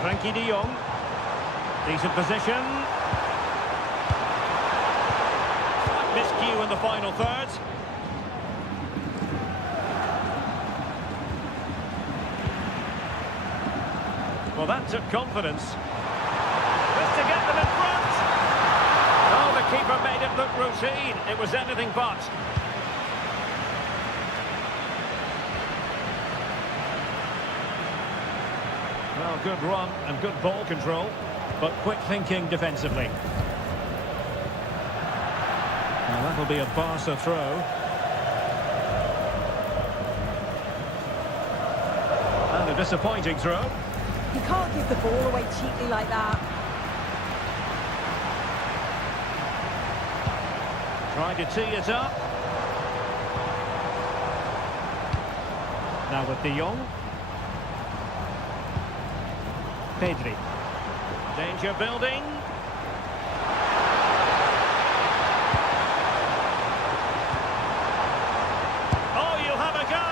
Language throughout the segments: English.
Frankie de Jong. Decent position. Miscue in the final third. Well, that took confidence. Just to get them in front. Oh, the keeper made it look routine. It was anything but. Well, good run and good ball control, but quick thinking defensively. Now that'll be a Barca throw. And a disappointing throw. You can't give the ball away cheaply like that. Trying to tee it up. Now with de Jong. Pedri. Danger building. Oh, you'll have a go.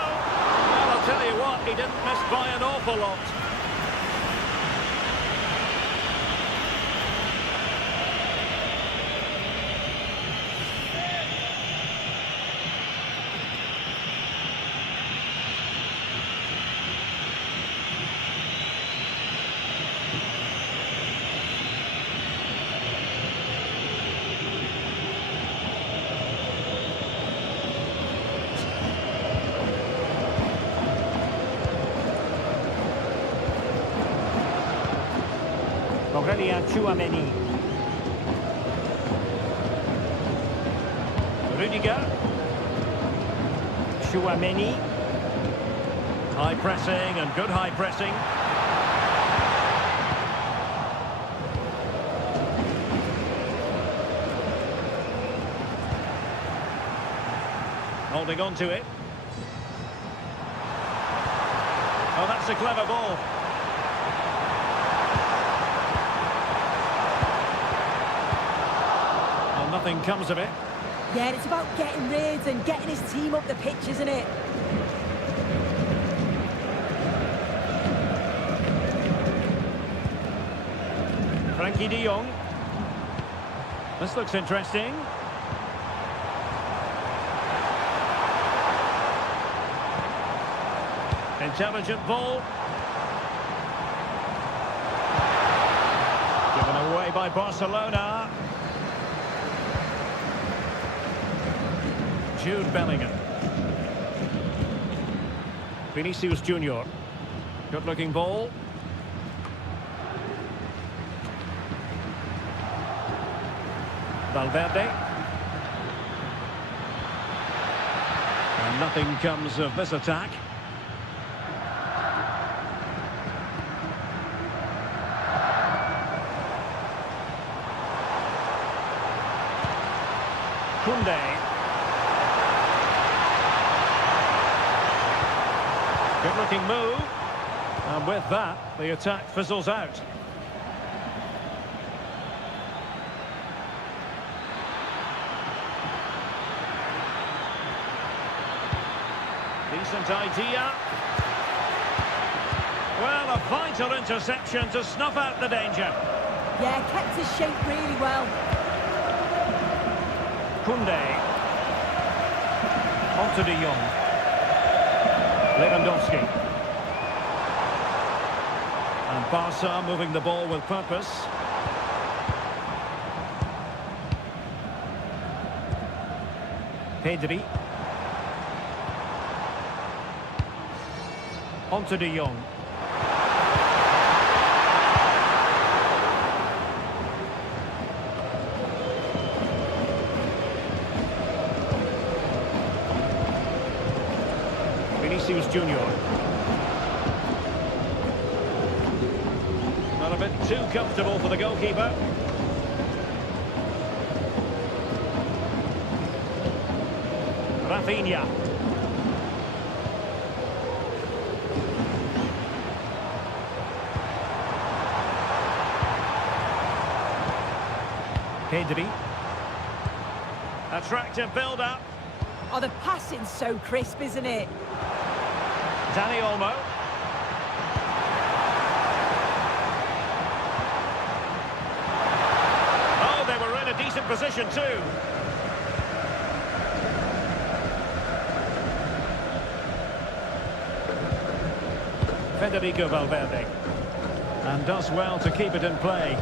Well, I'll tell you what, he didn't miss by an awful lot. Chouameni. Rudiger. Chouameni. High pressing and good high pressing. Holding on to it. Oh, that's a clever ball. Nothing comes of it. Yeah, it's about getting rid and getting his team up the pitch, isn't it? Frankie de Jong. This looks interesting. Intelligent ball. Given away by Barcelona. Jude Bellingham. Vinicius Junior. Good-looking ball. Valverde. And nothing comes of this attack. Koundé. Good-looking move, and with that, the attack fizzles out. Decent idea. Well, a vital interception to snuff out the danger. Yeah, kept his shape really well. Koundé. On to de Jong. Lewandowski. And Barca moving the ball with purpose. Pedri. On to de Jong. Vinicius Junior. Not a bit too comfortable for the goalkeeper. Rafinha. Pedri. Attractive build-up. Oh, the passing's so crisp, isn't it? Dani Olmo. position too. Federico Valverde. And does well to keep it in play.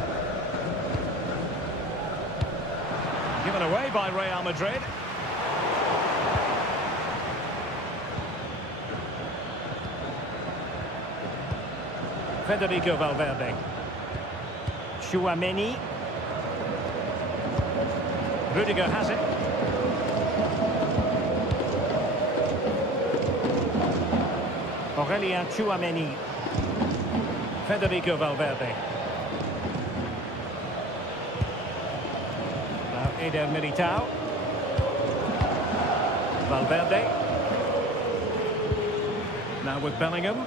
Given away by Real Madrid. Federico Valverde. Tchouaméni. Rudiger has it. Aurélien Tchouaméni. Federico Valverde. Now Eder Militao. Valverde. Now with Bellingham.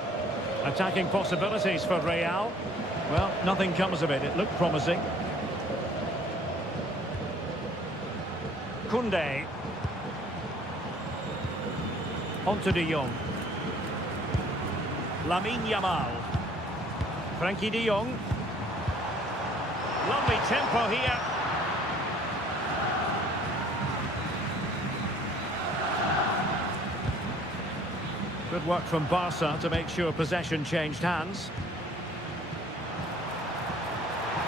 Attacking possibilities for Real. Well, nothing comes of it. It looked promising. Koundé. Onto de Jong. Lamine Yamal. Frankie de Jong. Lovely tempo here. Good work from Barca to make sure possession changed hands.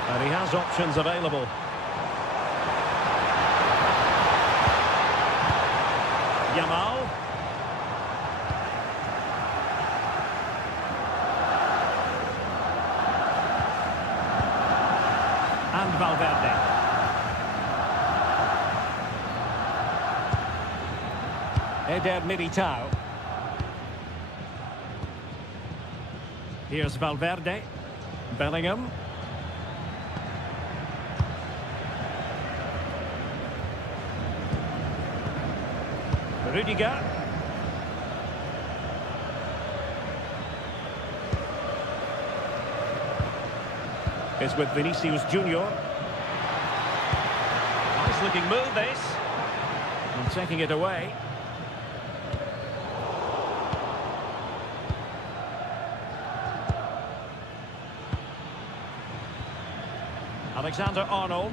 And he has options available. Yamal. And Valverde. Eder Militao. Here's Valverde. Bellingham. Rudiger. It's with Vinicius Junior. Nice looking move this. And taking it away. Alexander-Arnold.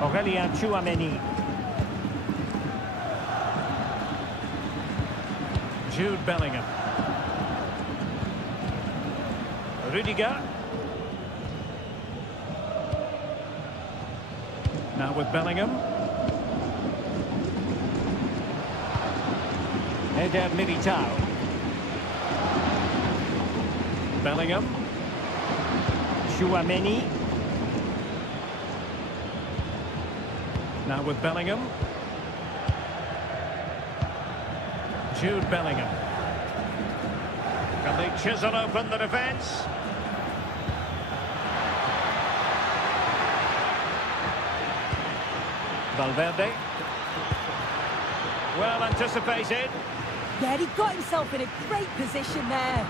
Aurélien Tchouaméni. Jude Bellingham. Rudiger. Now with Bellingham. Eder Militao. Bellingham. Tchouaméni. Now with Bellingham. Jude Bellingham. Can they chisel open the defence? Valverde. Well anticipated. Yeah, he got himself in a great position there.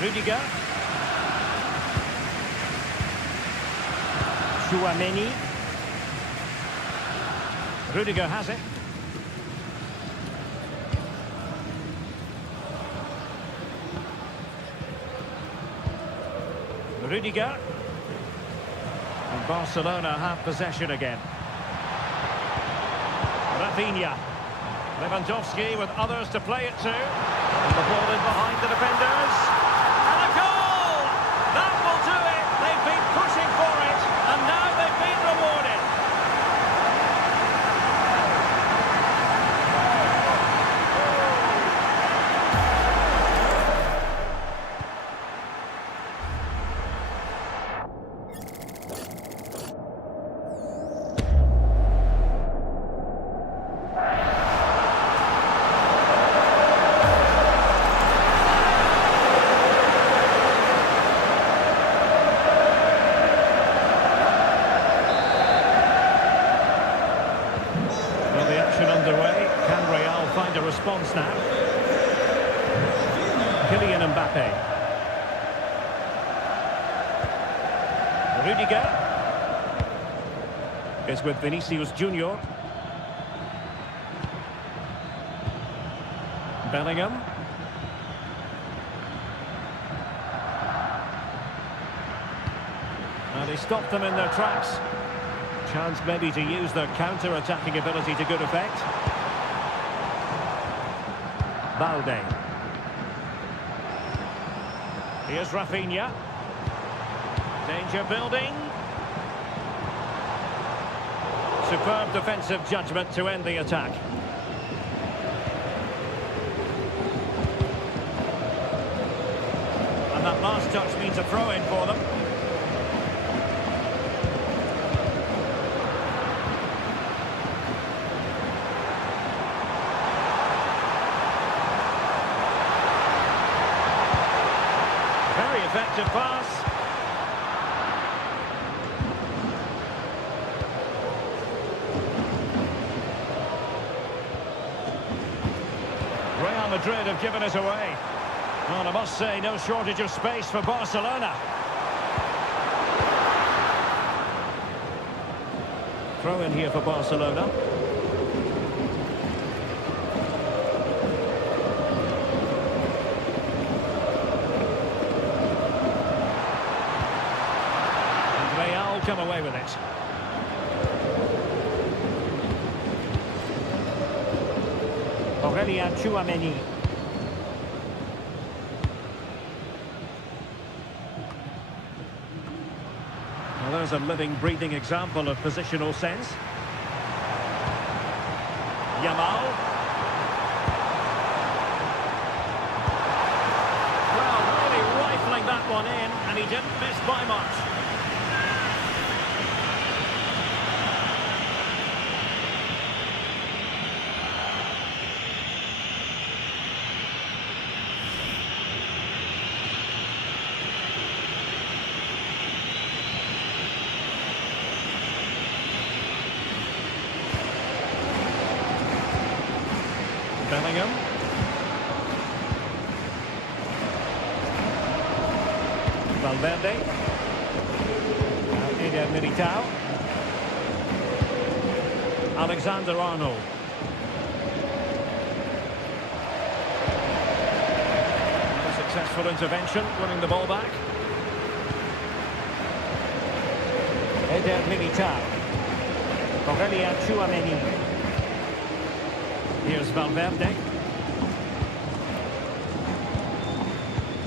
Rudiger. Tchouaméni. Rudiger has it. Rudiger. And Barcelona have possession again. Rafinha. Lewandowski with others to play it to. And the ball in behind the defenders. And a goal! That will do it. They've been pushing for it. And now they've been rewarded. Underway. Can Real find a response now? Kylian Mbappe. Rudiger is with Vinicius Junior. Bellingham. he stopped them in their tracks. Chance maybe to use their counter-attacking ability to good effect. Balde. Here's Rafinha. Danger building. Superb defensive judgment to end the attack. And that last touch means a throw-in for them. Very effective pass. Real Madrid have given it away. Well, I must say, no shortage of space for Barcelona. Throw in here for Barcelona. And Real come away with it. Aurelien Tchouameni. Well, there's a living, breathing example of positional sense. Yamal. Well, really rifling that one in, and he didn't miss by much. Bellingham. Valverde. Eder Militao. Alexander-Arnold. A successful intervention, winning the ball back. Eder Militao. Aurelien Tchouameni. Here's Valverde.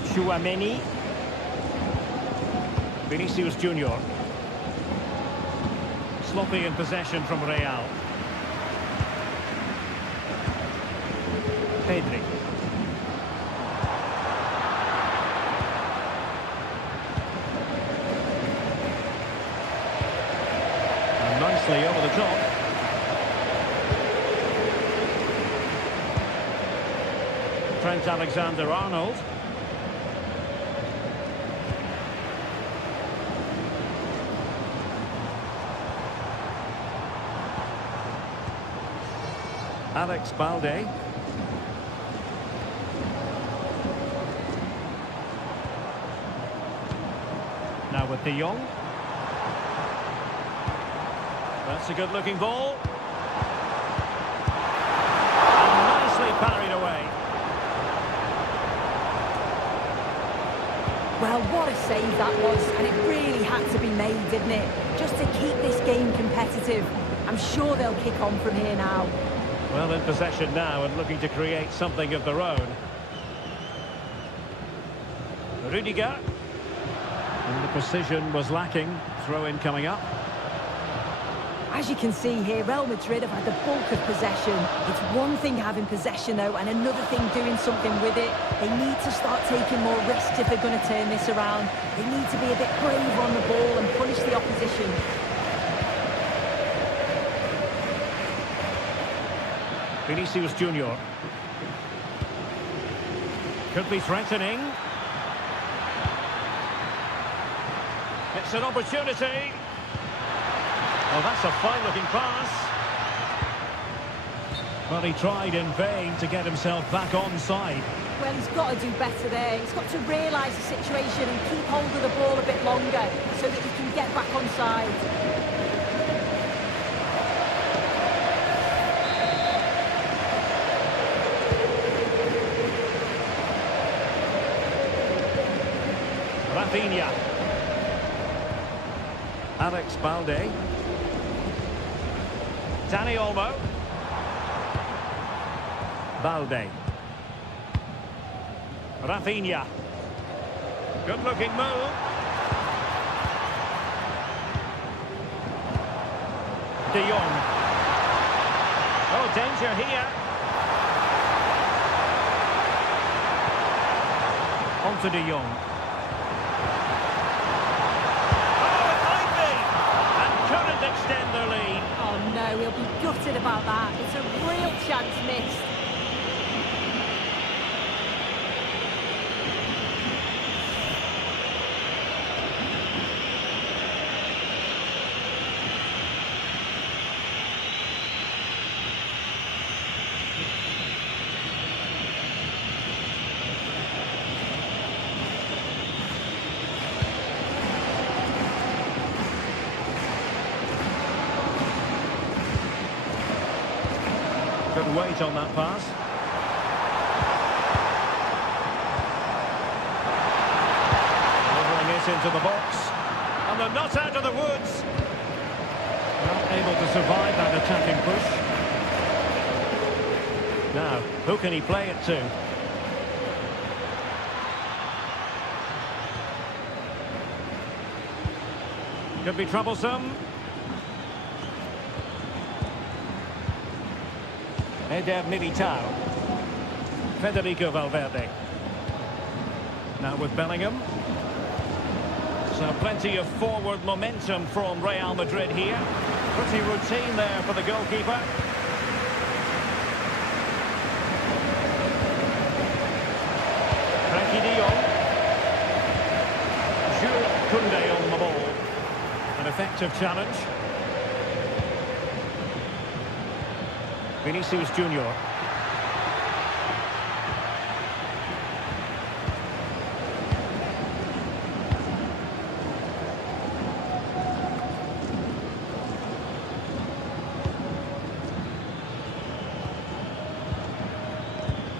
Tchouameni. Vinicius Junior. Sloppy in possession from Real. Pedri. And nicely over the top. Trent Alexander-Arnold. Alex Balde. Now with De Jong. That's a good-looking ball. And nicely parried away. Well, what a save that was, and it really had to be made, didn't it? Just to keep this game competitive. I'm sure they'll kick on from here now. Well, in possession now and looking to create something of their own. Rudiger. And the precision was lacking. Throw-in coming up. As you can see here, Real Madrid have had the bulk of possession. It's one thing having possession, though, and another thing doing something with it. They need to start taking more risks if they're going to turn this around. They need to be a bit braver on the ball and punish the opposition. Vinicius Junior. Could be threatening. It's an opportunity. Well, that's a fine-looking pass. But he tried in vain to get himself back onside. Well, he's got to do better there. He's got to realise the situation and keep hold of the ball a bit longer so that he can get back onside. Rafinha. Alex Balde. Dani Olmo. Balde. Rafinha. Good-looking move. De Jong. Oh, danger here. On to De Jong. Oh, it might be! And couldn't extend their lead. Oh no, he'll be gutted about that. It's a real chance missed. Good weight on that pass. Delivering it into the box. And they're not out of the woods. Not able to survive that attacking push. Now, who can he play it to? Could be troublesome. Eder Militao. Federico Valverde. Now with Bellingham. So plenty of forward momentum from Real Madrid here. Pretty routine there for the goalkeeper. Frankie de Jong. Jules Koundé on the ball. An effective challenge. Vinicius Junior.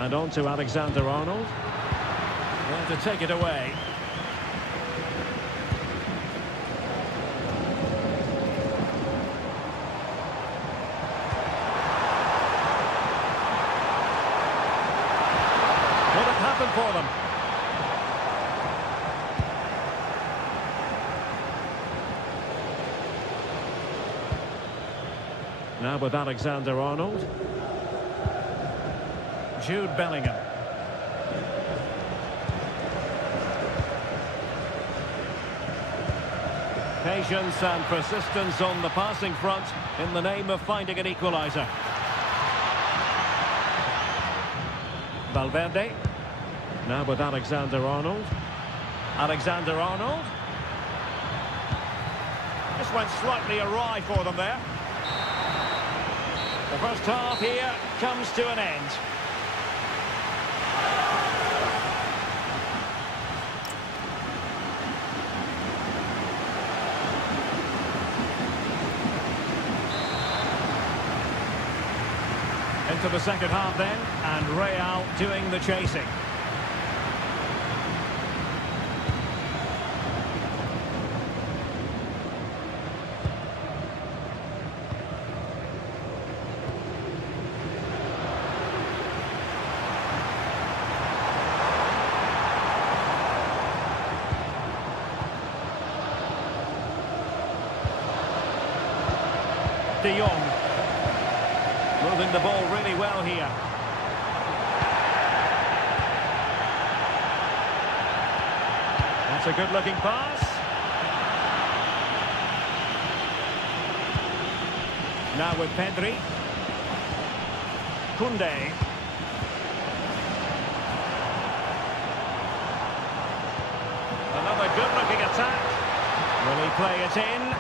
And on to Alexander-Arnold. Going to take it away. For them. Now with Alexander-Arnold. Jude Bellingham. Patience and persistence on the passing front in the name of finding an equaliser. Valverde. Now with Alexander-Arnold. Alexander-Arnold. This went slightly awry for them there. The first half here comes to an end. Into the second half then, and Real doing the chasing. De Jong. Moving the ball really well here. That's a good-looking pass. Now with Pedri. Koundé. Another good-looking attack. Will he play it in?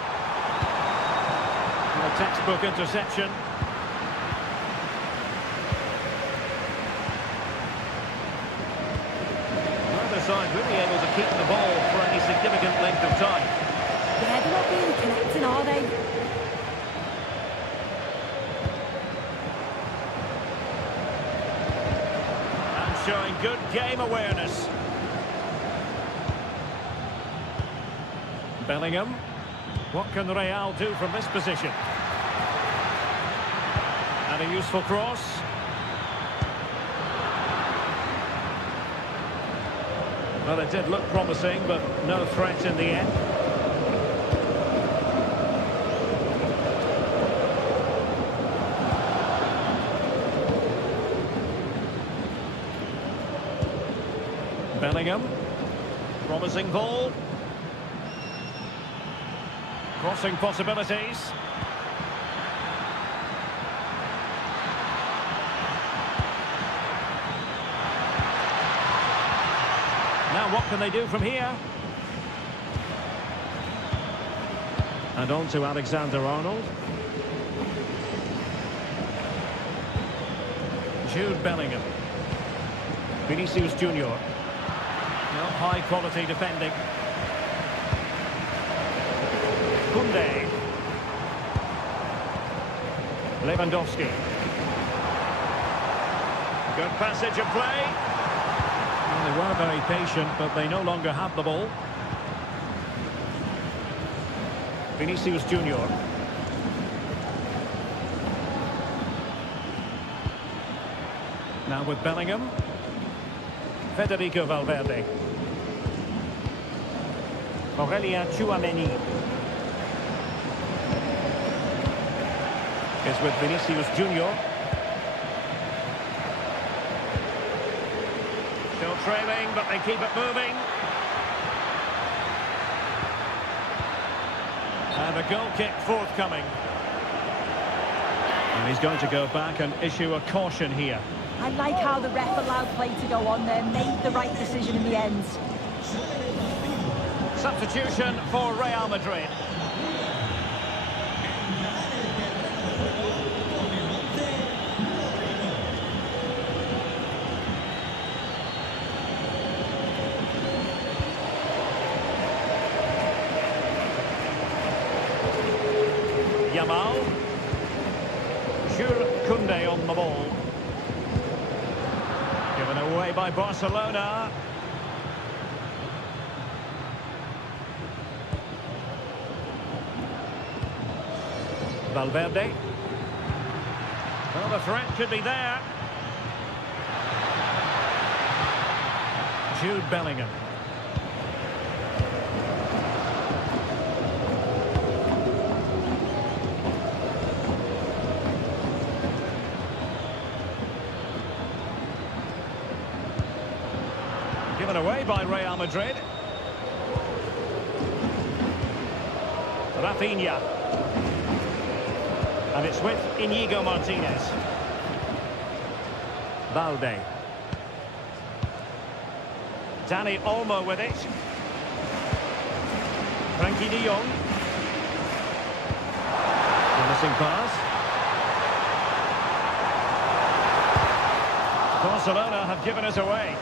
A textbook interception. Neither side really able to keep the ball for any significant length of time. Yeah, they're not really connecting, are they? And showing good game awareness. Bellingham. What can Real do from this position? And a useful cross. Well, it did look promising, but no threat in the end. Bellingham. Promising ball. Crossing possibilities. Now what can they do from here? And on to Alexander-Arnold. Jude Bellingham. Vinicius Junior. Well, high quality defending. Koundé. Lewandowski. Good passage of play. Well, they were very patient, but they no longer have the ball. Vinicius Junior. Now with Bellingham. Federico Valverde. Aurélien Tchouaméni. Is with Vinicius Junior. Still trailing, but they keep it moving. And a goal kick forthcoming. And he's going to go back and issue a caution here. I like how the ref allowed play to go on there, made the right decision in the end. Substitution for Real Madrid. Yamal. Jules Koundé on the ball. Given away by Barcelona. Valverde. Well, the threat could be there. Jude Bellingham. Given away by Real Madrid. Rafinha. And it's with Íñigo Martinez. Balde. Dani Olmo with it. Frankie de Jong. Promising pass. Barcelona have given us away.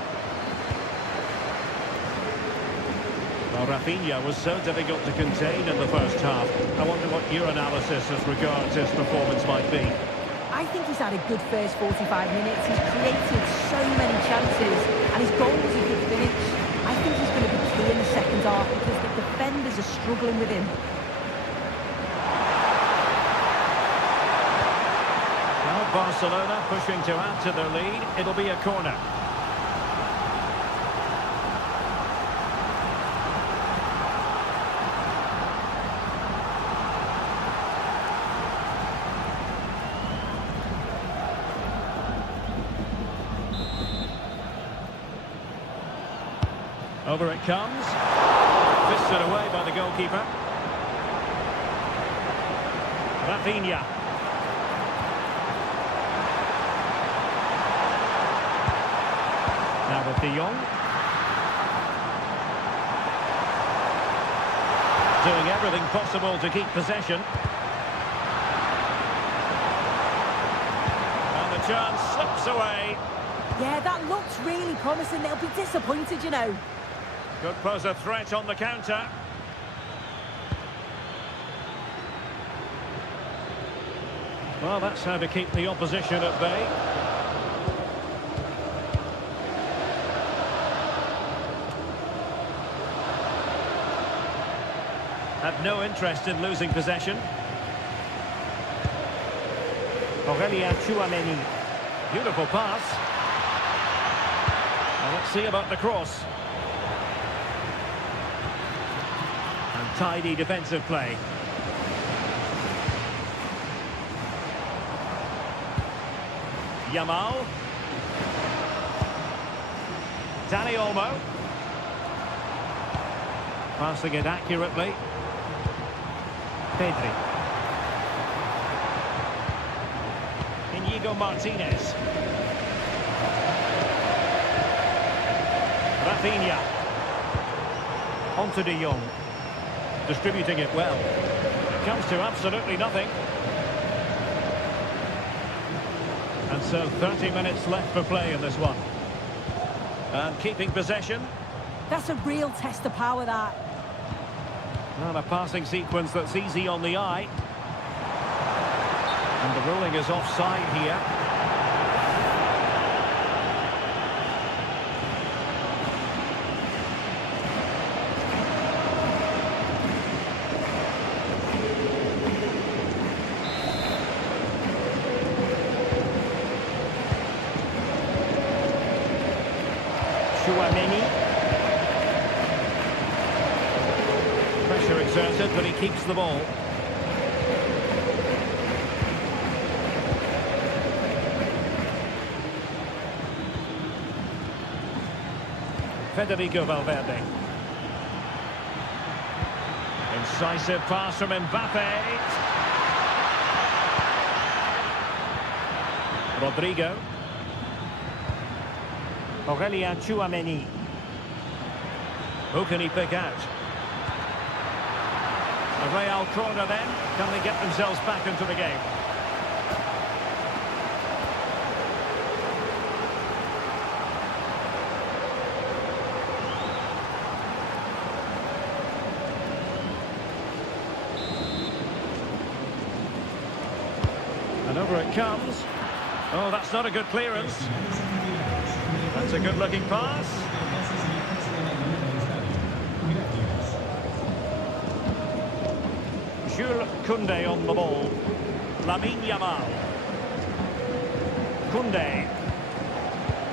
Well, Rafinha was so difficult to contain in the first half. I wonder what your analysis as regards his performance might be. I think he's had a good first 45 minutes. He's created so many chances, and his goal was a good finish. I think he's going to be key in the second half because the defenders are struggling with him. Now Barcelona pushing to add to their lead. It'll be a corner. Over it comes. Fisted away by the goalkeeper. Rafinha. Now with de Jong. Doing everything possible to keep possession. And the chance slips away. Yeah, that looks really promising. They'll be disappointed, you know. Could pose a threat on the counter. Well, that's how to keep the opposition at bay. Had no interest in losing possession. Beautiful pass. Now let's see about the cross. And tidy defensive play. Yamal. Dani Olmo. Passing it accurately. Pedri. Inigo Martinez. Rafinha. Onto De Jong. Distributing it well. It comes to absolutely nothing. And so 30 minutes left for play in this one. And keeping possession. That's a real test of power, that. And a passing sequence that's easy on the eye. And the ruling is offside here. Pressure exerted, but he keeps the ball. Federico Valverde. Incisive pass from Mbappe. Rodrigo. Aurelien Tchouameni. Who can he pick out? A Real corner then. Can they get themselves back into the game? And over it comes. Oh, that's not a good clearance. That's a good-looking pass. Jules Koundé on the ball. Lamine Yamal. Koundé.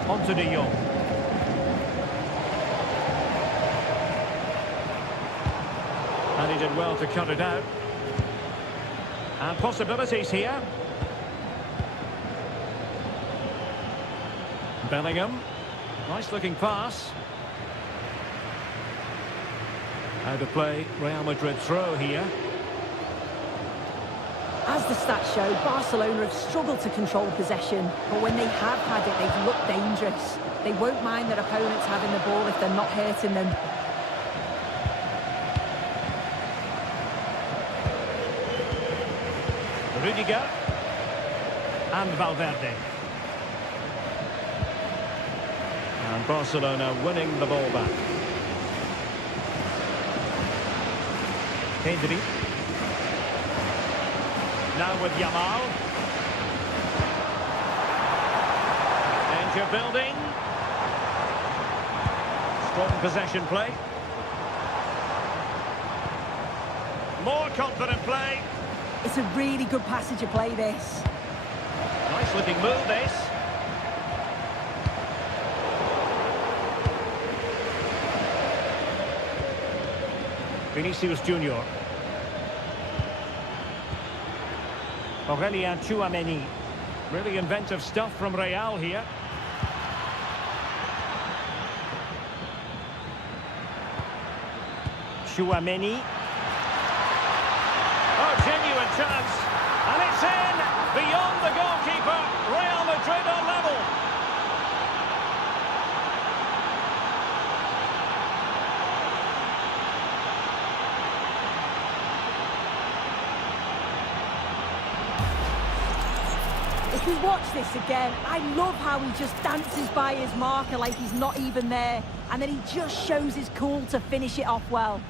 Onto De Jong. And he did well to cut it out. And possibilities here. Bellingham. Nice looking pass. Out of play, Real Madrid throw here. As the stats show, Barcelona have struggled to control possession, but when they have had it, they've looked dangerous. They won't mind their opponents having the ball if they're not hurting them. Rudiger. And Valverde. And Barcelona winning the ball back. Pedri. Now with Yamal. Danger building. Strong possession play. More confident play. It's a really good passage of play, this. Nice looking move, this. Vinicius Junior. Aurelien Tchouameni. Really inventive stuff from Real here. Tchouameni. Oh, genuine chance. And it's in! Beyond the goalkeeper. Real Madrid are level. If we watch this again, I love how he just dances by his marker like he's not even there, and then he just shows his cool to finish it off well.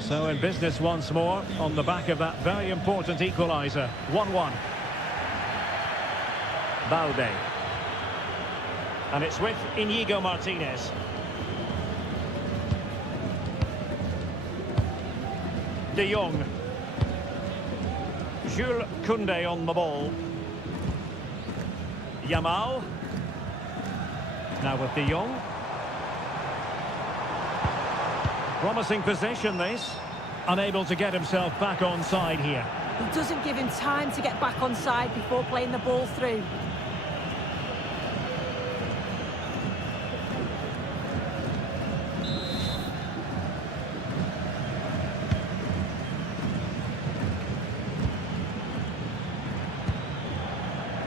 So in business once more on the back of that very important equaliser. 1-1. Balde. And it's with Inigo Martinez. De Jong. Jules Koundé on the ball. Yamal. Now with De Jong. Promising possession this. Unable to get himself back on side here. He doesn't give him time to get back on side before playing the ball through.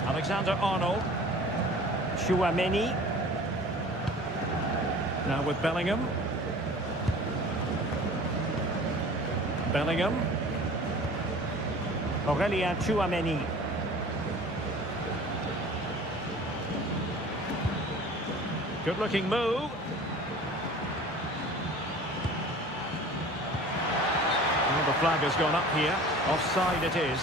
Alexander-Arnold. Tchouaméni. Now with Bellingham. Bellingham. Aurélien Tchouaméni. Good-looking move. Well, the flag has gone up here. Offside it is.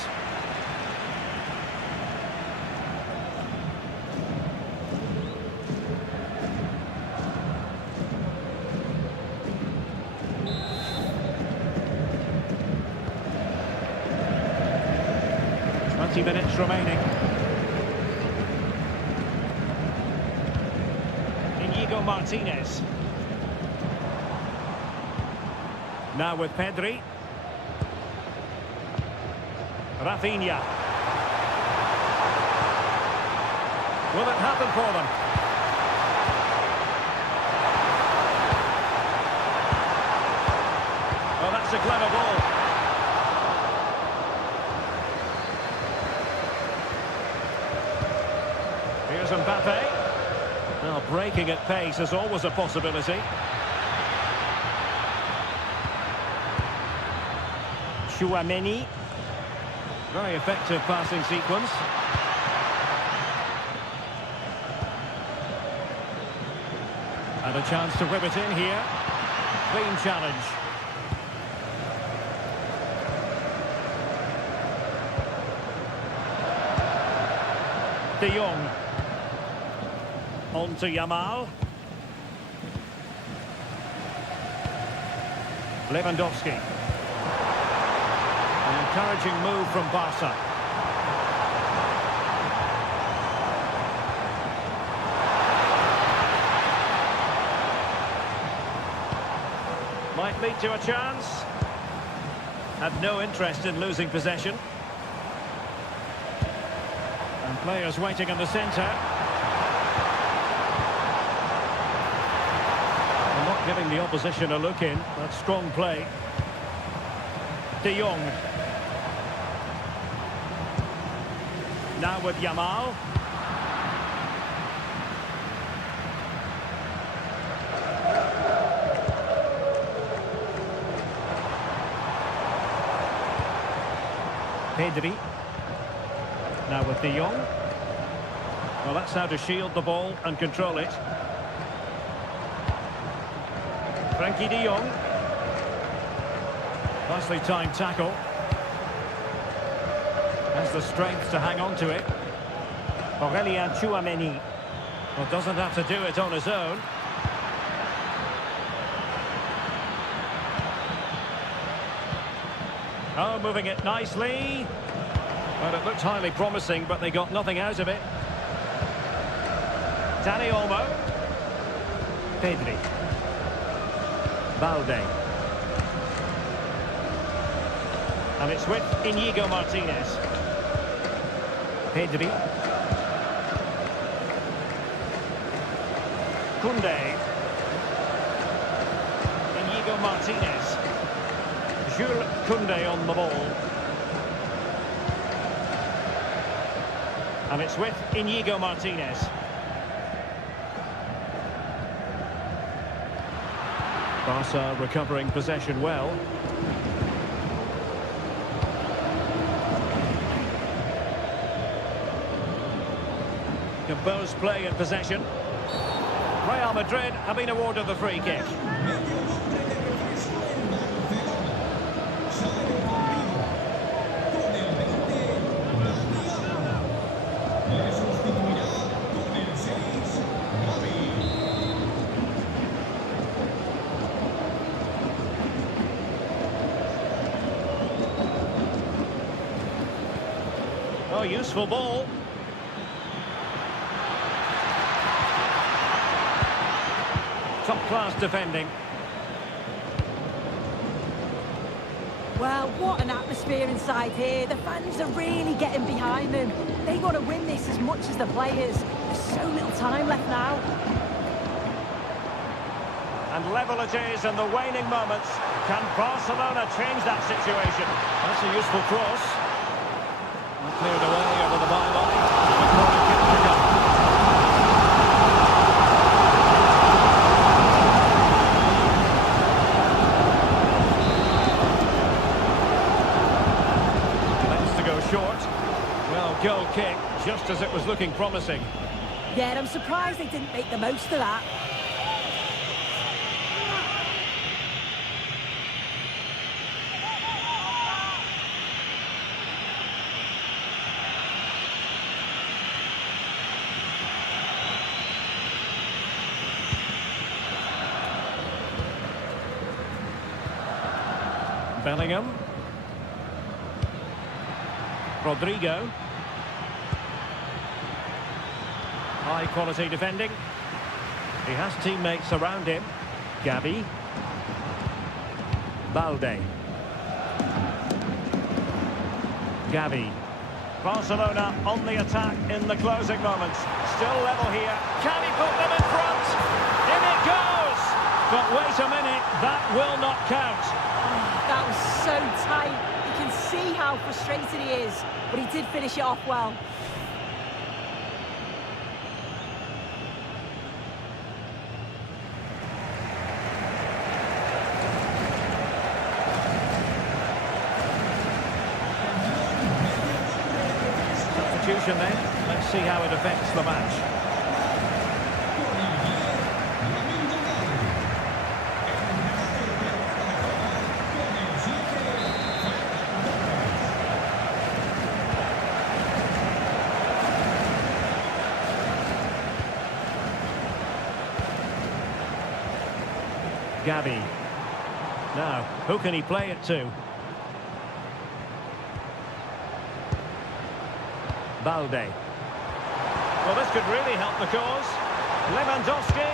Minutes remaining. Inigo Martinez. Now with Pedri. Rafinha. Will it happen for them? Well, that's a clever ball. Here's Mbappe. Now breaking at pace is always a possibility. Tchouaméni. Very effective passing sequence. And a chance to whip it in here. Clean challenge. De Jong. On to Yamal. Lewandowski. An encouraging move from Barca. Might lead to a chance. Had no interest in losing possession. And players waiting in the centre. Giving the opposition a look in. That's strong play. De Jong. Now with Yamal. Pedri. Now with De Jong. Well, that's how to shield the ball and control it. Frankie de Jong. Nicely timed tackle. Has the strength to hang on to it. Aurélien Tchouaméni. Well, doesn't have to do it on his own. Oh, moving it nicely. Well, it looked highly promising, but they got nothing out of it. Dani Olmo. Pedri. Balde. And it's with Inigo Martinez. Pedri. Koundé. Inigo Martinez. Jules Koundé on the ball. And it's with Inigo Martinez. Barca recovering possession well. Composed play in possession. Real Madrid have been awarded the free kick. Oh, useful ball. Top-class defending. Well, what an atmosphere inside here. The fans are really getting behind them. They want to win this as much as the players. There's so little time left now. And level it is in the waning moments. Can Barcelona change that situation? That's a useful cross. And cleared away over the byline. And a corner kick to come. Short. Well, goal kick, just as it was looking promising. Yeah, I'm surprised they didn't make the most of that. Bellingham. Rodrigo. High quality defending. He has teammates around him. Gavi. Balde. Gavi. Barcelona on the attack in the closing moments. Still level here. Can he put them in front? In it goes! But wait a minute, that will not count. That was so tight. You can see how frustrated he is, but he did finish it off well. Substitution then. Let's see how it affects the match. Gavi. Now, who can he play it to? Balde. Well, this could really help the cause. Lewandowski.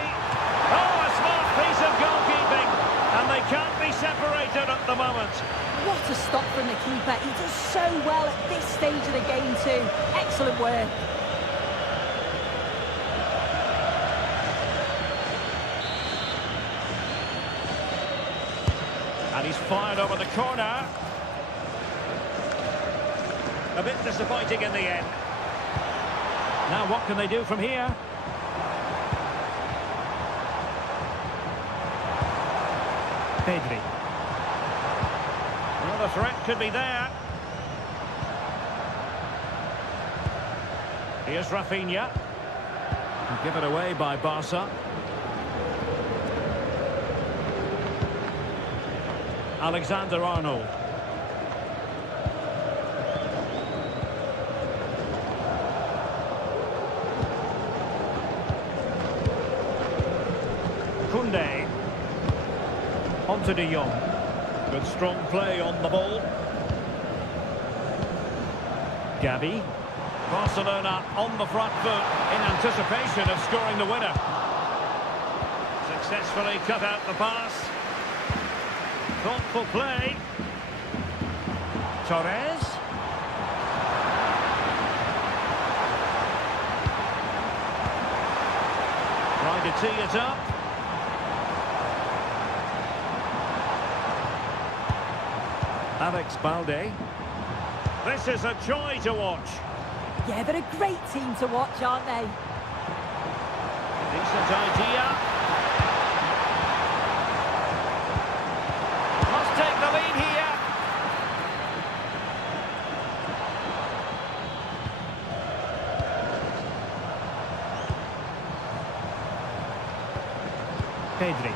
Oh, a smart piece of goalkeeping. And they can't be separated at the moment. What a stop from the keeper. He does so well at this stage of the game too. Excellent work. And he's fired over the corner. A bit disappointing in the end. Now what can they do from here? Pedri. Well, the threat could be there. Here's Rafinha. Given away by Barca. Alexander-Arnold. Koundé. Onto De Jong. Good strong play on the ball. Gavi. Barcelona on the front foot in anticipation of scoring the winner. Successfully cut out the pass. Thoughtful play. Torres. Trying to tee it up. Alex Balde. This is a joy to watch. Yeah, they're a great team to watch, aren't they? Decent idea. Must take the lead here. Pedri.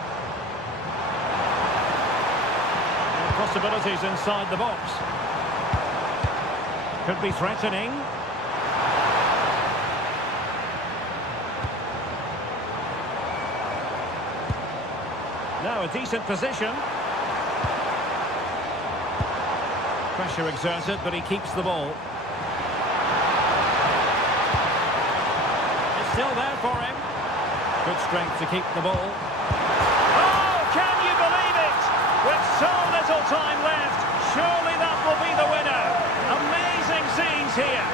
And possibilities inside the box. Could be threatening. Now a decent position. Pressure exerted, but he keeps the ball. still there for him. Good strength to keep the ball. Oh, can you believe it? With so little time left, surely that will be the winner. Amazing scenes here.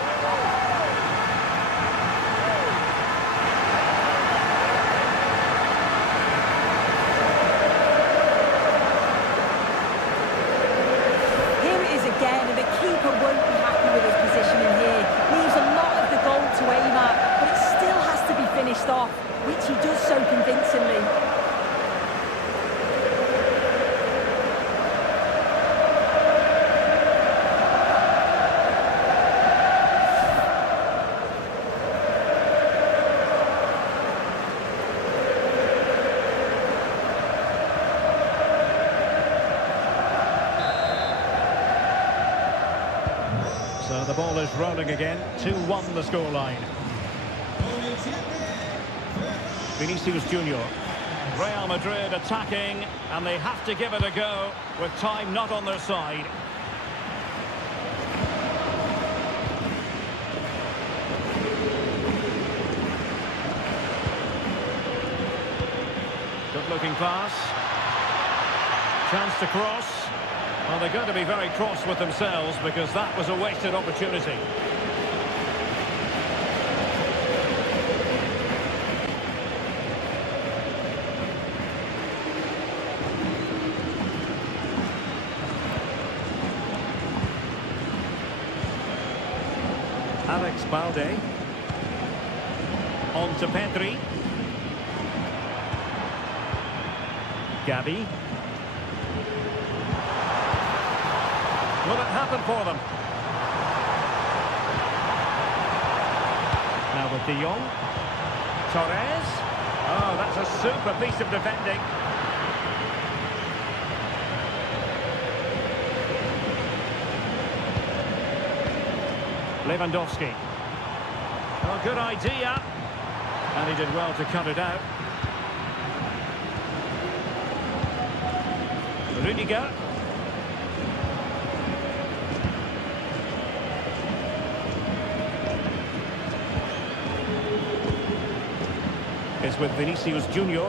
Here it is again, and the keeper won't be happy with his positioning here. Leaves a lot of the goal to aim at, but it still has to be finished off, which he does so convincingly. So the ball is rolling again. 2-1 the scoreline. Vinicius Junior. Real Madrid attacking, and they have to give it a go with time not on their side. Good looking pass. Chance to cross. Well, they're going to be very cross with themselves because that was a wasted opportunity. Alex Balde. On to Pedri. Gavi. Will it happen for them? Now with De Jong. Torres. Oh, that's a super piece of defending. Lewandowski. Oh, good idea. And he did well to cut it out. Rudiger. Is with Vinicius Junior.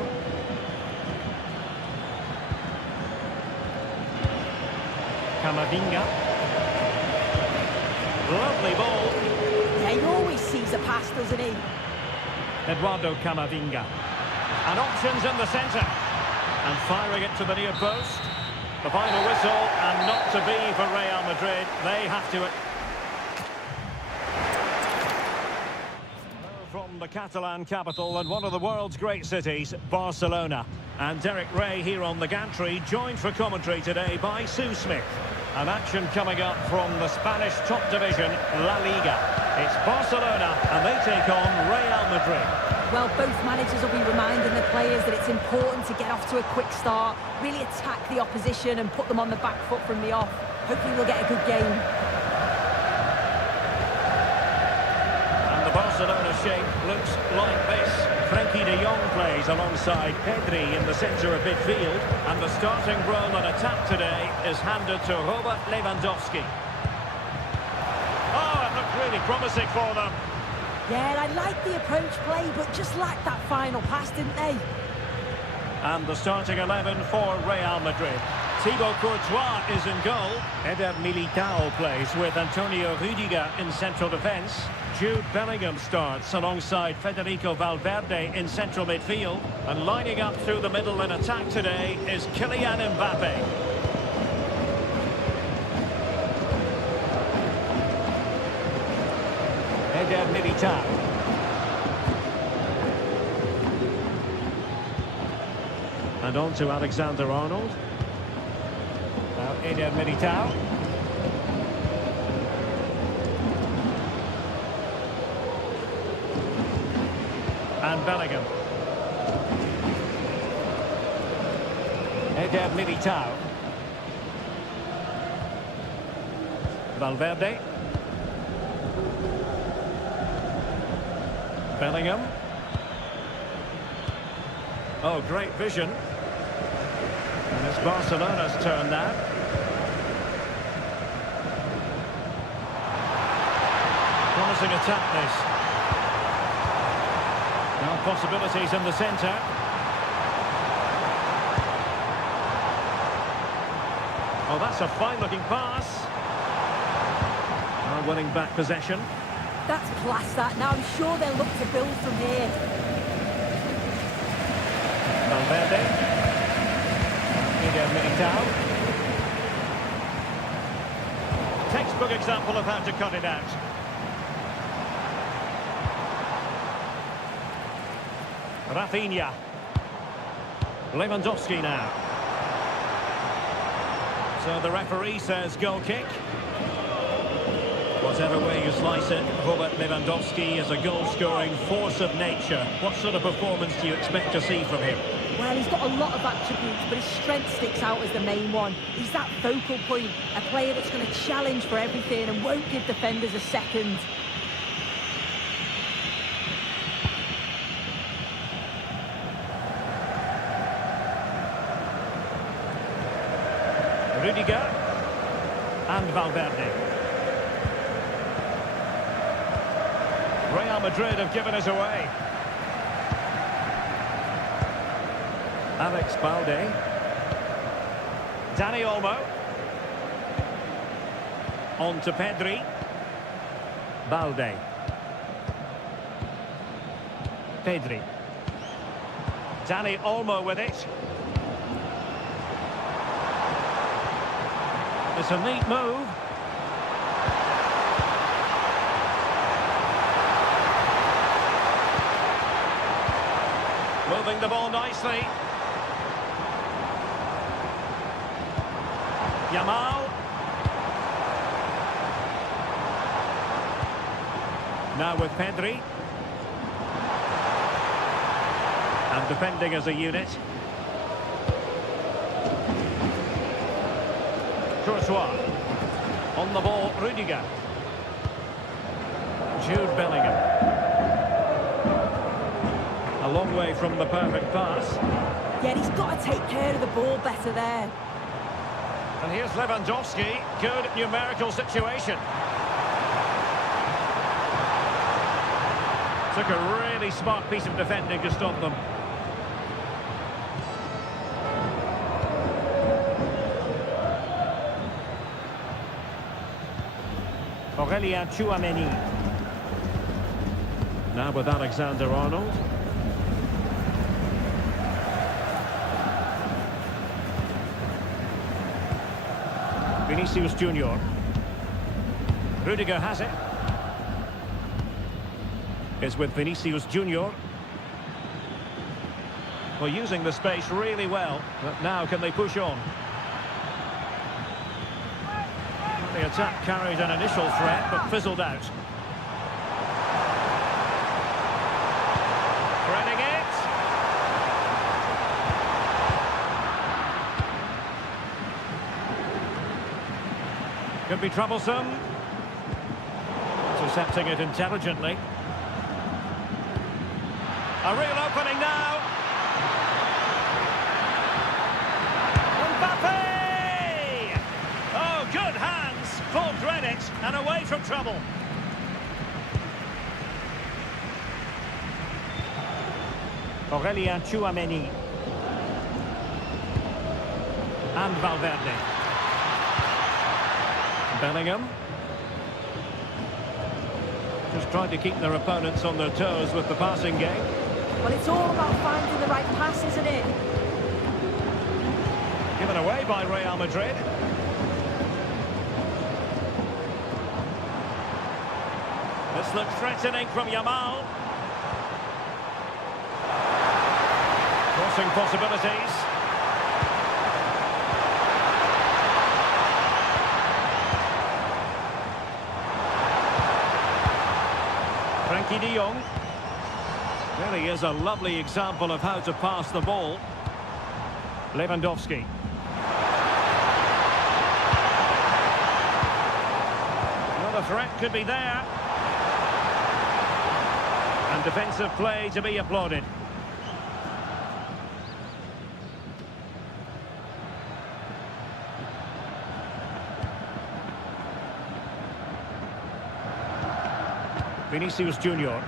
Camavinga. Lovely ball. Yeah, he always sees a pass, doesn't he? Eduardo Camavinga. And options in the centre. And firing it to the near post. The final whistle, and not to be for Real Madrid. They have to... From the Catalan capital and one of the world's great cities, Barcelona. And Derek Ray here on the gantry, joined for commentary today by Sue Smith. An action coming up from the Spanish top division, LaLiga. It's Barcelona, and they take on Real Madrid. Well, both managers will be reminding the players that it's important to get off to a quick start, really attack the opposition and put them on the back foot from the off. Hopefully we'll get a good game. Barcelona shape looks like this. Frenkie de Jong plays alongside Pedri in the centre of midfield, and the starting role in attack today is handed to Robert Lewandowski. Oh, it looked really promising for them. Yeah, I like the approach play, but just lacked that final pass, didn't they? And the starting 11 for Real Madrid. Thibaut Courtois is in goal. Eder Militao plays with Antonio Rudiger in central defence. Jude Bellingham starts alongside Federico Valverde in central midfield. And lining up through the middle in attack today is Kylian Mbappe. Eder Militao. And on to Alexander-Arnold. Now Eder Militao. And Bellingham. Eder Militao. Valverde. Bellingham. Oh, great vision. And it's Barcelona's turn now. Promising attack this. possibilities in the centre. Oh, that's a fine-looking pass. Winning back possession. That's class, that. Now I'm sure they'll look to build from here. Valverde. Eder Militao. Textbook example of how to cut it out. Rafinha. Lewandowski now. So the referee says goal kick. Whatever way you slice it, Robert Lewandowski is a goal-scoring force of nature. What sort of performance do you expect to see from him? Well, he's got a lot of attributes, but his strength sticks out as the main one. He's that focal point, a player that's going to challenge for everything and won't give defenders a second. Rudiger and Valverde. Real Madrid have given us away. Alex Balde. Dani Olmo. On to Pedri. Balde. Pedri. Dani Olmo with it. It's a neat move. Moving the ball nicely. Yamal. Now with Pedri. And defending as a unit. Courtois. On the ball, Rudiger. Jude Bellingham. A long way from the perfect pass. Yeah, he's got to take care of the ball better there. And here's Lewandowski. Good numerical situation. Took a really smart piece of defending to stop them. Aurélien Tchouameni. Now with Alexander-Arnold. Vinicius Junior. Rudiger has it. Is with Vinicius Junior. Well, using the space really well, but now can they push on? The attack carried an initial threat, but fizzled out. Threading it. Could be troublesome. Intercepting it intelligently. A real opening now. Mbappe! Oh, good hands. Full credit and away from trouble. Aurélien Tchouameni. And Valverde. Bellingham. Just trying to keep their opponents on their toes with the passing game. Well, it's all about finding the right pass, isn't it? Given away by Real Madrid. This looks threatening from Yamal. Crossing possibilities. Frankie de Jong. Really is a lovely example of how to pass the ball. Lewandowski. Well, the threat could be there. And defensive play to be applauded. Vinicius Junior.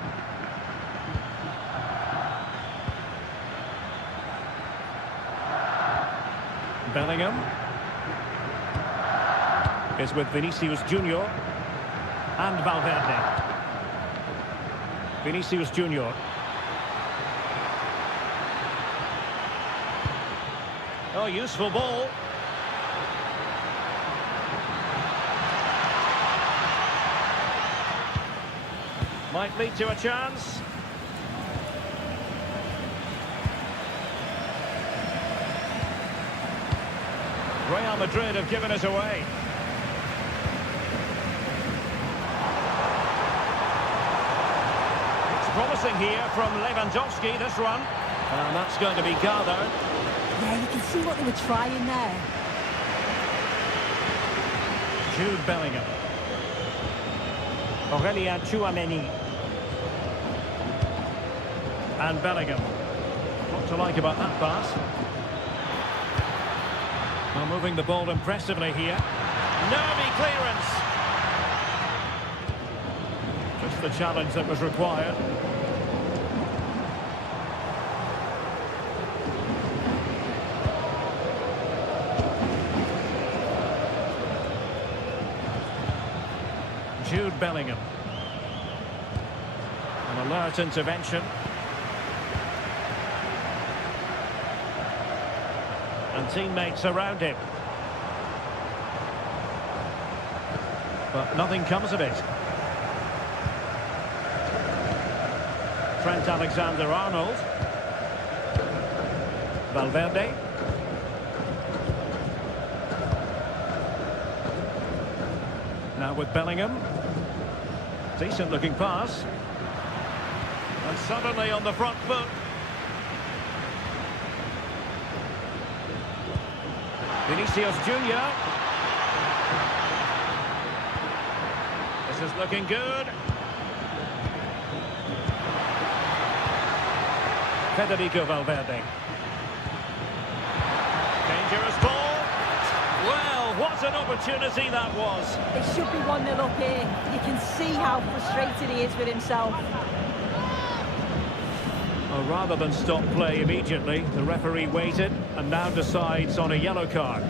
Bellingham is with Vinicius Junior and Valverde. Vinicius Junior. Oh, useful ball. Might lead to a chance. Real Madrid have given it away. It's promising here from Lewandowski, this run. And that's going to be gathered. Yeah, you can see what they were trying there. Jude Bellingham. Aurélien Tchouameni. And Bellingham. What to like about that pass? Well, moving the ball impressively here. Nervy clearance. Just the challenge that was required. Jude Bellingham. An alert intervention. And teammates around him. But nothing comes of it. Trent Alexander-Arnold. Valverde. Now with Bellingham. Decent looking pass. And suddenly on the front foot. Vinicius Junior. This is looking good. Federico Valverde. Dangerous ball. Well, what an opportunity that was. It should be 1-0 up here. You can see how frustrated he is with himself. Well, rather than stop play immediately, the referee waited and now decides on a yellow card.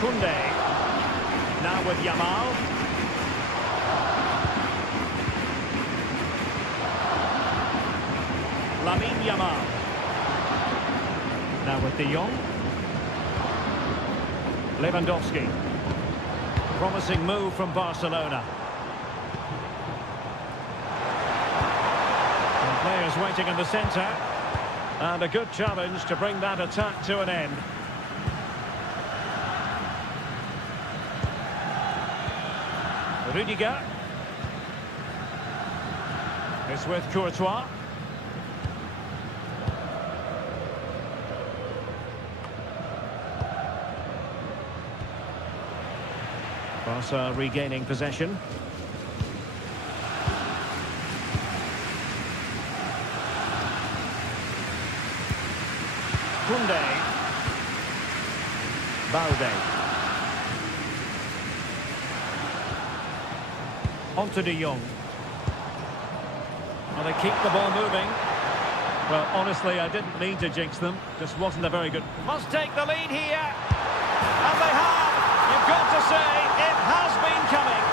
Koundé. Now with Yamal. Lamine Yamal. Now with De Jong. Lewandowski. Promising move from Barcelona. And players waiting in the centre. And a good challenge to bring that attack to an end. Rudiger is with Courtois. Barca regaining possession. Koundé. Balde. Onto De Jong. Well, they keep the ball moving. Well, honestly, I didn't mean to jinx them. Just wasn't a very good... Must take the lead here. And they have. You've got to say, it has been coming.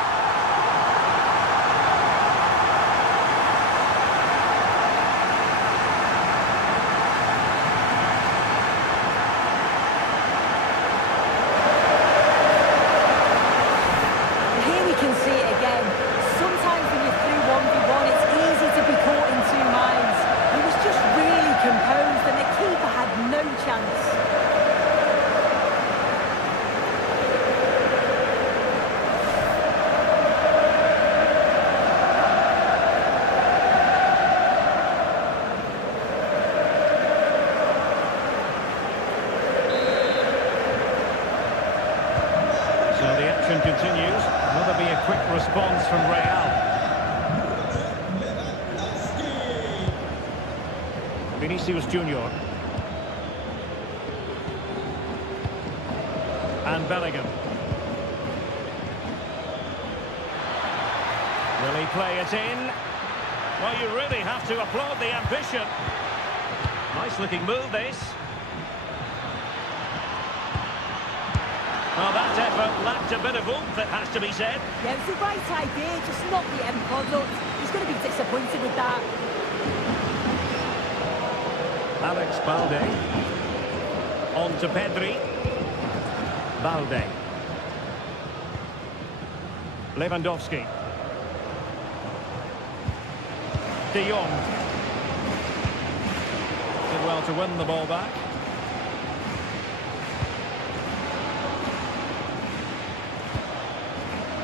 Here we can see it again. Sometimes when you're through 1v1, it's easy to be caught in two minds. He was just really composed and the keeper had no chance. So the action continues. Will there be a quick response from Real? Vinicius Junior. And Bellingham. Will he play it in? Well, you really have to applaud the ambition. Nice looking move, this. Well, that effort lacked a bit of oomph, it has to be said. Yeah, it's the right idea, just not the end product. He's going to be disappointed with that. Alex Balde. On to Pedri. Balde. Lewandowski. De Jong. Did well to win the ball back.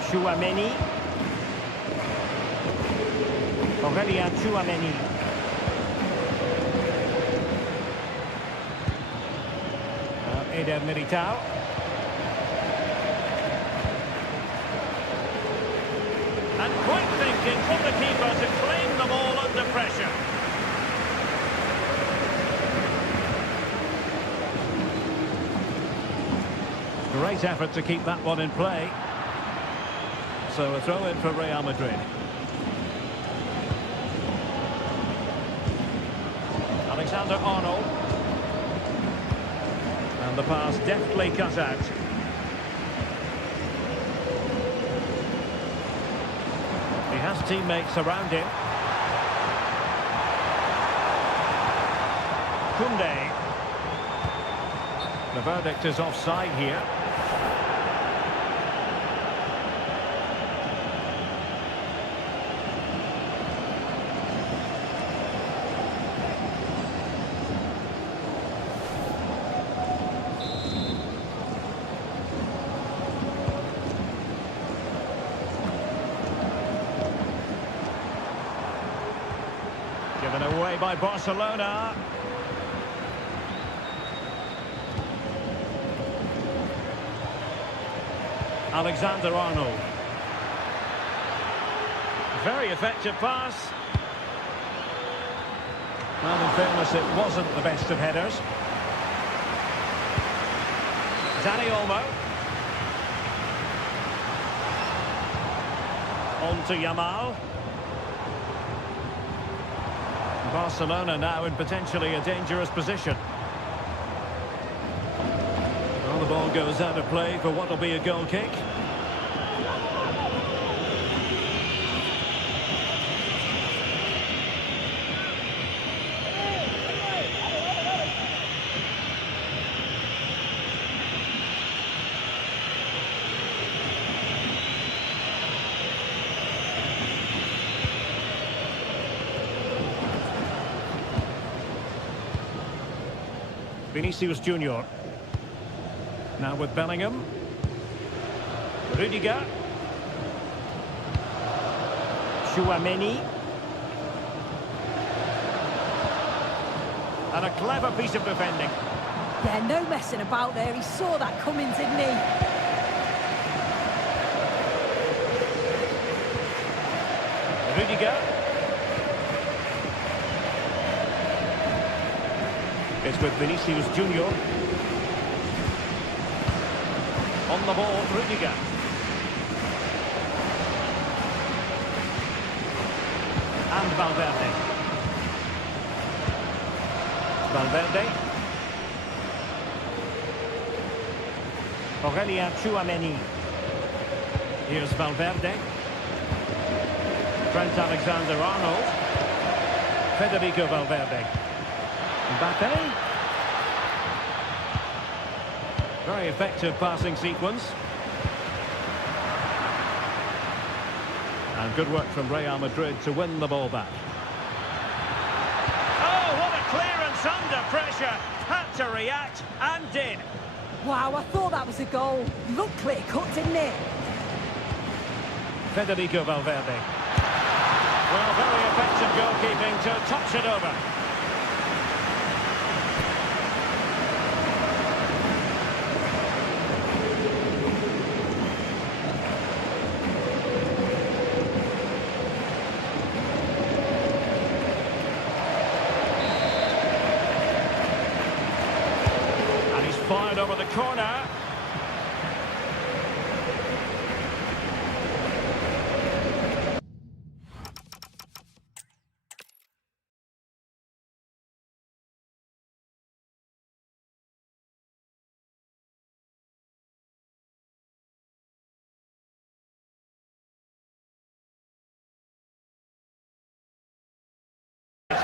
Chouameni. Aurelien Chouameni. Eder Militao. And quick thinking from the keeper to claim the ball under pressure. Great effort to keep that one in play. So a throw in for Real Madrid. Alexander-Arnold. And the pass deftly cut out. He has teammates around him. Koundé. The verdict is offside here. Given away by Barcelona. Alexander-Arnold. Very effective pass. Well, in fairness, it wasn't the best of headers. Dani Olmo. On to Yamal. Barcelona now in potentially a dangerous position. Well, the ball goes out of play for what will be a goal kick. Vinicius Junior. Now with Bellingham. Rudiger. Chouameni. And a clever piece of defending. Yeah, no messing about there. He saw that coming, didn't he? Rudiger. It's with Vinicius Junior. On the ball, Rudiger. And Valverde. Valverde. Aurelien Chouameni. Here's Valverde. Trent Alexander-Arnold. Federico Valverde. Mbappe. Very effective passing sequence. And good work from Real Madrid to win the ball back. Oh, what a clearance under pressure. Had to react and did. Wow, I thought that was a goal. Looked clear cut, didn't it? Federico Valverde. Well, very effective goalkeeping to touch it over. And he's fired over the corner.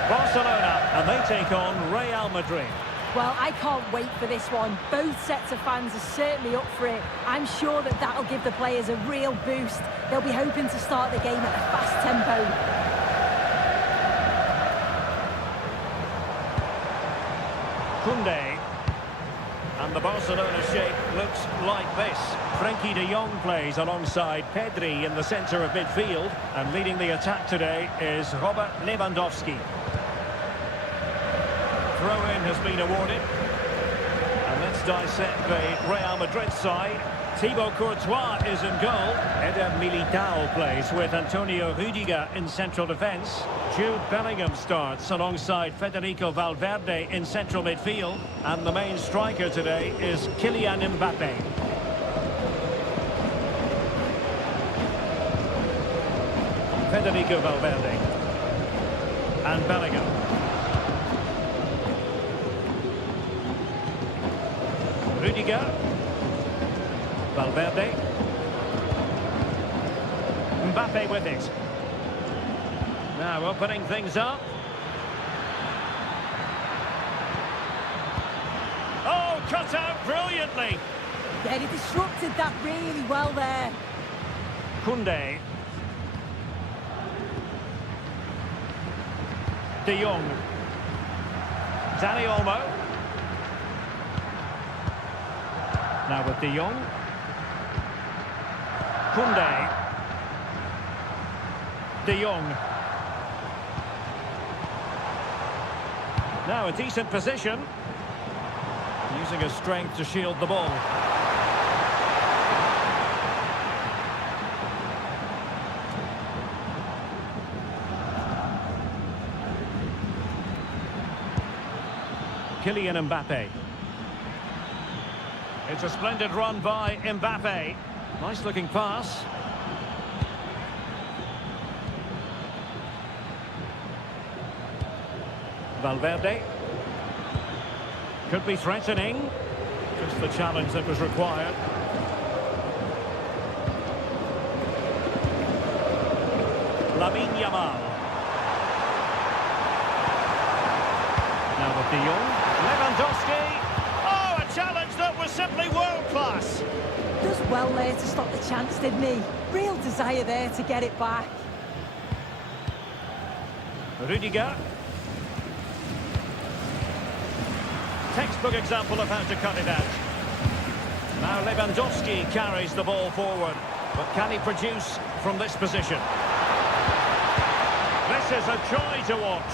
Barcelona, and they take on Real Madrid. Well, I can't wait for this one. Both sets of fans are certainly up for it. I'm sure that that'll give the players a real boost. They'll be hoping to start the game at a fast tempo. Koundé. And the Barcelona shape looks like this. Frenkie de Jong plays alongside Pedri in the centre of midfield. And leading the attack today is Robert Lewandowski. Throw-in has been awarded. And let's dissect the Real Madrid side. Thibaut Courtois is in goal. Eder Militao plays with Antonio Rudiger in central defence. Jude Bellingham starts alongside Federico Valverde in central midfield. And the main striker today is Kylian Mbappe. Federico Valverde. And Bellingham. Rudiger. Valverde. Mbappe with it. Now opening things up. Oh, cut out brilliantly. Yeah, he disrupted that really well there. Koundé. De Jong. Dani Olmo. Now with De Jong. Koundé. De Jong. Now a decent position. Using his strength to shield the ball. Kylian Mbappe. It's a splendid run by Mbappe. Nice looking pass. Valverde. Could be threatening. Just the challenge that was required. Lamine Yamal. Now with De Jong. Lewandowski. Oh, a challenge that was simply world-class. Does well there to stop the chance, didn't he? Real desire there to get it back. Rudiger. Textbook example of how to cut it out. Now Lewandowski carries the ball forward. But can he produce from this position? This is a joy to watch.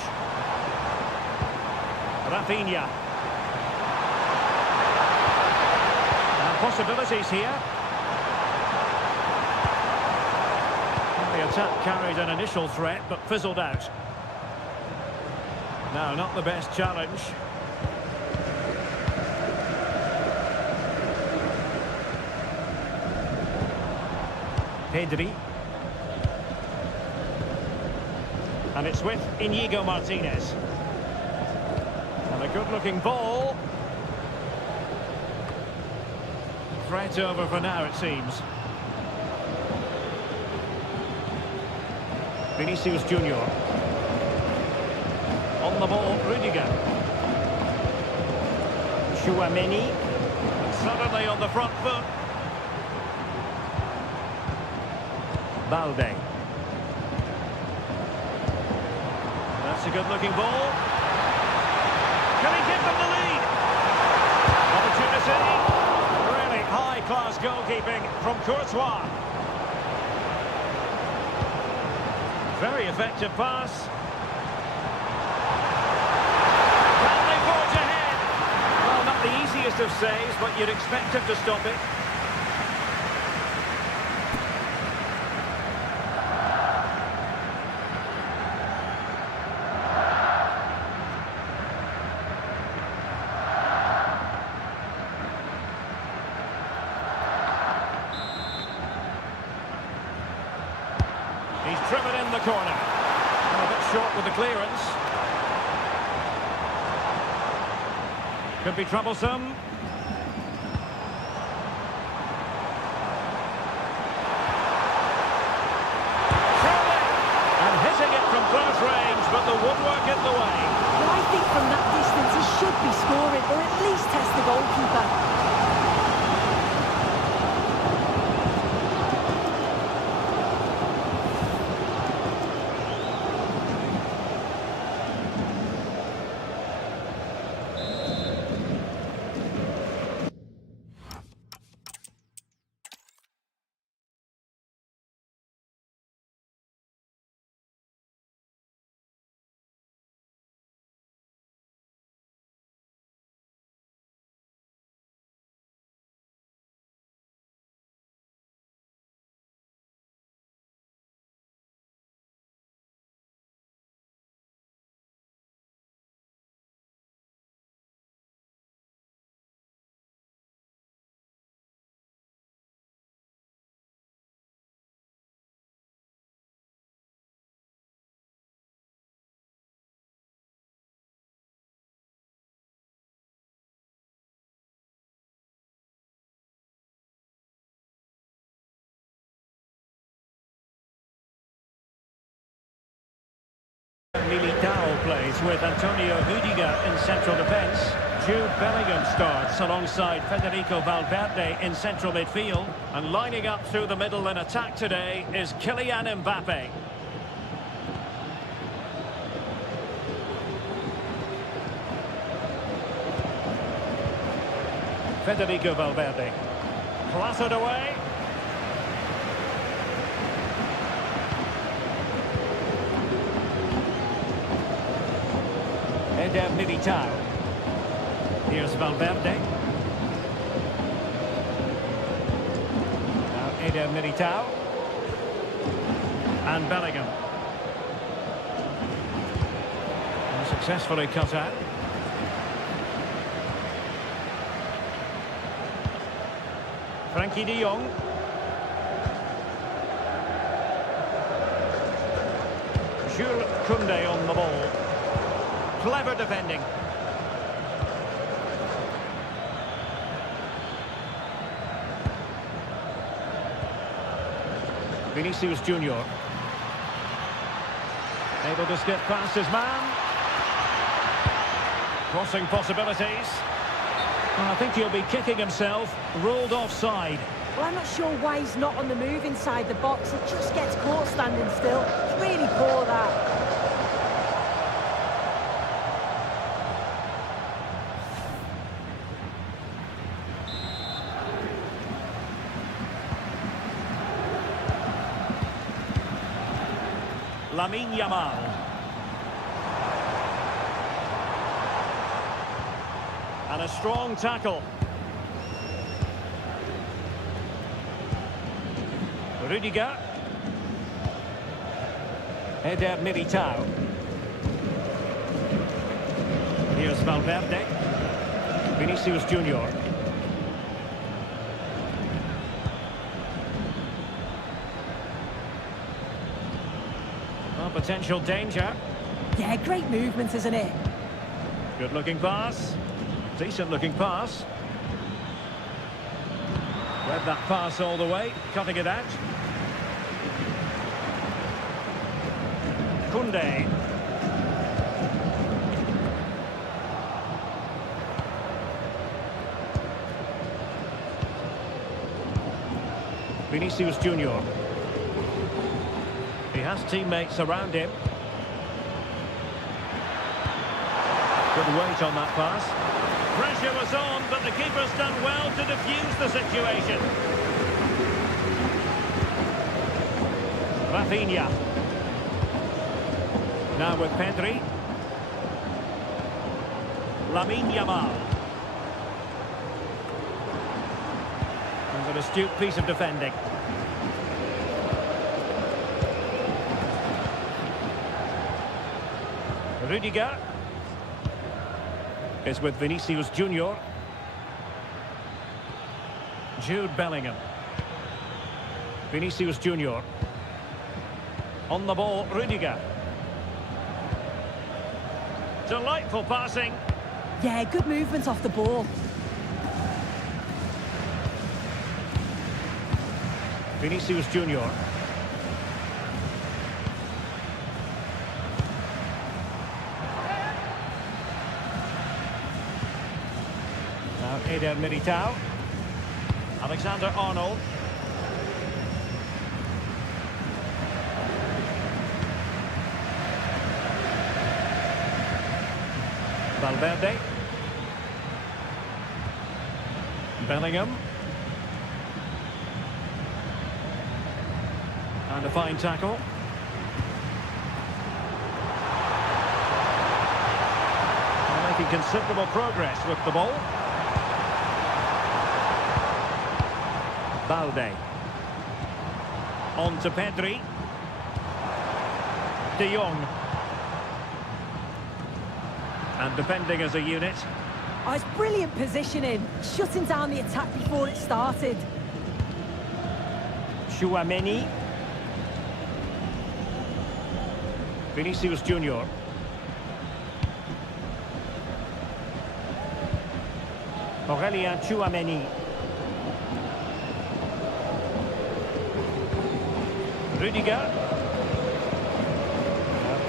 Rafinha. And possibilities here. The attack carried an initial threat, but fizzled out. No, not the best challenge. Pedri. And it's with Inigo Martinez. And a good-looking ball. Threat over for now, it seems. Vinicius Junior. On the ball, Rudiger. Chouameni. And suddenly on the front foot. Balde. That's a good-looking ball. Can he give them the lead? Opportunity. Really high-class goalkeeping from Courtois. Very effective pass. Can they forge ahead? Well, not the easiest of saves, but you'd expect him to stop it. He's driven in the corner. And a bit short with the clearance. Could be troublesome. And hitting it from close range, but the woodwork in the way. at least test the goalkeeper. Militao plays with Antonio Rudiger in central defence. Jude Bellingham starts alongside Federico Valverde in central midfield. And lining up through the middle in attack today is Kylian Mbappe. Federico Valverde. Clattered away. Militao. Here's Valverde. Now Eder Militao. And Bellingham. And successfully cut out. Frankie de Jong. Jules Koundé on the ball. Clever defending. Vinicius Junior. Able to skip past his man. Crossing possibilities. Well, I think he'll be kicking himself. Ruled offside. Well, I'm not sure why he's not on the move inside the box. It just gets caught standing still. It's really poor, that. Lamine Yamal. And a strong tackle. Rudiger. Eder Militao. Here's Valverde. Vinicius Junior. Potential danger. Yeah, great movement, isn't it? Good looking pass. Decent looking pass. Read that pass all the way, cutting it out. Koundé. Vinicius Junior. He has teammates around him. Good weight on that pass. Pressure was on, but the keeper's done well to defuse the situation. Rafinha. Now with Pedri. Lamine Yamal. And an astute piece of defending. Rudiger is with Vinicius Junior. Jude Bellingham. Vinicius Junior. On the ball, Rudiger. Delightful passing. Yeah, good movement off the ball. Vinicius Junior. Eder Militao. Alexander-Arnold. Valverde. Bellingham. And a fine tackle. They're making considerable progress with the ball. Balde. On to Pedri. De Jong. And defending as a unit. Oh, it's brilliant positioning, shutting down the attack before it started. Tchouaméni. Vinicius Junior. Aurélien Tchouaméni. Rudiger.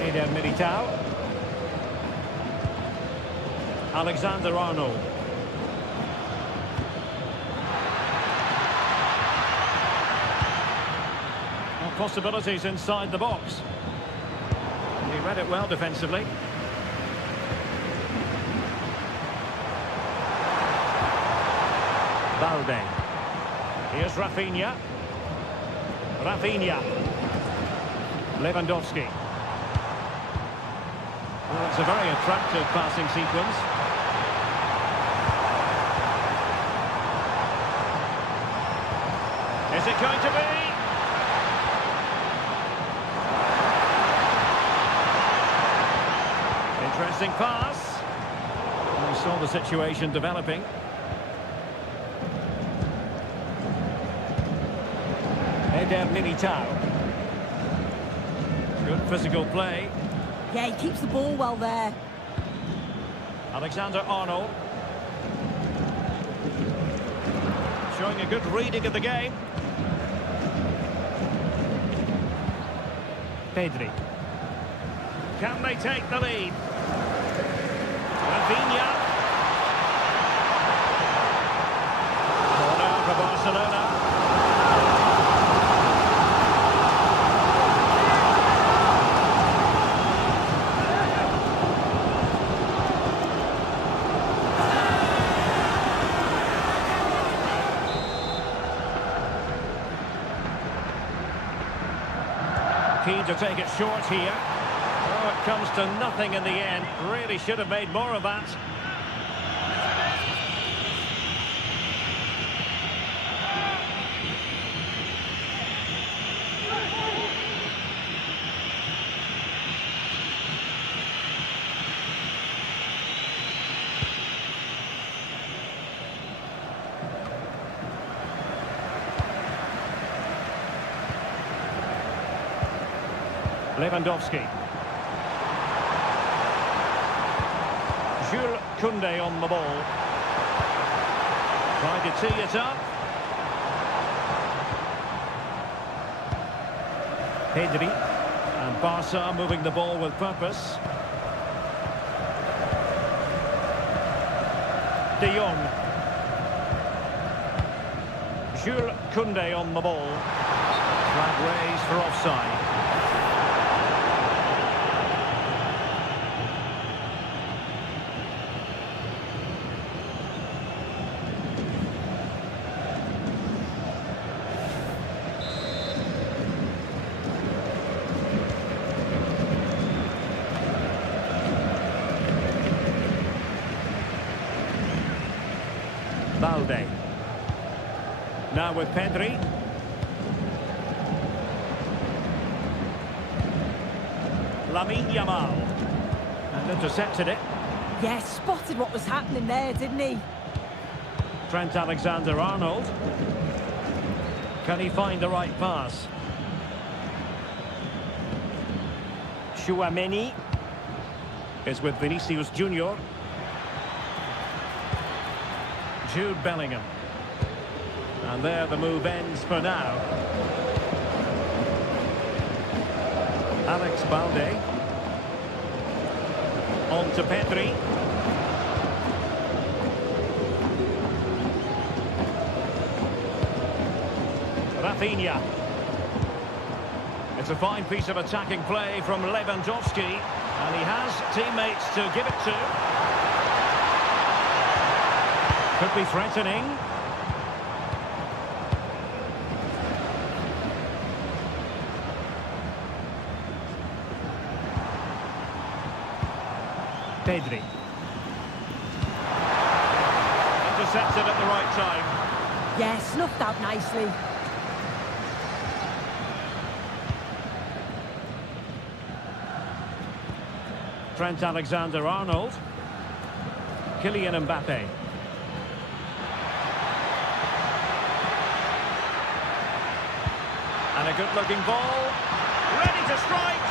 Eder Militao. Alexander-Arnold. Well, possibilities inside the box. He read it well defensively. Balde. Here's Rafinha. Rafinha. Lewandowski. Well, it's a very attractive passing sequence. Is it going to be? Interesting pass. We saw the situation developing. Eder Militao. Good physical play. Yeah, he keeps the ball well there. Alexander-Arnold. Showing a good reading of the game. Pedri. Can they take the lead? Rafinha. Corner for Barcelona. Keen to take it short here. Oh, it comes to nothing in the end. Really should have made more of that. Lewandowski. Jules Koundé on the ball. Trying to tee it up. Pedri. And Barca moving the ball with purpose. De Jong. Jules Koundé on the ball. Flag raised for offside. Balde. Now with Pedri. Lamine Yamal. And intercepted it. Yeah, spotted what was happening there, didn't he? Trent Alexander-Arnold. Can he find the right pass? Tchouaméni is with Vinicius Junior. Jude Bellingham. And there the move ends for now. Alex Balde. On to Pedri. Rafinha. It's a fine piece of attacking play from Lewandowski, and he has teammates to give it to. Could be threatening. Pedri. Intercepted at the right time. Yeah, snuffed out nicely. Trent Alexander-Arnold. Kylian Mbappe. And a good-looking ball. Ready to strike.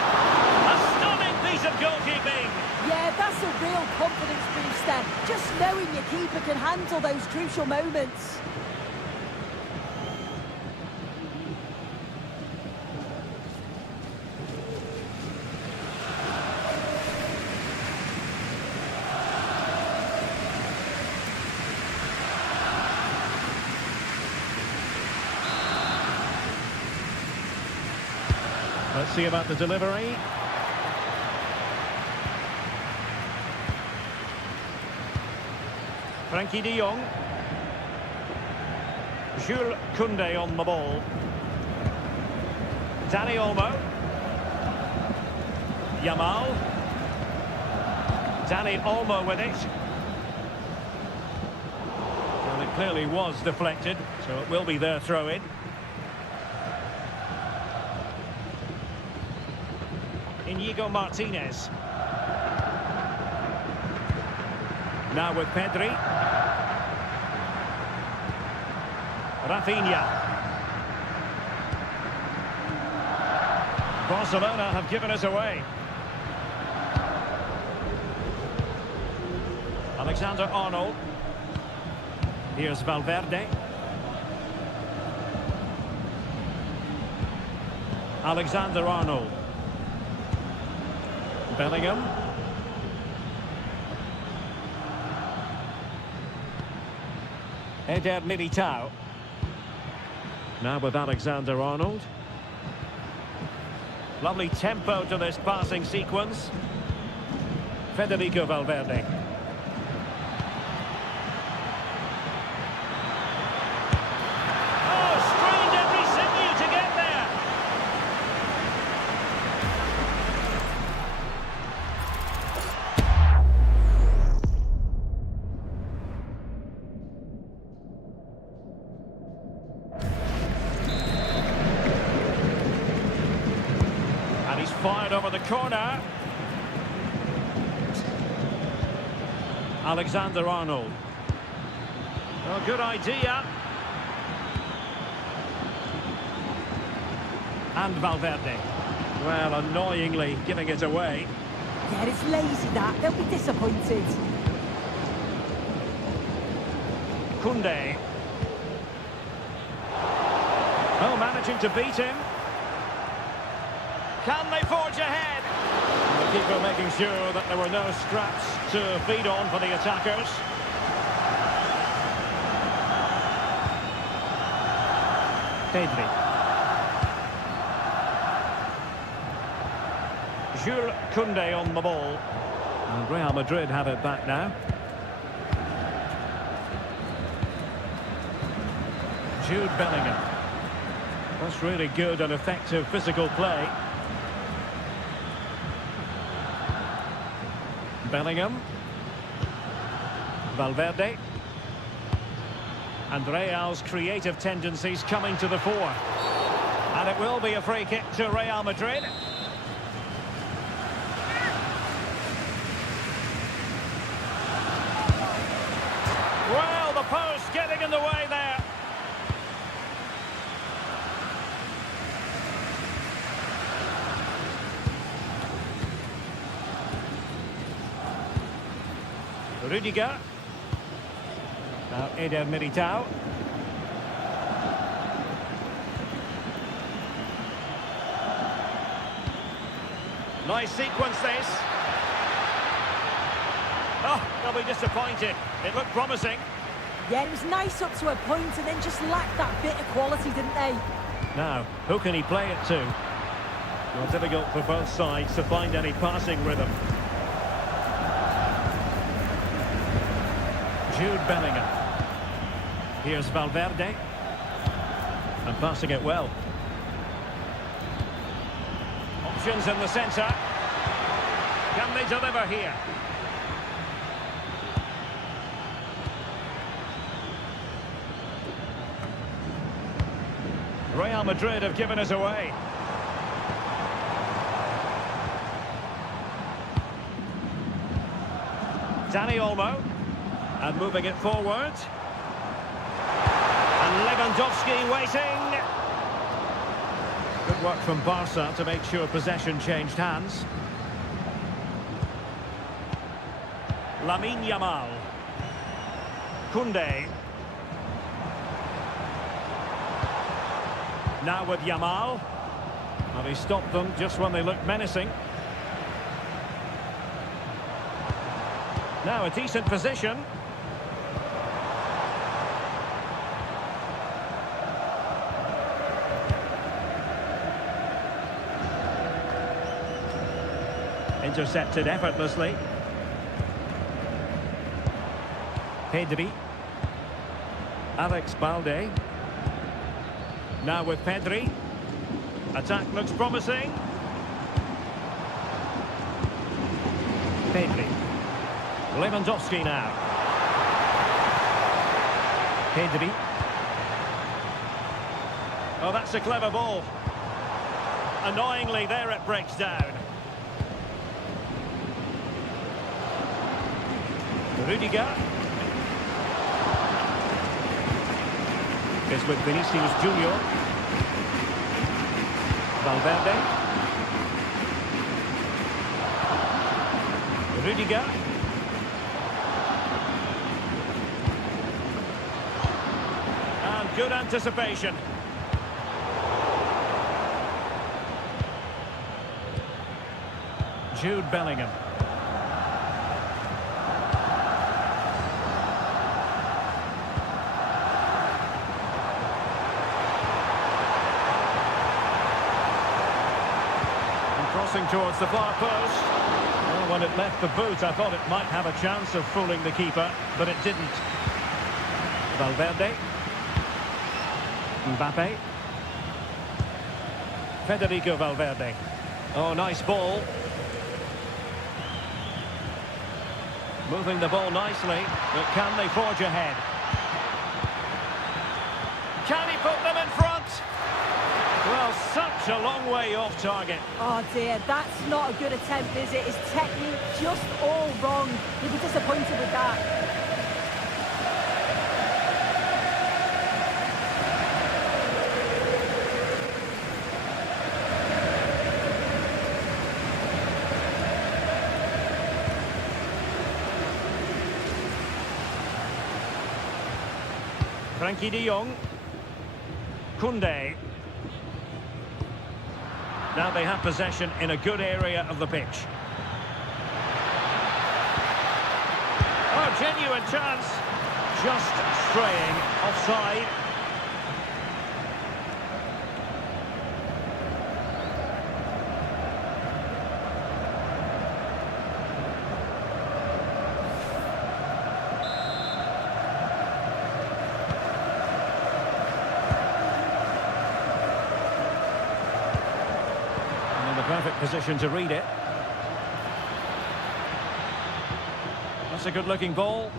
A stunning piece of goalkeeping. Yeah, that's a real confidence booster. Just knowing your keeper can handle those crucial moments. Let's see about the delivery. Frankie de Jong. Jules Koundé on the ball. Dani Olmo. Yamal. Dani Olmo with it. Well, it clearly was deflected, so it will be their throw-in. Inigo Martinez. Now with Pedri. Rafinha. Barcelona have given us away. Alexander-Arnold. Here's Valverde. Alexander-Arnold. Bellingham. Eder Militao. Now with Alexander-Arnold. Lovely tempo to this passing sequence. Federico Valverde. Oh, strained every sinew to get there. And he's fired over the corner. Alexander-Arnold. Oh, good idea. And Valverde. Well, annoyingly giving it away. Yeah, it's lazy that. They'll be disappointed. Koundé. Oh, managing to beat him. Can they forge ahead? And the keeper making sure that there were no scraps to feed on for the attackers. Pedri. Jules Koundé on the ball. And Real Madrid have it back now. Jude Bellingham. That's really good and effective physical play. Bellingham. Valverde. And Real's creative tendencies coming to the fore. And it will be a free kick to Real Madrid. Well, the post getting in the way there. Rudiger. Now Eder Militao. Nice sequence this. Oh, they'll be disappointed. It looked promising. Yeah, it was nice up to a point and then just lacked that bit of quality, didn't they? Now, who can he play it to? Well, difficult for both sides to find any passing rhythm. Jude Bellingham. Here's Valverde. And passing it well. Options in the centre. Can they deliver here? Real Madrid have given us away. Dani Olmo. And moving it forward. And Lewandowski waiting. Good work from Barca to make sure possession changed hands. Lamine Yamal. Koundé. Now with Yamal. And he stopped them just when they looked menacing. Now a decent position. Intercepted effortlessly. Pedri. Alex Balde. Now with Pedri. Attack looks promising. Pedri. Lewandowski now. Pedri. Oh, that's a clever ball. Annoyingly, there it breaks down. Rudiger. Is with Vinicius Junior. Valverde. Rudiger. And good anticipation. Jude Bellingham. Crossing towards the far post. Well, when it left the boot, I thought it might have a chance of fooling the keeper, but it didn't. Valverde. Mbappe. Federico Valverde. Oh, nice ball. Moving the ball nicely, but can they forge ahead? Can he put them in front? Well, such a long way off target. Oh dear, that's not a good attempt, is it? His technique just all wrong. He'll be disappointed with that. Frankie de Jong. Koundé. Now they have possession in a good area of the pitch. Oh, genuine chance. Just straying offside. Perfect position to read it. That's a good-looking ball.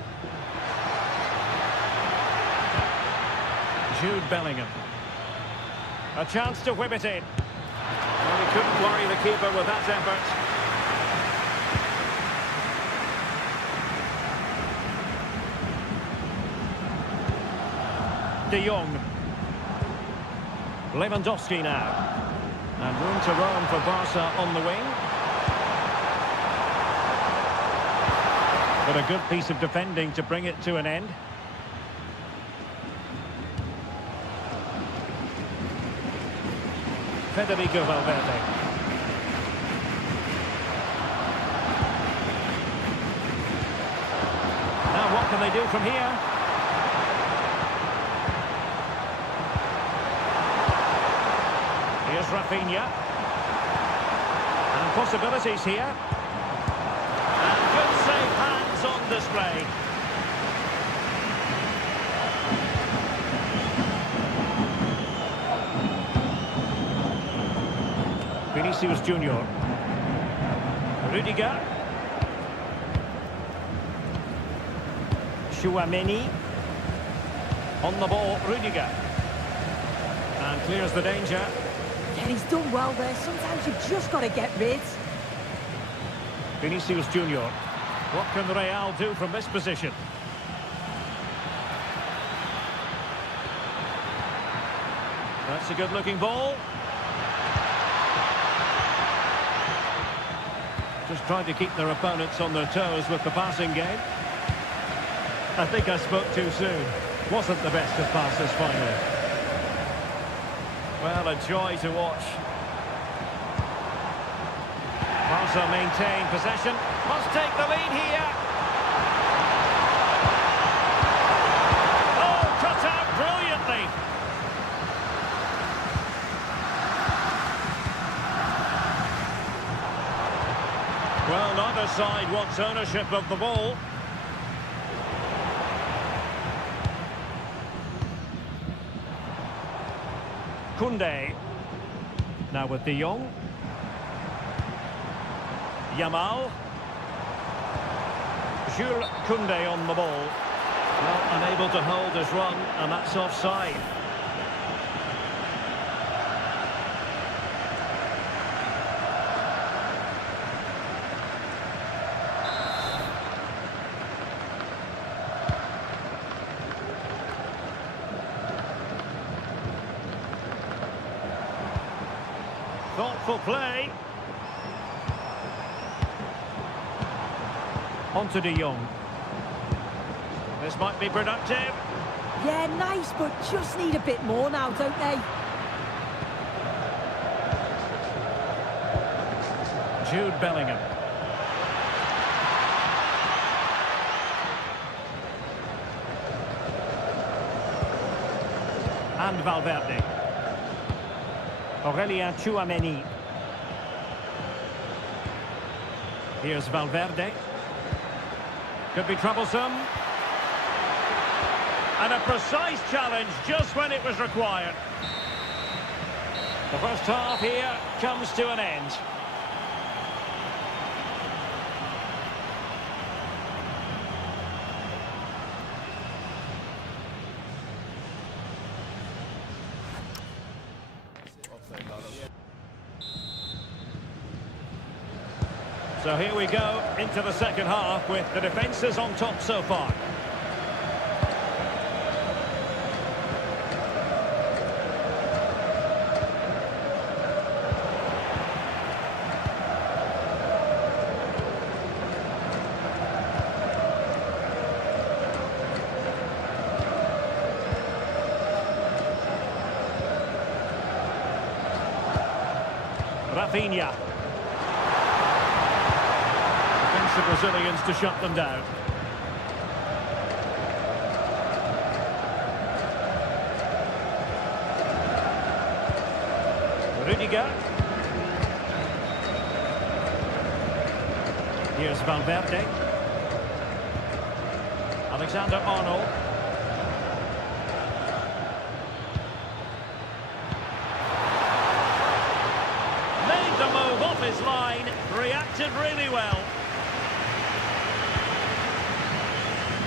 Jude Bellingham. A chance to whip it in. Well, he couldn't worry the keeper with that effort. De Jong. Lewandowski now. And room to roam for Barca on the wing. But a good piece of defending to bring it to an end. Federico Valverde. Now what can they do from here? Rafinha. And possibilities here. And good safe hands on display. Vinicius Junior. Rudiger. Chouameni. On the ball, Rudiger. And clears the danger. Yeah, he's done well there. Sometimes you've just got to get rid. Vinicius Junior. What can Real do from this position? That's a good-looking ball. Just trying to keep their opponents on their toes with the passing game. I think I spoke too soon. Wasn't the best of passes finally. Well, a joy to watch. Barca maintain possession. Must take the lead here. Oh, cut out brilliantly. Well, neither side wants ownership of the ball. Koundé. Now with De Jong. Yamal. Jules Koundé on the ball. Well, unable to hold his run, and that's offside. Thoughtful play. On to De Jong. This might be productive. Yeah, nice, but just need a bit more now, don't they? Jude Bellingham. And Valverde. Aurelien Chouameni. Here's Valverde. Could be troublesome. And a precise challenge just when it was required. The first half here comes to an end. So here we go into the second half with the defences on top so far. Rafinha. The Brazilians to shut them down. Rudiger. Here's Valverde. Alexander-Arnold. Made the move off his line, reacted really well.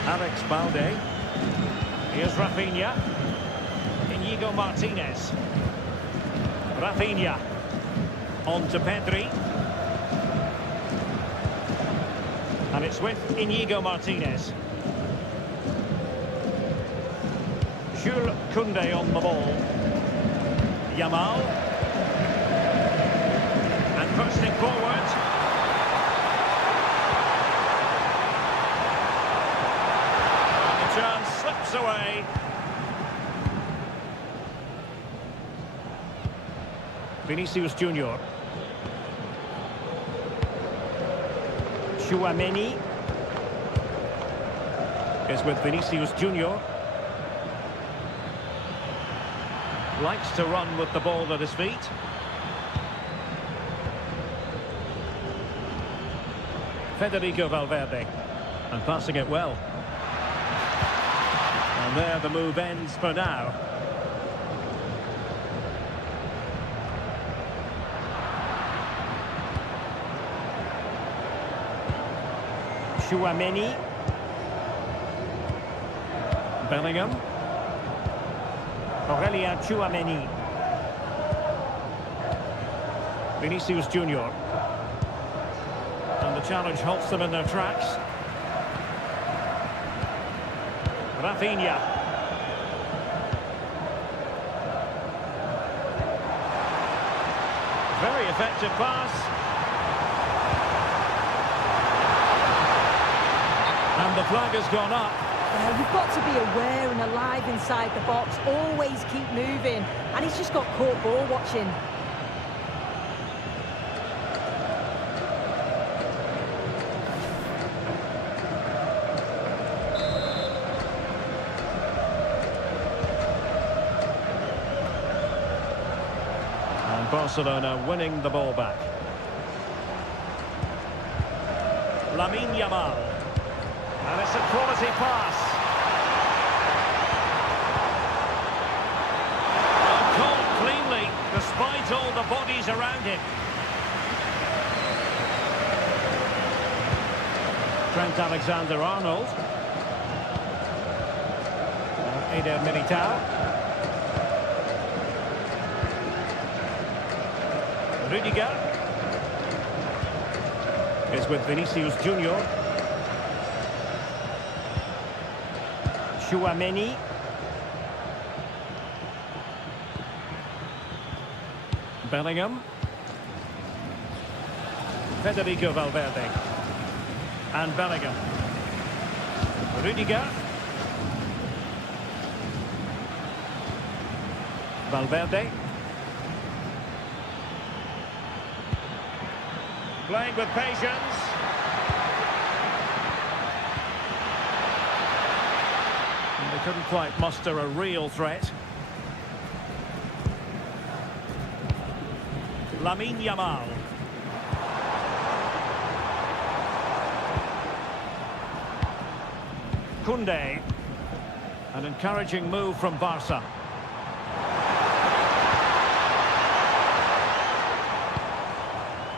Alex Balde. Here's Rafinha. Inigo Martinez. Rafinha. On to Pedri. And it's with Inigo Martinez. Jules Koundé on the ball. Yamal. And bursting forward. Chance slips away. Vinicius Junior. Chouameni is with Vinicius Junior. Likes to run with the ball at his feet. Federico Valverde. And passing it well. And there the move ends for now. Chouameni. Bellingham. Aurelien Chouameni. Vinicius Junior. And the challenge halts them in their tracks. Rafinha. Very effective pass. And the flag has gone up. You've got to be aware and alive inside the box. Always keep moving. And he's just got caught ball watching. And Barcelona winning the ball back. Lamine Yamal. And it's a quality pass. And caught cleanly, despite all the bodies around him. Trent Alexander-Arnold. Eder Militao. Rudiger. Is with Vinicius Junior. Chouameni. Bellingham. Federico Valverde. And Bellingham. Rudiger. Valverde. Playing with patience. They couldn't quite muster a real threat. Lamine Yamal. Koundé. An encouraging move from Barca.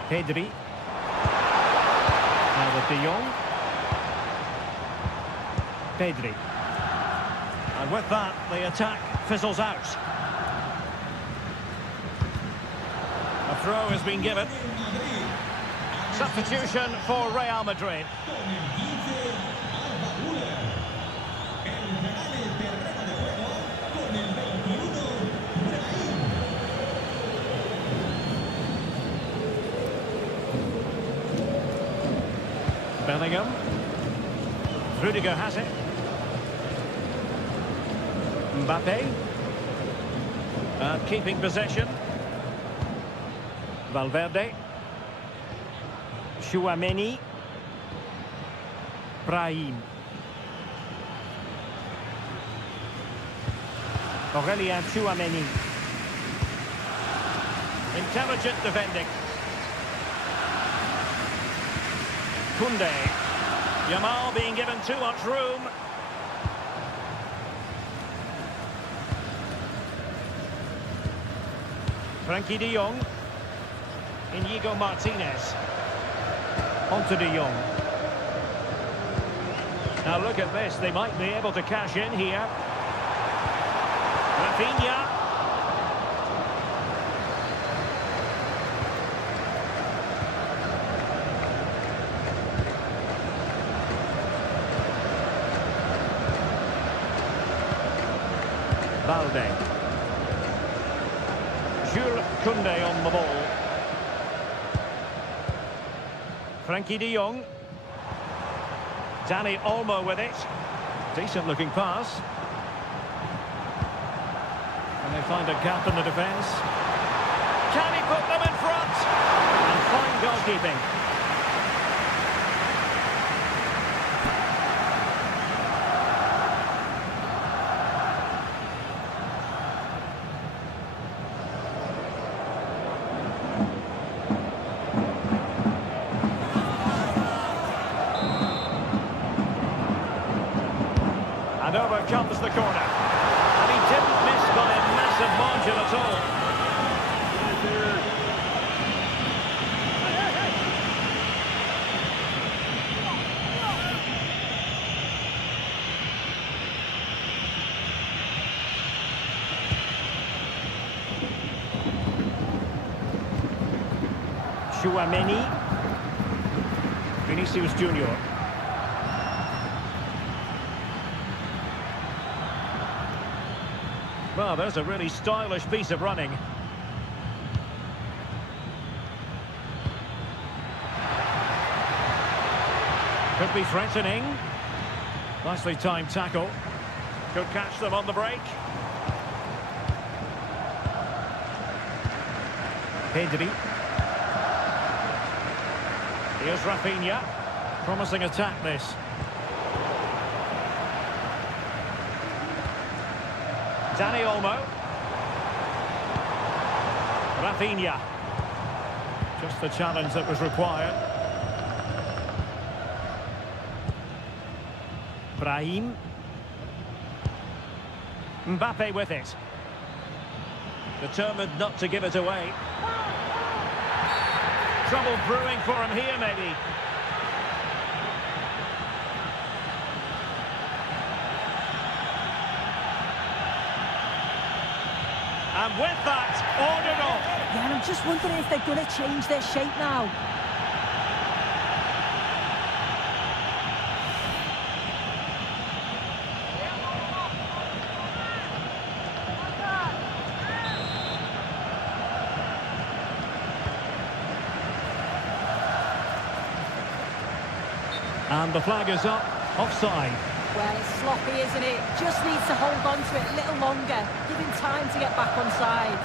Pedri. Now with De Jong. Pedri. And with that, the attack fizzles out. A throw has been given. Substitution for Real Madrid. Bellingham. Rudiger has it. Mbappe. Keeping possession. Valverde. Chouameni. Brahim. Aurelien Chouameni. Intelligent defending. Koundé. Yamal being given too much room. Frankie de Jong. Inigo Martinez. On to de Jong. Now look at this, they might be able to cash in here. Rafinha. Balde. Jules Koundé on the ball. Frankie de Jong. Dani Olmo with it. Decent looking pass. And they find a gap in the defence. Can he put them in front? And fine goalkeeping. comes the corner. And he didn't miss by a massive margin at all. Chouameni. Vinicius Junior. Well, there's a really stylish piece of running. Could be threatening. Nicely timed tackle. Could catch them on the break. Pedri. Here's Rafinha. Promising attack this. Dani Olmo. Rafinha. Just the challenge that was required. Brahim. Mbappe with it. Determined not to give it away. Trouble brewing for him here, maybe. And with that, ordered off. Yeah, and I'm just wondering if they're going to change their shape now. And the flag is up, offside. Well, it's sloppy, isn't it? Just needs to hold on to it a little longer. Give him time to get back on side.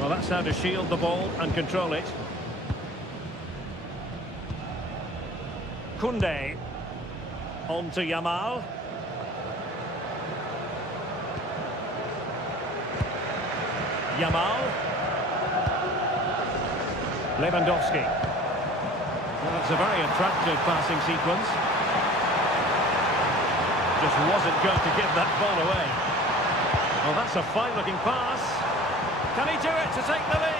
Well, that's how to shield the ball and control it. Koundé. On to Yamal. Yamal. Lewandowski. Well, it's a very attractive passing sequence. Just wasn't going to give that ball away. Well, that's a fine-looking pass. Can he do it to take the lead?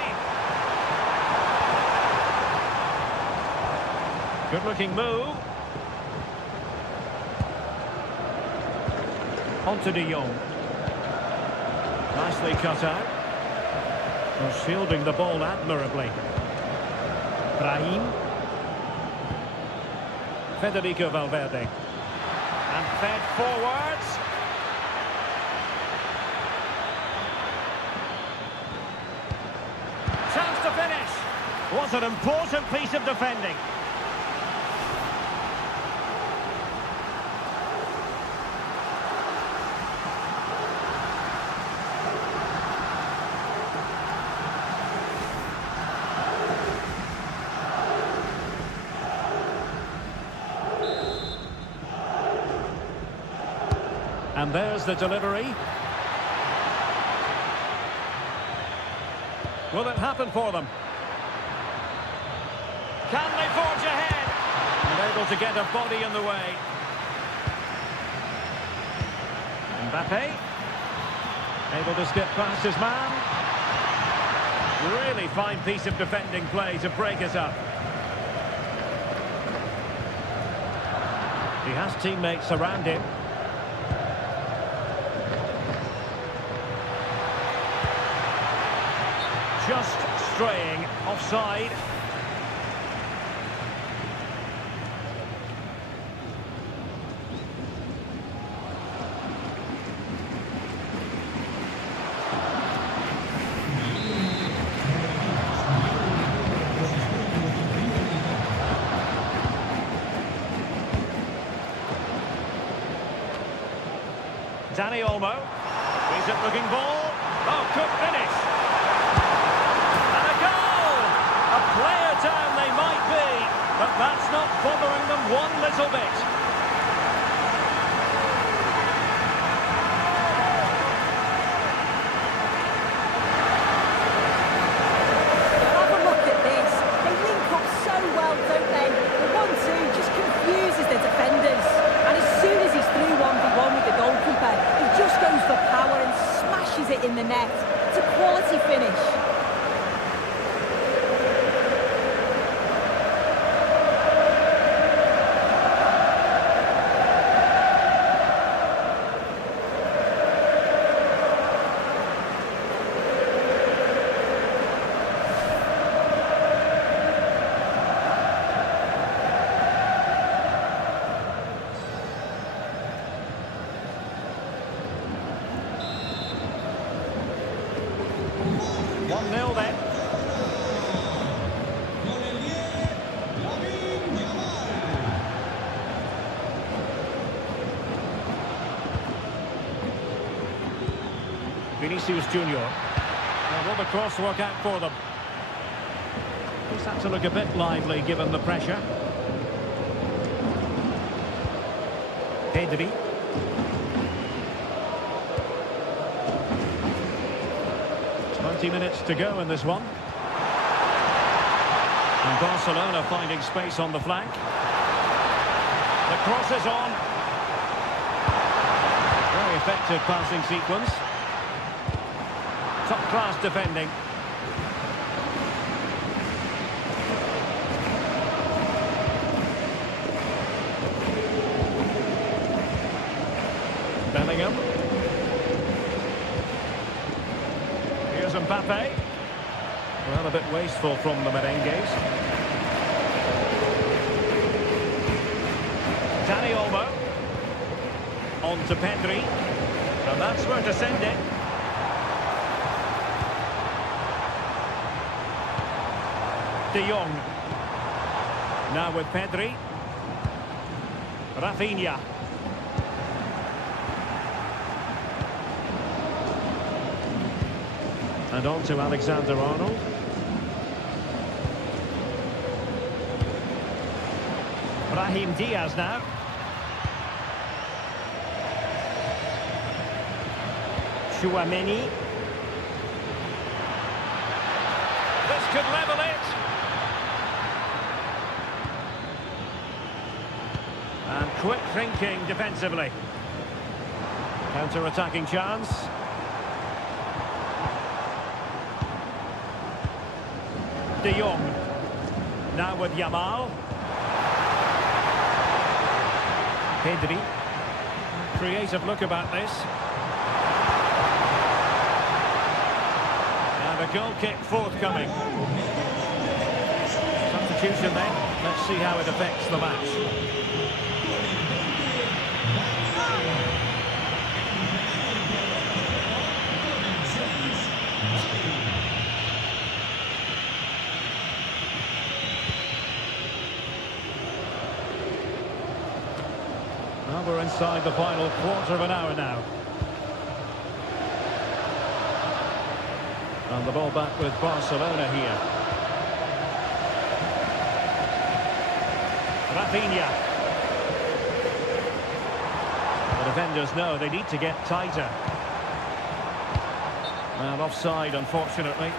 Good-looking move. On to De Jong. Nicely cut out. Well, shielding the ball admirably. Brahim. Federico Valverde. And fed forwards. Chance to finish. Was an important piece of defending. And there's the delivery. Will it happen for them? Can they forge ahead? And able to get a body in the way. Mbappe. Able to skip past his man. Really fine piece of defending play to break it up. He has teammates around him. Just straying offside. Dani Olmo. Decent looking ball. Oh, could finish. And a goal! A player down they might be, but That's not bothering them one little bit. Have a look at this. They link up so well, don't they? The 1-2 just confuses the defenders. And as soon as he's through 1v1 with the goalkeeper, he just goes for power and smashes it in the net. It's a quality finish. Then. Vinicius Junior. Now will the cross work out for them? Just had to look a bit lively given the pressure. Pedri. 20 minutes to go in this one. And Barcelona finding space on the flank. The cross is on. Very effective passing sequence. Top-class defending. Bellingham. Mbappe. Well, a bit wasteful from the Merengues. Dani Olmo. On to Pedri. And that's where to send it. De Jong. Now with Pedri. Rafinha. And on to Alexander-Arnold. Brahim Diaz now. Chouameni. This could level it. And quick thinking defensively. Counter-attacking chance. De Jong. Now with Yamal. Pedri. Creative look about this. And a goal kick forthcoming. Substitution then. Let's see how it affects the match. Well, we're inside the final quarter of an hour now. And the ball back with Barcelona here. Rafinha. The defenders know they need to get tighter. And offside, unfortunately.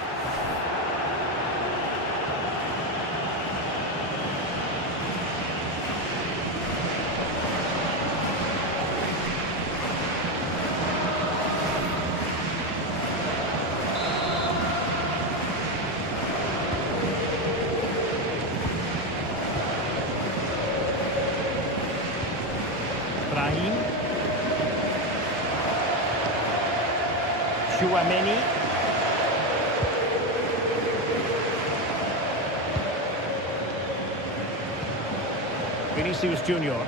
Brahim. Chouameni. Vinicius Junior.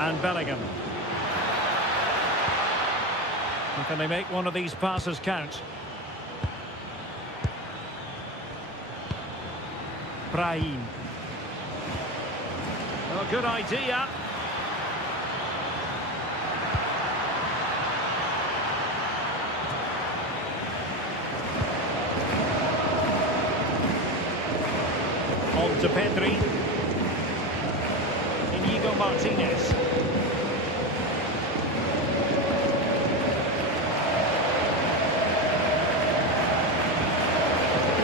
And Bellingham. And can they make one of these passes count? Brahim. Oh, good idea. On to Pedri. Inigo Martinez.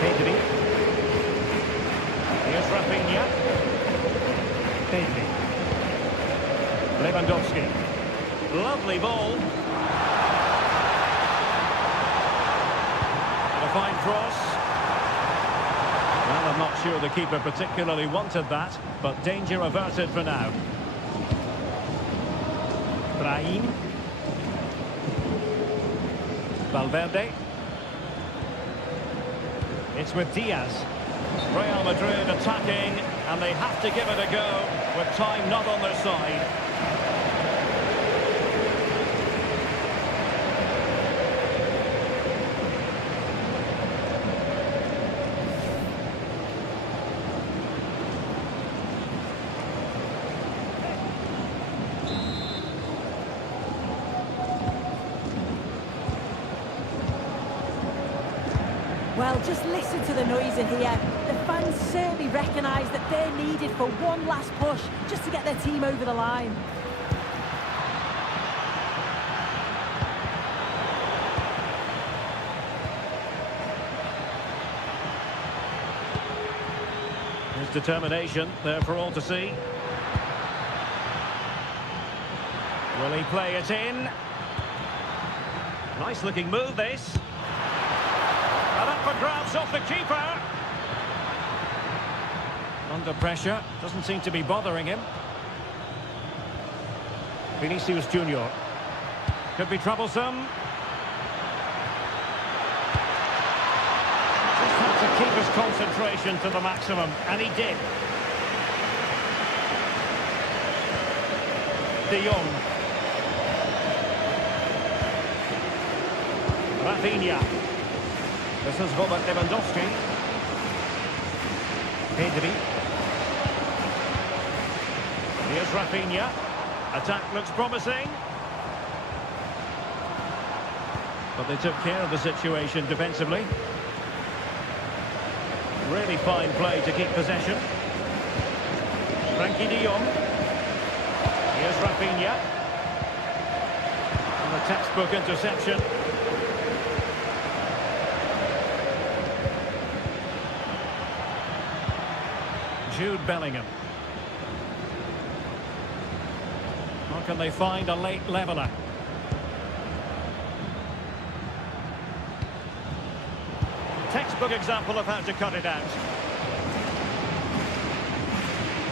Pedri. Here's Rafinha. Pedri. Lewandowski. Lovely ball. And a fine cross. Well, I'm not sure the keeper particularly wanted that, but danger averted for now. Brahim. Valverde. It's with Diaz. Real Madrid attacking, and they have to give it a go with time not on their side. Well, just listen to the noise in here. The fans certainly recognise that they're needed for one last push just to get their team over the line. His determination there for all to see. Will he play it in? Nice looking move this. And up for grabs off the keeper. Under pressure, doesn't seem to be bothering him. Vinicius Junior. Could be troublesome. Just had to keep his concentration to the maximum, and he did. De Jong. Rafinha. This is Robert Lewandowski. Pedri. Here's Rafinha. Attack looks promising. But they took care of the situation defensively. Really fine play to keep possession. Frankie de Jong. Here's Rafinha. And the textbook interception. Jude Bellingham. How can they find a late leveller? Textbook example of how to cut it out.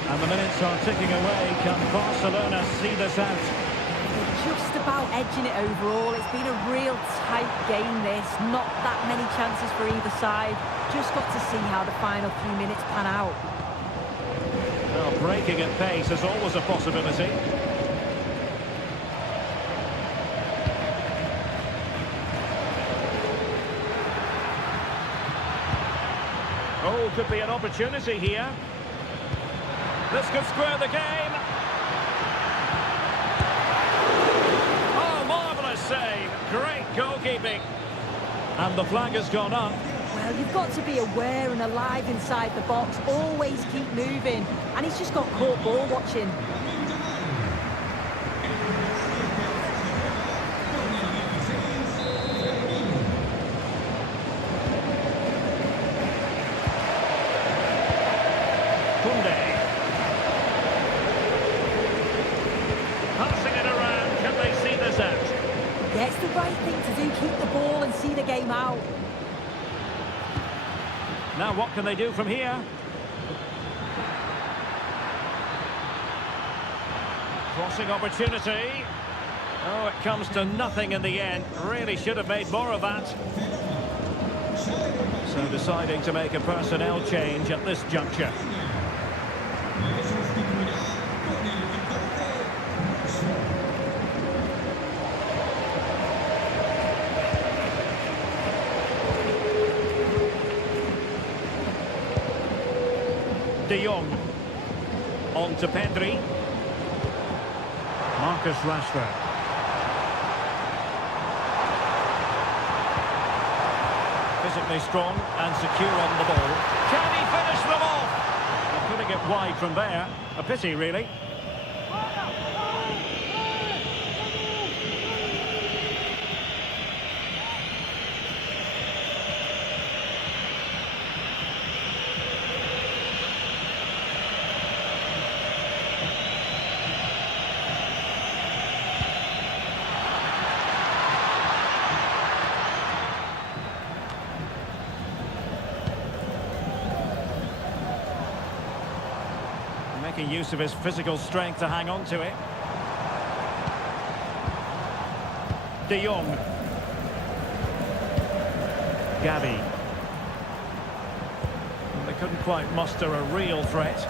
And the minutes are ticking away. Can Barcelona see this out? They're just about edging it overall. It's been a real tight game, this. Not that many chances for either side. Just got to see how the final few minutes pan out. Well, breaking at pace is always a possibility. Oh, could be an opportunity here. This could square the game. Oh, marvellous save. Great goalkeeping. And the flag has gone up. Well, you've got to be aware and alive inside the box. Always keep moving. And he's just got caught ball watching. Passing it around. Can they see this out? Yeah, it's the right thing to do. Keep the ball and see the game out. Now what can they do from here? Crossing opportunity. Oh, it comes to nothing in the end. Really should have made more of that. So deciding to make a personnel change at this juncture. De Jong. On to Pedri. Marcus Rashford. Physically strong and secure on the ball. Can he finish them off? it wide from there. A pity, really. Making use of his physical strength to hang on to it. De Jong. Gavi. They couldn't quite muster a real threat.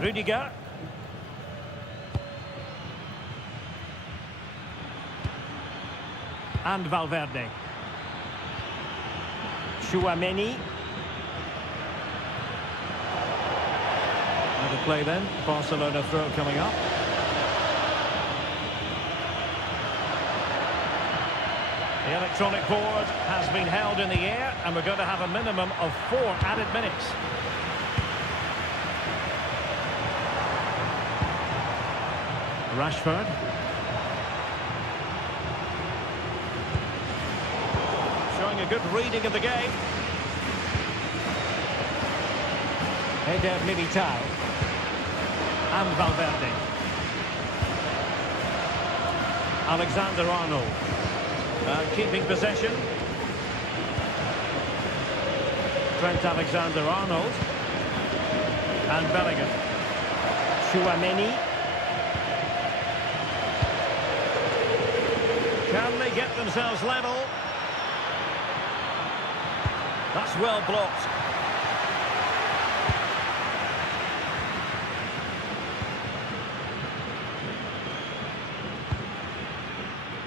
Rudiger. And Valverde. Tchouaméni. Another play then. Barcelona throw coming up. The electronic board has been held in the air, and we're going to have a minimum of 4 added minutes. Rashford. Showing a good reading of the game. Eder Militao. And Valverde. Alexander-Arnold. Keeping possession. Trent Alexander-Arnold. And Bellingham. Tchouaméni. Can they get themselves level? That's well blocked.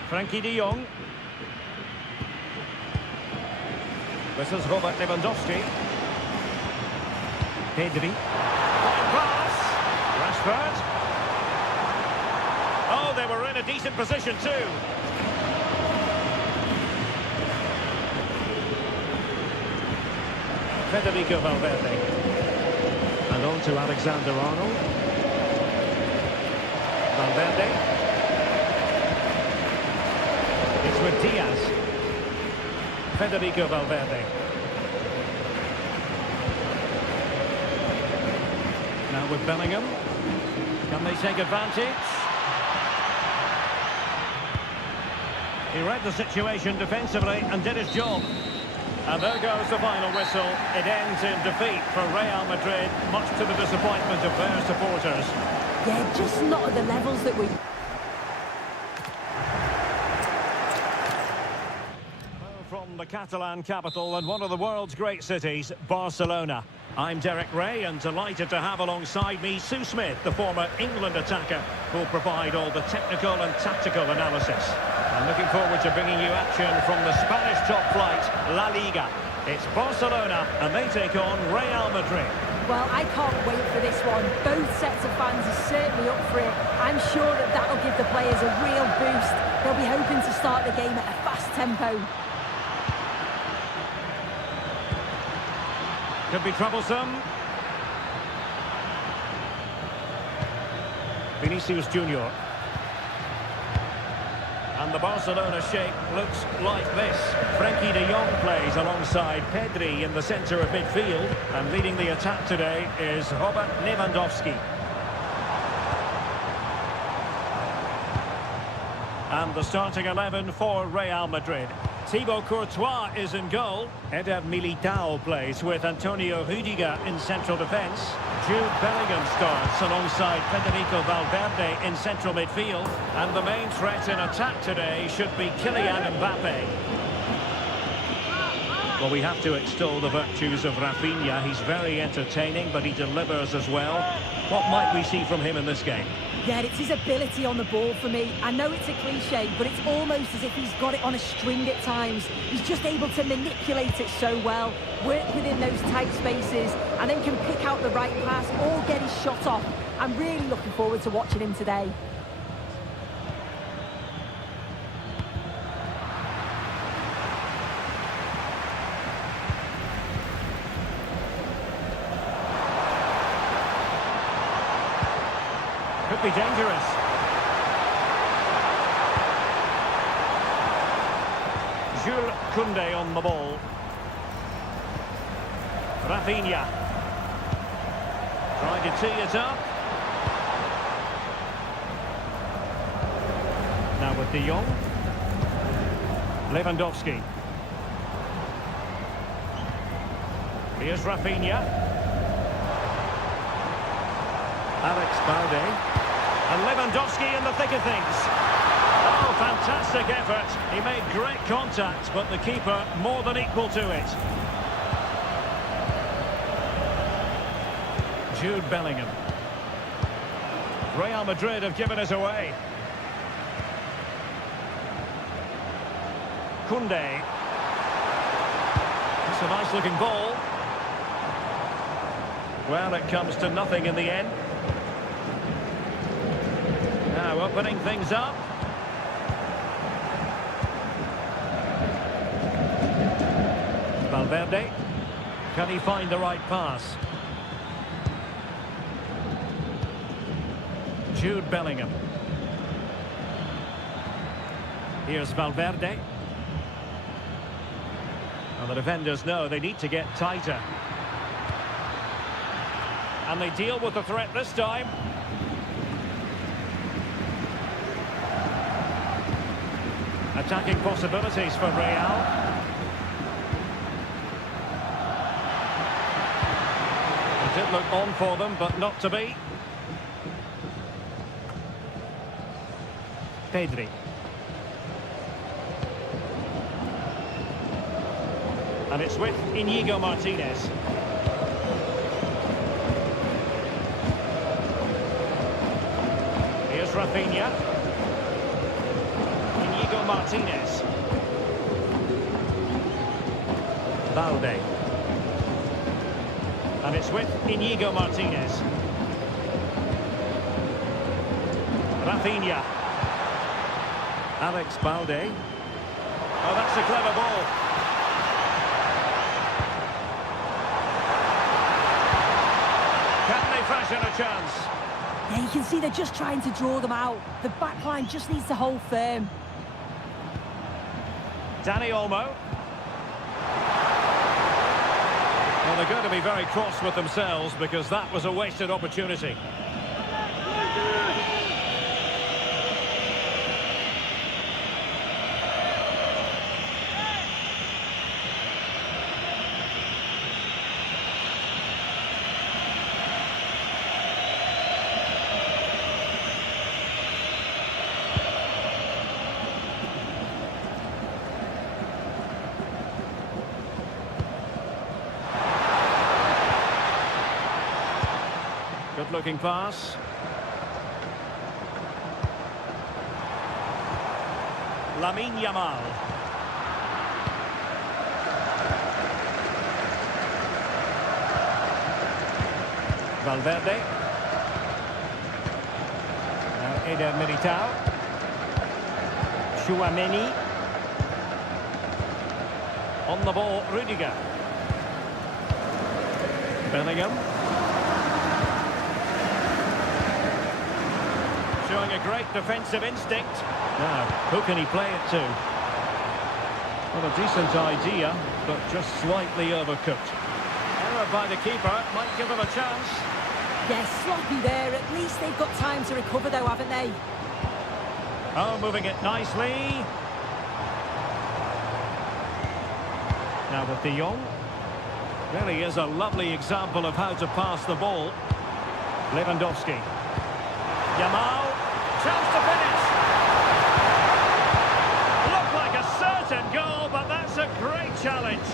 Frankie de Jong. This is Robert Lewandowski. Pedri. Fine pass. Rashford. Oh, they were in a decent position too. Federico Valverde. And on to Alexander-Arnold. Valverde. It's with Diaz. Federico Valverde. Now with Bellingham. Can they take advantage? He read the situation defensively and did his job. And there goes the final whistle. It ends in defeat for Real Madrid, much to the disappointment of their supporters. Yeah, just not at the levels that we... From the Catalan capital and one of the world's great cities, Barcelona. I'm Derek Ray and delighted to have alongside me Sue Smith, the former England attacker, who'll provide all the technical and tactical analysis. I'm looking forward to bringing you action from the Spanish top flight, LaLiga. It's Barcelona and they take on Real Madrid. Well, I can't wait for this one. Both sets of fans are certainly up for it. I'm sure that that'll give the players a real boost. They'll be hoping to start the game at a fast tempo. Could be troublesome. Vinicius Junior. And the Barcelona shape looks like this. Frankie de Jong plays alongside Pedri in the centre of midfield. And leading the attack today is Robert Lewandowski. And the starting 11 for Real Madrid. Thibaut Courtois is in goal. Eder Militao plays with Antonio Rudiger in central defence. Jude Bellingham starts alongside Federico Valverde in central midfield. And the main threat in attack today should be Kylian Mbappe. Well, we have to extol the virtues of Rafinha. He's very entertaining, but he delivers as well. What might we see from him in this game? Yeah, it's his ability on the ball for me. I know it's a cliche, but it's almost as if he's got it on a string at times. He's just able to manipulate it so well, work within those tight spaces, and then can pick out the right pass or get his shot off. I'm really looking forward to watching him today. Could be dangerous. Jules Koundé on the ball. Rafinha. Trying to tee it up. Now with De Jong. Lewandowski. Here's Rafinha. Alex Balde. And Lewandowski in the thick of things. Oh, fantastic effort. He made great contact, but the keeper more than equal to it. Jude Bellingham. Real Madrid have given it away. Koundé. It's a nice looking ball. Well, it comes to nothing in the end. Now opening things up. Valverde. Can he find the right pass? Jude Bellingham. Here's Valverde. Well, the defenders know they need to get tighter. And they deal with the threat this time. Attacking possibilities for Real. It did look on for them, but not to be. Pedri. And it's with Inigo Martinez. Here's Rafinha. Inigo Martinez. Balde. And it's with Inigo Martinez. Rafinha. Alex Balde. Oh, that's a clever ball. Can they fashion a chance? Yeah, you can see they're just trying to draw them out. The back line just needs to hold firm. Dani Olmo. Well, they're going to be very cross with themselves because that was a wasted opportunity. Good-looking pass. Lamine Yamal. Valverde. Now Eder Militao. Chouameni. On the ball, Rudiger. Bellingham. Showing a great defensive instinct. Now, who can he play it to? Well, a decent idea, but just slightly overcooked. Error by the keeper might give him a chance. Yeah, sloppy there. At least they've got time to recover, though, haven't they? Oh, moving it nicely. Now with De Jong. Really is a lovely example of how to pass the ball. Lewandowski. Yamal. Chance to finish. Looked like a certain goal, but that's a great challenge.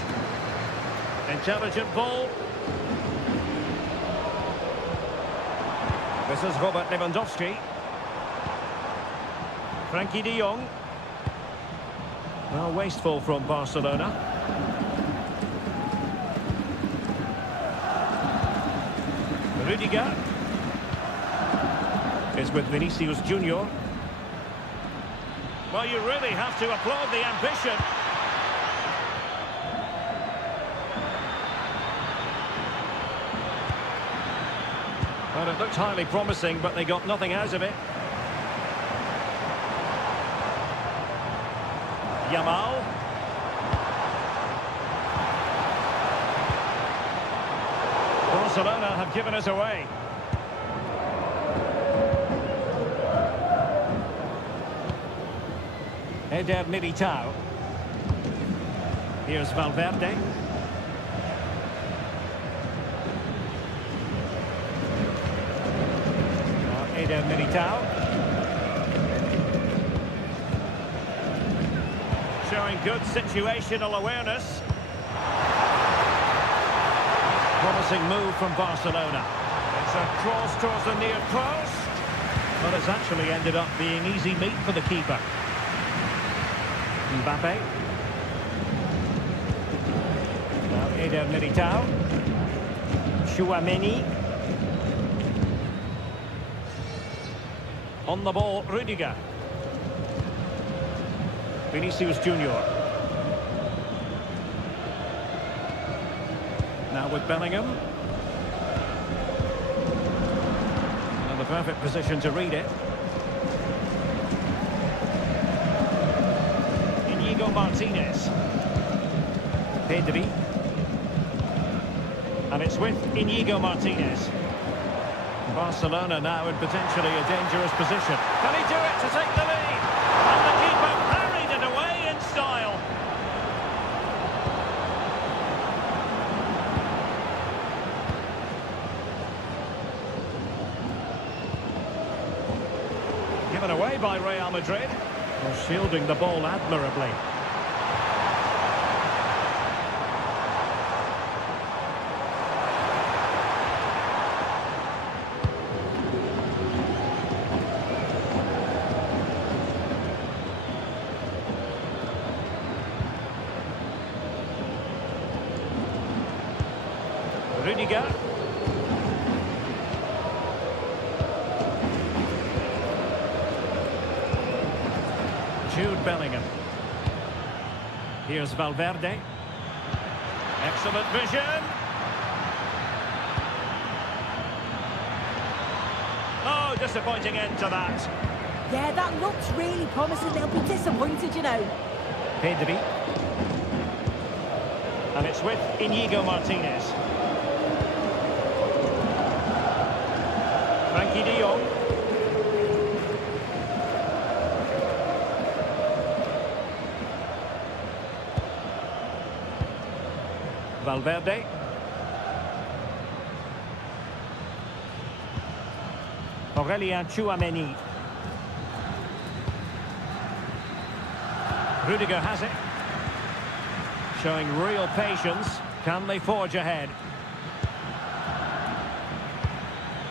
Intelligent ball. This is Robert Lewandowski. Frankie de Jong. Well, wasteful from Barcelona. Rudiger is with Vinicius Junior. Well, you really have to applaud the ambition. Well, it looked highly promising, but they got nothing out of it. Yamal. Barcelona have given us away. Eder Militao. Here's Valverde. Eder Militao. Showing good situational awareness. Promising move from Barcelona. It's a cross towards the near post, but it's actually ended up being easy meat for the keeper. Mbappe. Now Eder Militao. Tchouaméni. On the ball, Rudiger. Vinicius Junior. Now with Bellingham. And the perfect position to read it. Inigo Martinez. Pedri. And it's with Inigo Martinez. Barcelona now in potentially a dangerous position. Can he do it to take the lead? And the keeper parried it away in style. Given away by Real Madrid. Well, shielding the ball admirably. Rudiger. Jude Bellingham. Here's Valverde. Excellent vision. Oh, disappointing end to that. Yeah, that looks really promising. They'll be disappointed, you know. Pedri. And it's with Inigo Martinez. Frankie de Jong. Valverde. Aurelien Tchouaméni. Rudiger has it. Showing real patience. Can they forge ahead?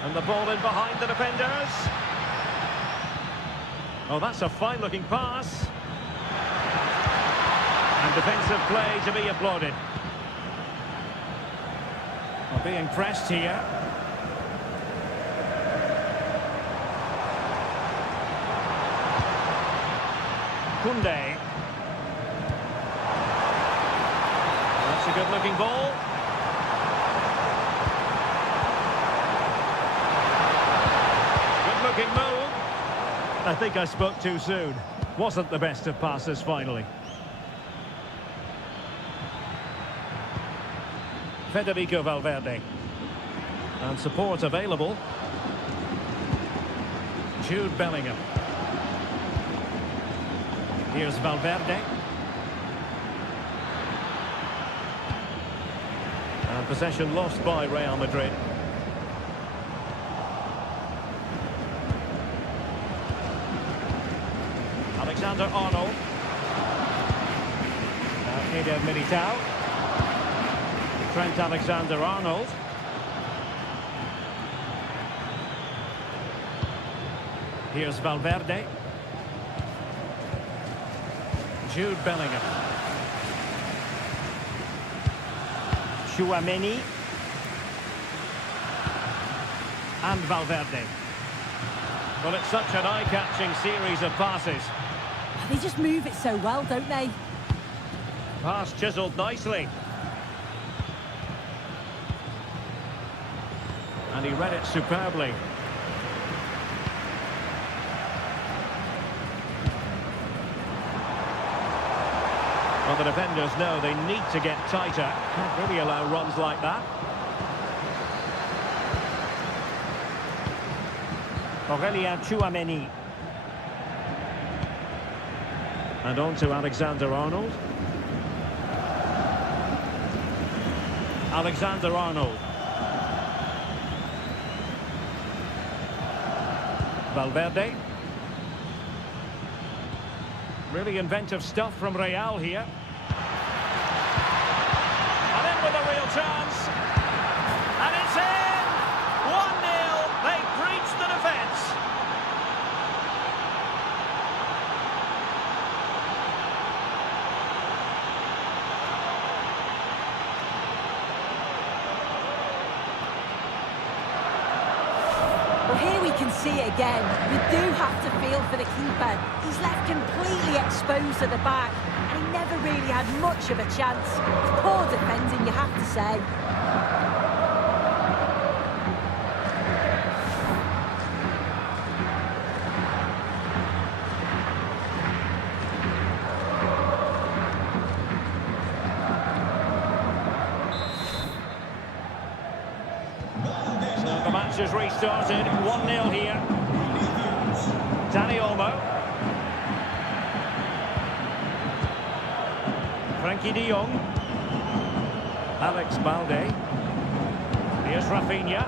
And the ball in behind the defenders. Oh, that's a fine-looking pass. And defensive play to be applauded. Well, being pressed here. Koundé. That's a good-looking ball. Good-looking move. I think I spoke too soon. Wasn't the best of passes finally. Federico Valverde. And support available. Jude Bellingham. Here's Valverde. And possession lost by Real Madrid. Alexander-Arnold. Now Eder Militao. Trent Alexander-Arnold. Here's Valverde. Jude Bellingham. Tchouaméni. And Valverde. Well, it's such an eye-catching series of passes. They just move it so well, don't they? Pass chiselled nicely. And he read it superbly. Well, the defenders know they need to get tighter. Can't really allow runs like that. Aurélien Tchouameni. And on to Alexander-Arnold. Alexander-Arnold. Valverde. Really inventive stuff from Real here. And in with a real chance. And it's in! 1-0. They breached the defence. Well, here we can see it again. You do have to feel for the keeper. He's left completely exposed at the back, and he never really had much of a chance. Poor defending, you have to say. The match has restarted. 1-0 here. Dani Olmo. Frankie de Jong. Alex Balde. Here's Rafinha.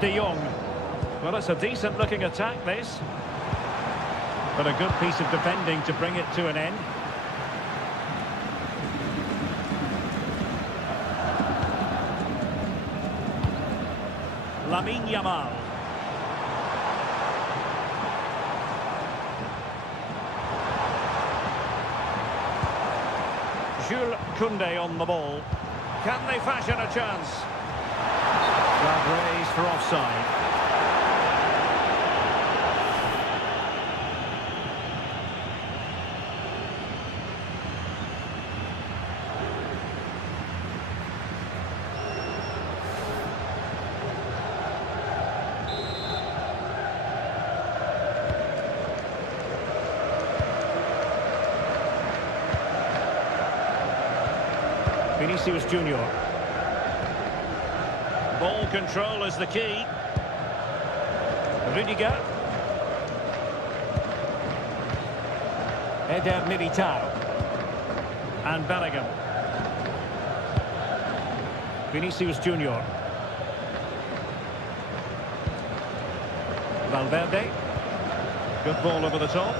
De Jong. Well, it's a decent-looking attack, this. But a good piece of defending to bring it to an end. Lamine Yamal. Jules Koundé on the ball. Can they fashion a chance? Flag raised for offside. Vinicius Junior. Ball control is the key. Rudiger. Eder Militao. And Bellingham. Vinicius Junior. Valverde. Good ball over the top.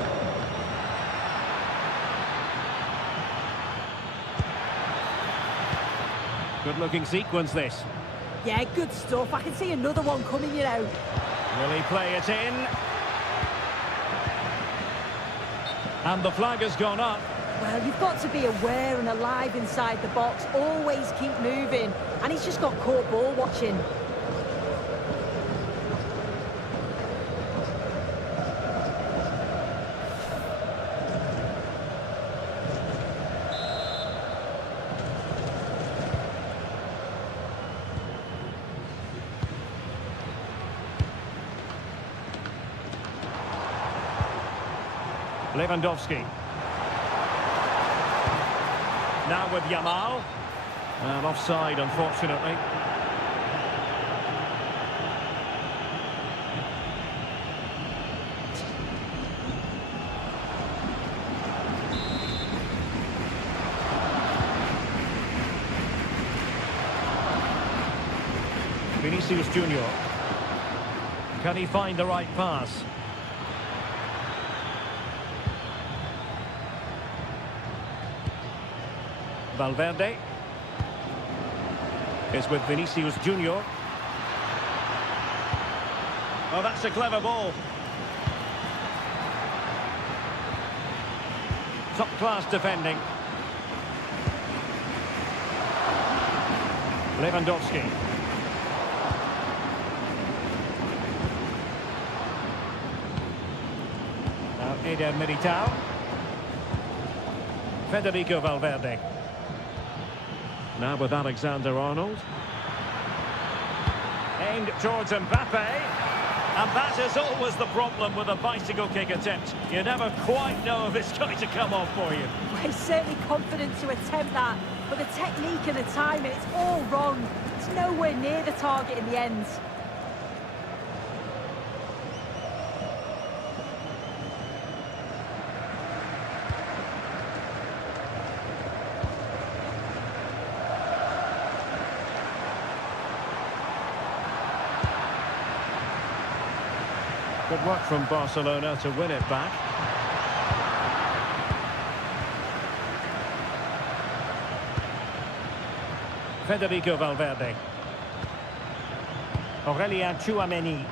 Good-looking sequence, this. Yeah, good stuff. I can see another one coming, you know. Will he play it in? And the flag has gone up. Well, you've got to be aware and alive inside the box. Always keep moving. And he's just got caught ball watching. Lewandowski. Now with Yamal. And offside, unfortunately. Vinicius Junior. Can he find the right pass? Valverde is with Vinicius Junior. Oh, that's a clever ball. Top-class defending. Lewandowski. Now Eder Militao. Federico Valverde. Now with Alexander-Arnold. Aimed towards Mbappe. And that is always the problem with a bicycle kick attempt. You never quite know if it's going to come off for you. Well, he's certainly confident to attempt that, but the technique and the timing, it's all wrong. It's nowhere near the target in the end. Good work from Barcelona to win it back. Federico Valverde. Aurélien Tchouameni.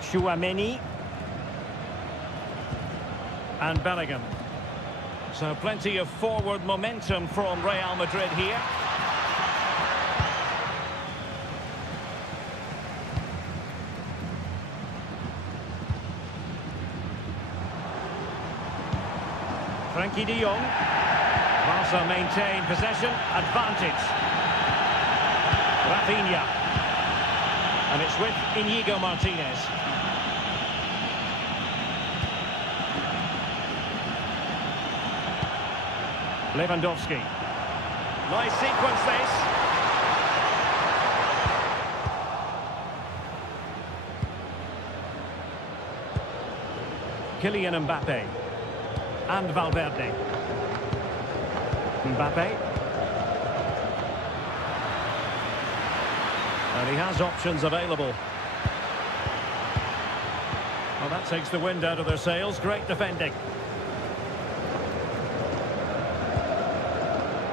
Tchouameni. And Bellingham. So plenty of forward momentum from Real Madrid here. Frankie de Jong. Barca maintain possession, advantage. Rafinha. And it's with Inigo Martinez. Lewandowski. Nice sequence this. Kylian Mbappe. And Valverde. Mbappe. And he has options available. Well, that takes the wind out of their sails. Great defending.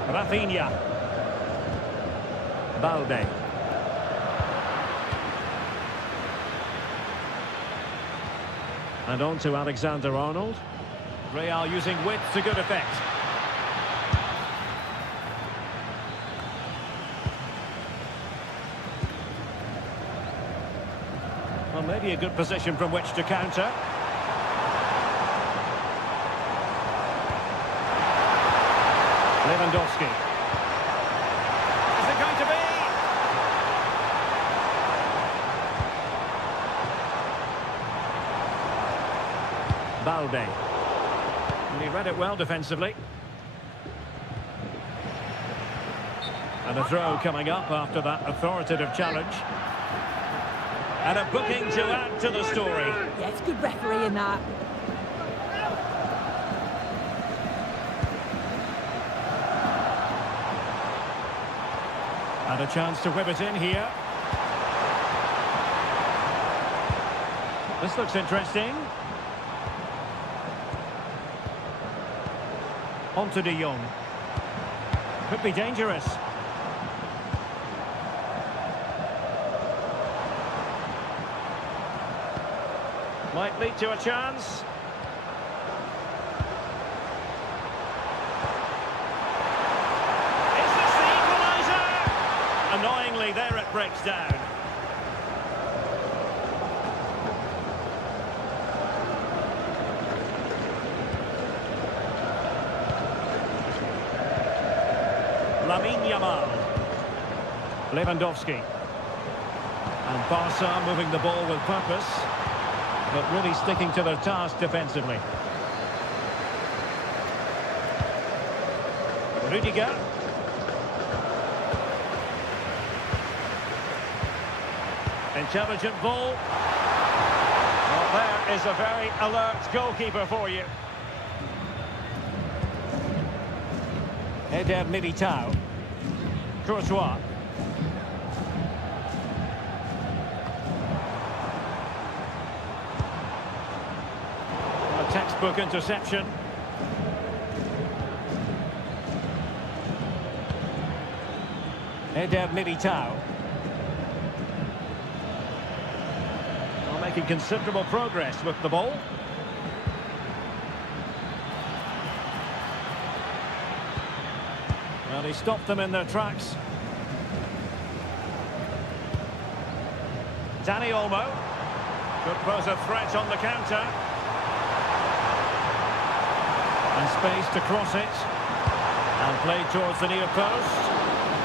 Rafinha. Balde. And on to Alexander-Arnold. Real using width to good effect. Well, maybe a good position from which to counter. Lewandowski. Is it going to be? Balde. And he read it well defensively. And a throw coming up after that authoritative challenge. And a booking to add to the story. Yeah, it's good refereeing that. And a chance to whip it in here. This looks interesting. On to de Jong. Could be dangerous. Might lead to a chance. Is this the equaliser? Annoyingly, there it breaks down. Lamine Yamal. Lewandowski. And Barca moving the ball with purpose, but really sticking to their task defensively. Rudiger. Intelligent ball. Well, there is a very alert goalkeeper for you. Eder Militao. Courtois. A textbook interception. Eder Militao. Well, making considerable progress with the ball. Well, he stopped them in their tracks. Dani Olmo. Could pose a threat on the counter. And space to cross it. And played towards the near post.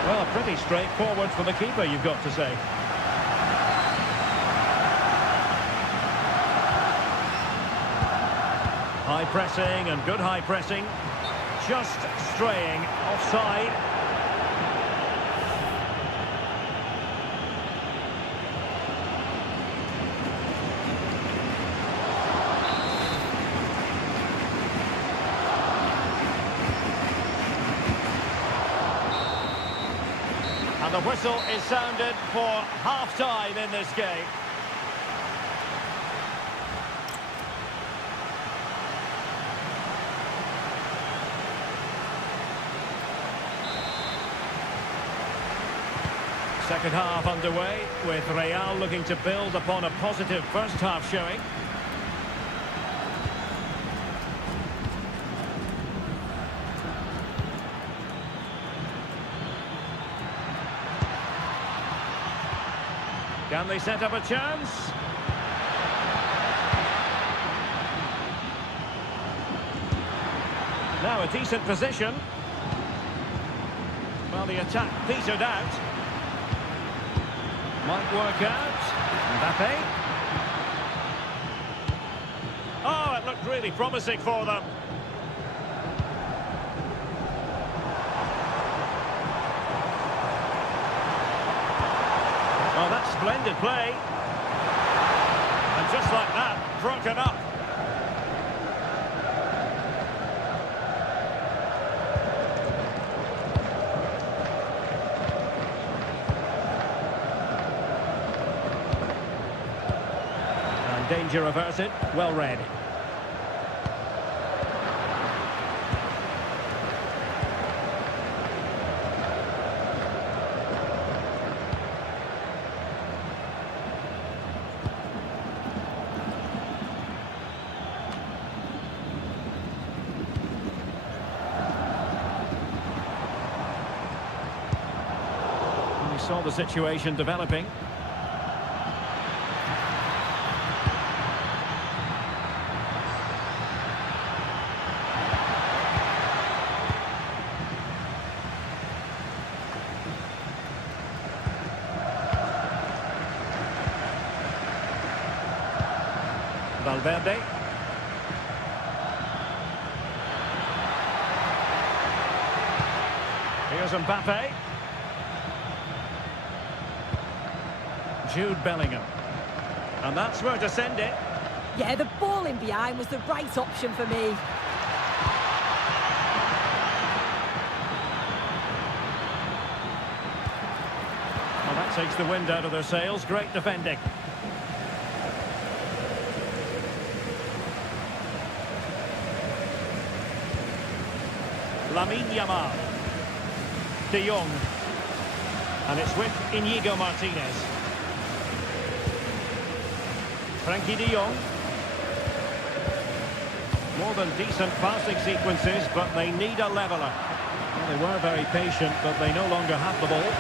Well, pretty straightforward for the keeper, you've got to say. High pressing and good high pressing. Just straying offside. And the whistle is sounded for half-time in this game. Second half underway, with Real looking to build upon a positive first half showing. Can they set up a chance? Now a decent position. Well, the attack petered out. Might work out. Mbappe. Oh, it looked really promising for them. Oh, that's splendid play. And just like that, broken up. Danger averted, well read. We saw the situation developing. Valverde. Here's Mbappe. Jude Bellingham. And that's where to send it. Yeah, the ball in behind was the right option for me. Well, that takes the wind out of their sails. Great defending. Lamine Yamal. De Jong. And it's with Iñigo Martinez. Frankie de Jong. More than decent passing sequences, but they need a leveller. Well, they were very patient, but they no longer have the ball.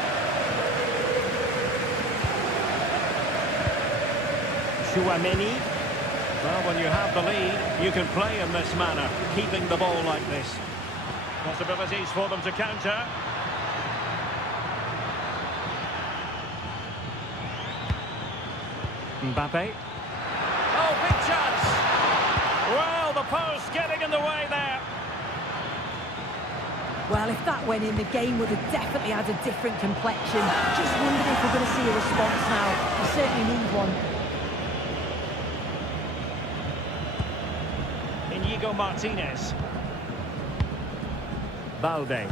Chouameni. Well, when you have the lead, you can play in this manner, keeping the ball like this. Possibilities for them to counter. Mbappe. Oh, big chance! Well, the post getting in the way there. Well, if that went in, the game would have definitely had a different complexion. Just wondering if we're going to see a response now. We certainly need one. Iñigo Martinez. Balde.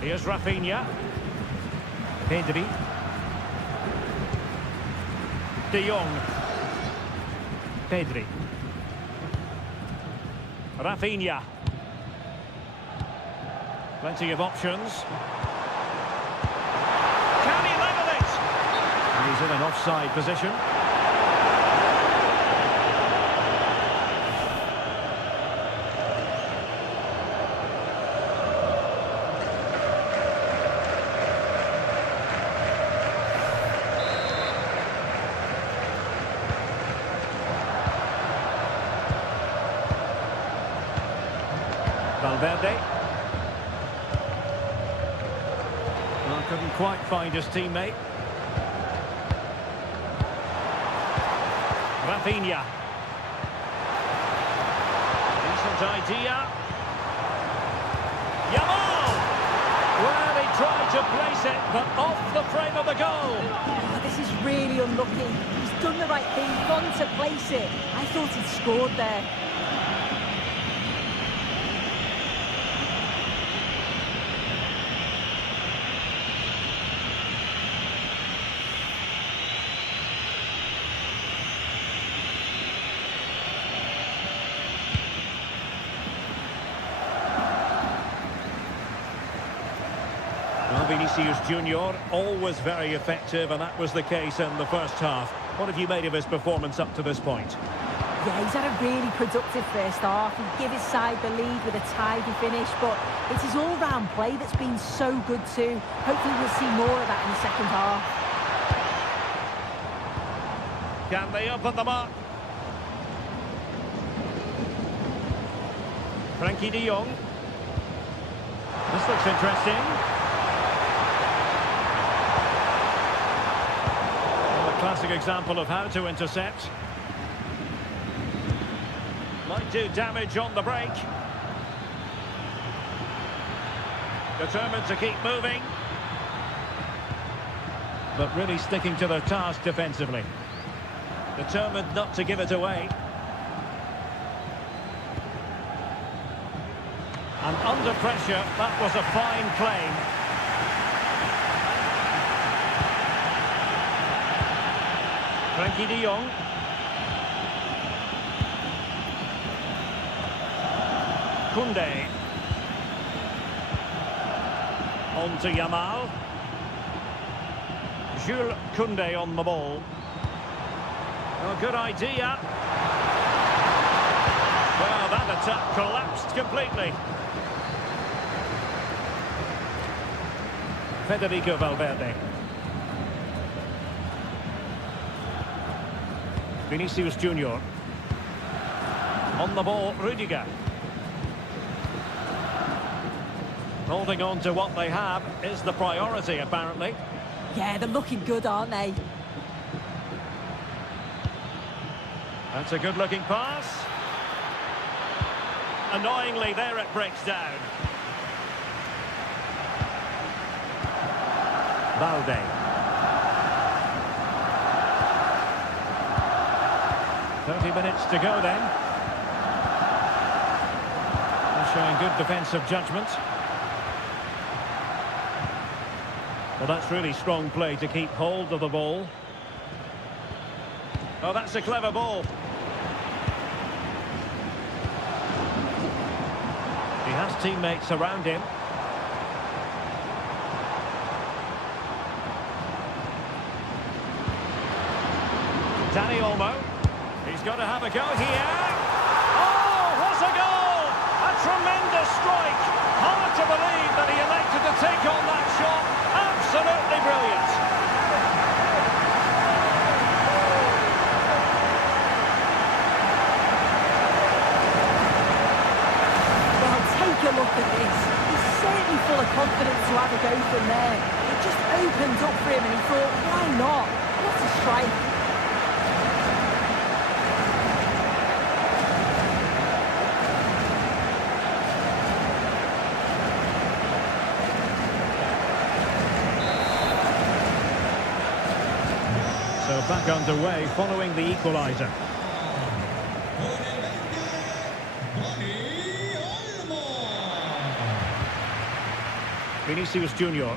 Here's Rafinha. Pedri. De Jong. Pedri. Rafinha. Plenty of options. Can he level it? And he's in an offside position. Valverde. Well, couldn't quite find his teammate. Rafinha. Decent idea. Yamal! Well, he tried to place it, but off the frame of the goal. Oh, this is really unlucky. He's done the right thing, gone to place it. I thought he'd scored there. Well, Vinicius Junior, always very effective, and that was the case in the first half. What have you made of his performance up to this point? Yeah, he's had a really productive first half. He gave his side the lead with a tidy finish, but it's his all-round play that's been so good too. Hopefully we'll see more of that in the second half. Can they open them up? Frankie de Jong. This looks interesting. Classic example of how to intercept. Might do damage on the break. Determined to keep moving. But really sticking to their task defensively. Determined not to give it away. And under pressure, that was a fine claim. Frankie de Jong. Koundé. On to Yamal. Jules Koundé on the ball. Oh, good idea. Well, that attack collapsed completely. Federico Valverde. Vinicius Junior. On the ball, Rudiger. Holding on to what they have is the priority, apparently. Yeah, they're looking good, aren't they? That's a good-looking pass. Annoyingly, there it breaks down. Balde. 30 minutes to go then. They're showing good defensive judgment. Well, that's really strong play to keep hold of the ball. Oh, that's a clever ball. He has teammates around him. Dani Olmo. He's got to have a go here. Oh, what a goal! A tremendous strike. Hard to believe that he elected to take on that shot. Absolutely brilliant. Well, take a look at this. He's certainly full of confidence to have a go from there. It just opened up for him and he thought, why not? What a strike. So back underway following the equaliser. Vinicius Junior.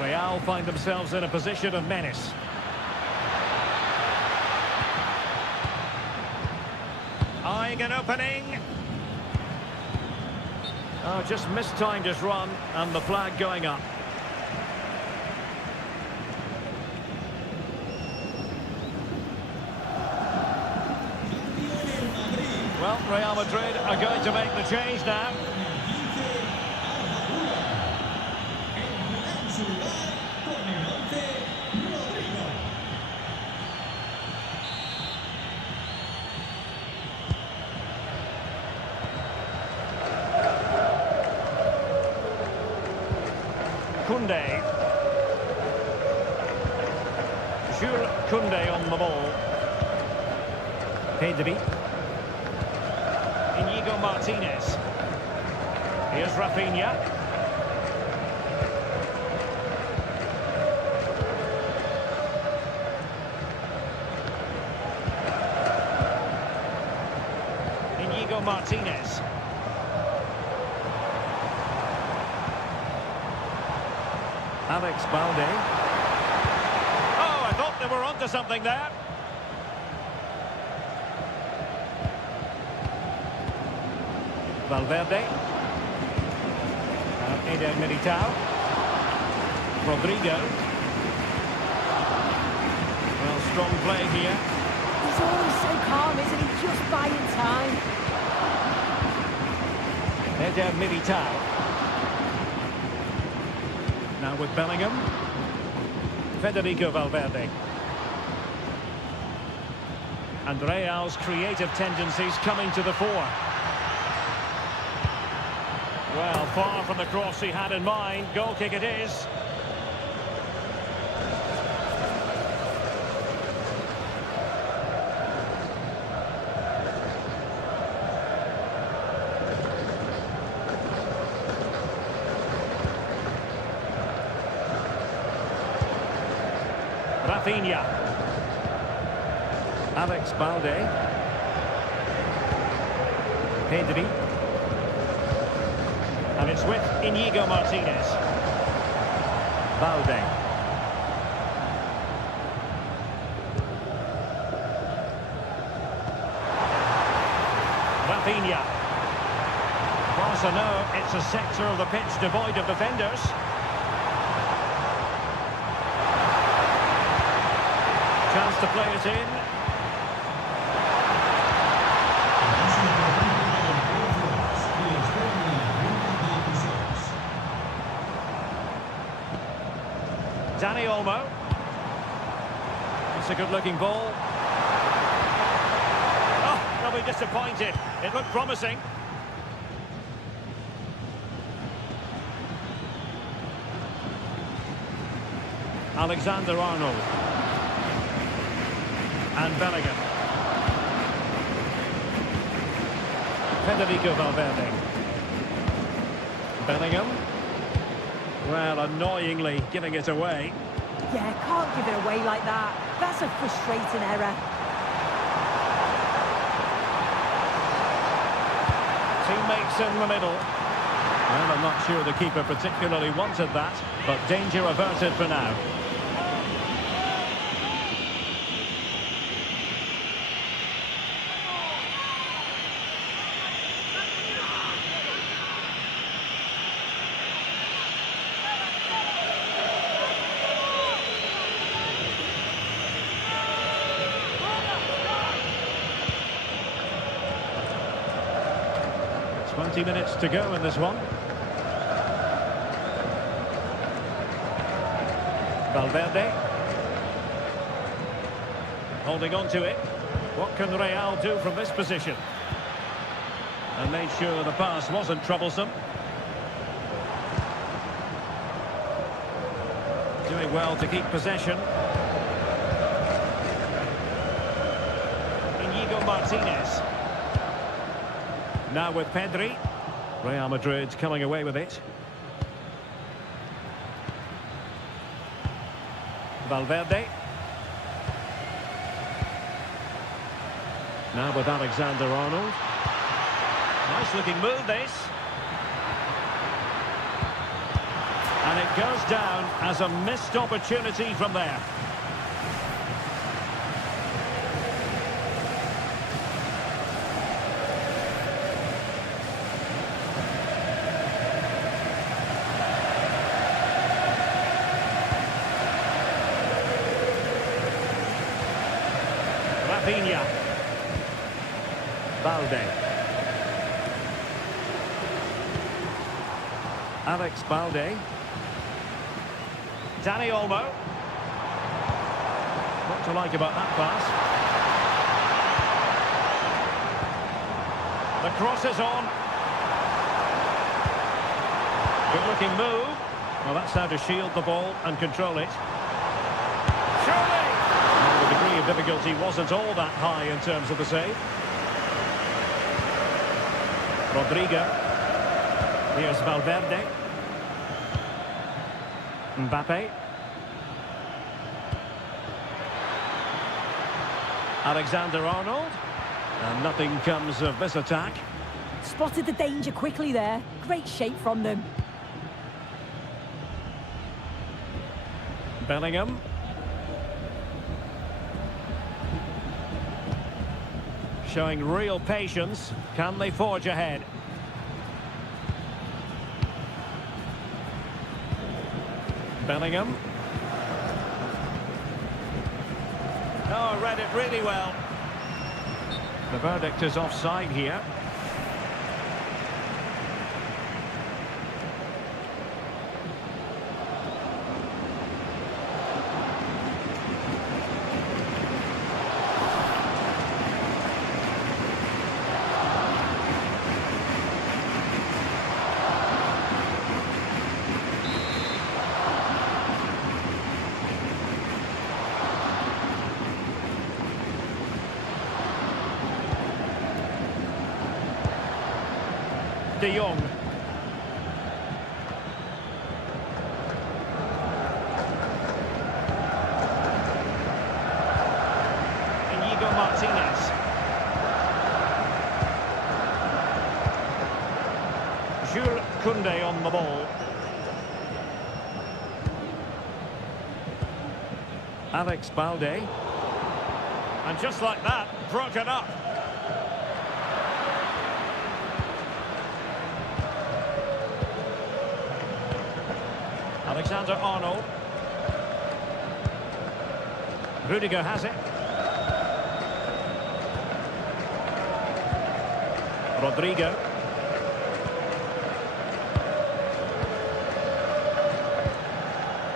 Real find themselves in a position of menace. Eyeing an opening. Oh, just mistimed his run and the flag going up. Well, Real Madrid are going to make the change now. Koundé. Jules Koundé on the ball. Pedri. Inigo Martinez. Here's Rafinha. Inigo Martinez. Alex Balde. Oh, I thought they were onto something there. Valverde. Eder Militao. Rodrigo. Well, strong play here. He's always so calm, isn't he? Just buying time. Eder Militao. Now with Bellingham. Federico Valverde. And Real's creative tendencies coming to the fore. Well, far from the cross he had in mind. Goal kick it is. Rafinha. Alex Balde. Pedri. And it's with Inigo Martinez. Balde. Rafinha. Barcelona, it's a sector of the pitch devoid of defenders. Chance to play it in. Dani Olmo. It's a good-looking ball. Oh, they'll be disappointed. It looked promising. Alexander-Arnold. And Bellingham. Federico Valverde. Bellingham. Well, annoyingly giving it away. Yeah, can't give it away like that. That's a frustrating error. Teammates in the middle. Well, I'm not sure the keeper particularly wanted that, but danger averted for now. Minutes to go in this one. Valverde. Holding on to it. What can Real do from this position? And made sure the pass wasn't troublesome. Doing well to keep possession. Inigo Martinez. Now with Pedri. Real Madrid coming away with it. Valverde. Now with Alexander-Arnold. Nice looking move, this. And it goes down as a missed opportunity from there. Rafinha. Balde. Alex Balde. Dani Olmo. What to like about that pass? The cross is on. Good looking move. Well, that's how to shield the ball and control it. Surely! Well, the degree of difficulty wasn't all that high in terms of the save. Rodrigo. Here's Valverde. Mbappe. Alexander-Arnold. And nothing comes of this attack. Spotted the danger quickly there. Great shape from them. Bellingham. Showing real patience. Can they forge ahead? Bellingham. Oh, read it really well. The verdict is offside here. De Jong. Inigo Martinez. Jules Koundé on the ball. Alex Balde. And just like that, broken up. Alexander-Arnold. Rudiger has it. Rodrigo.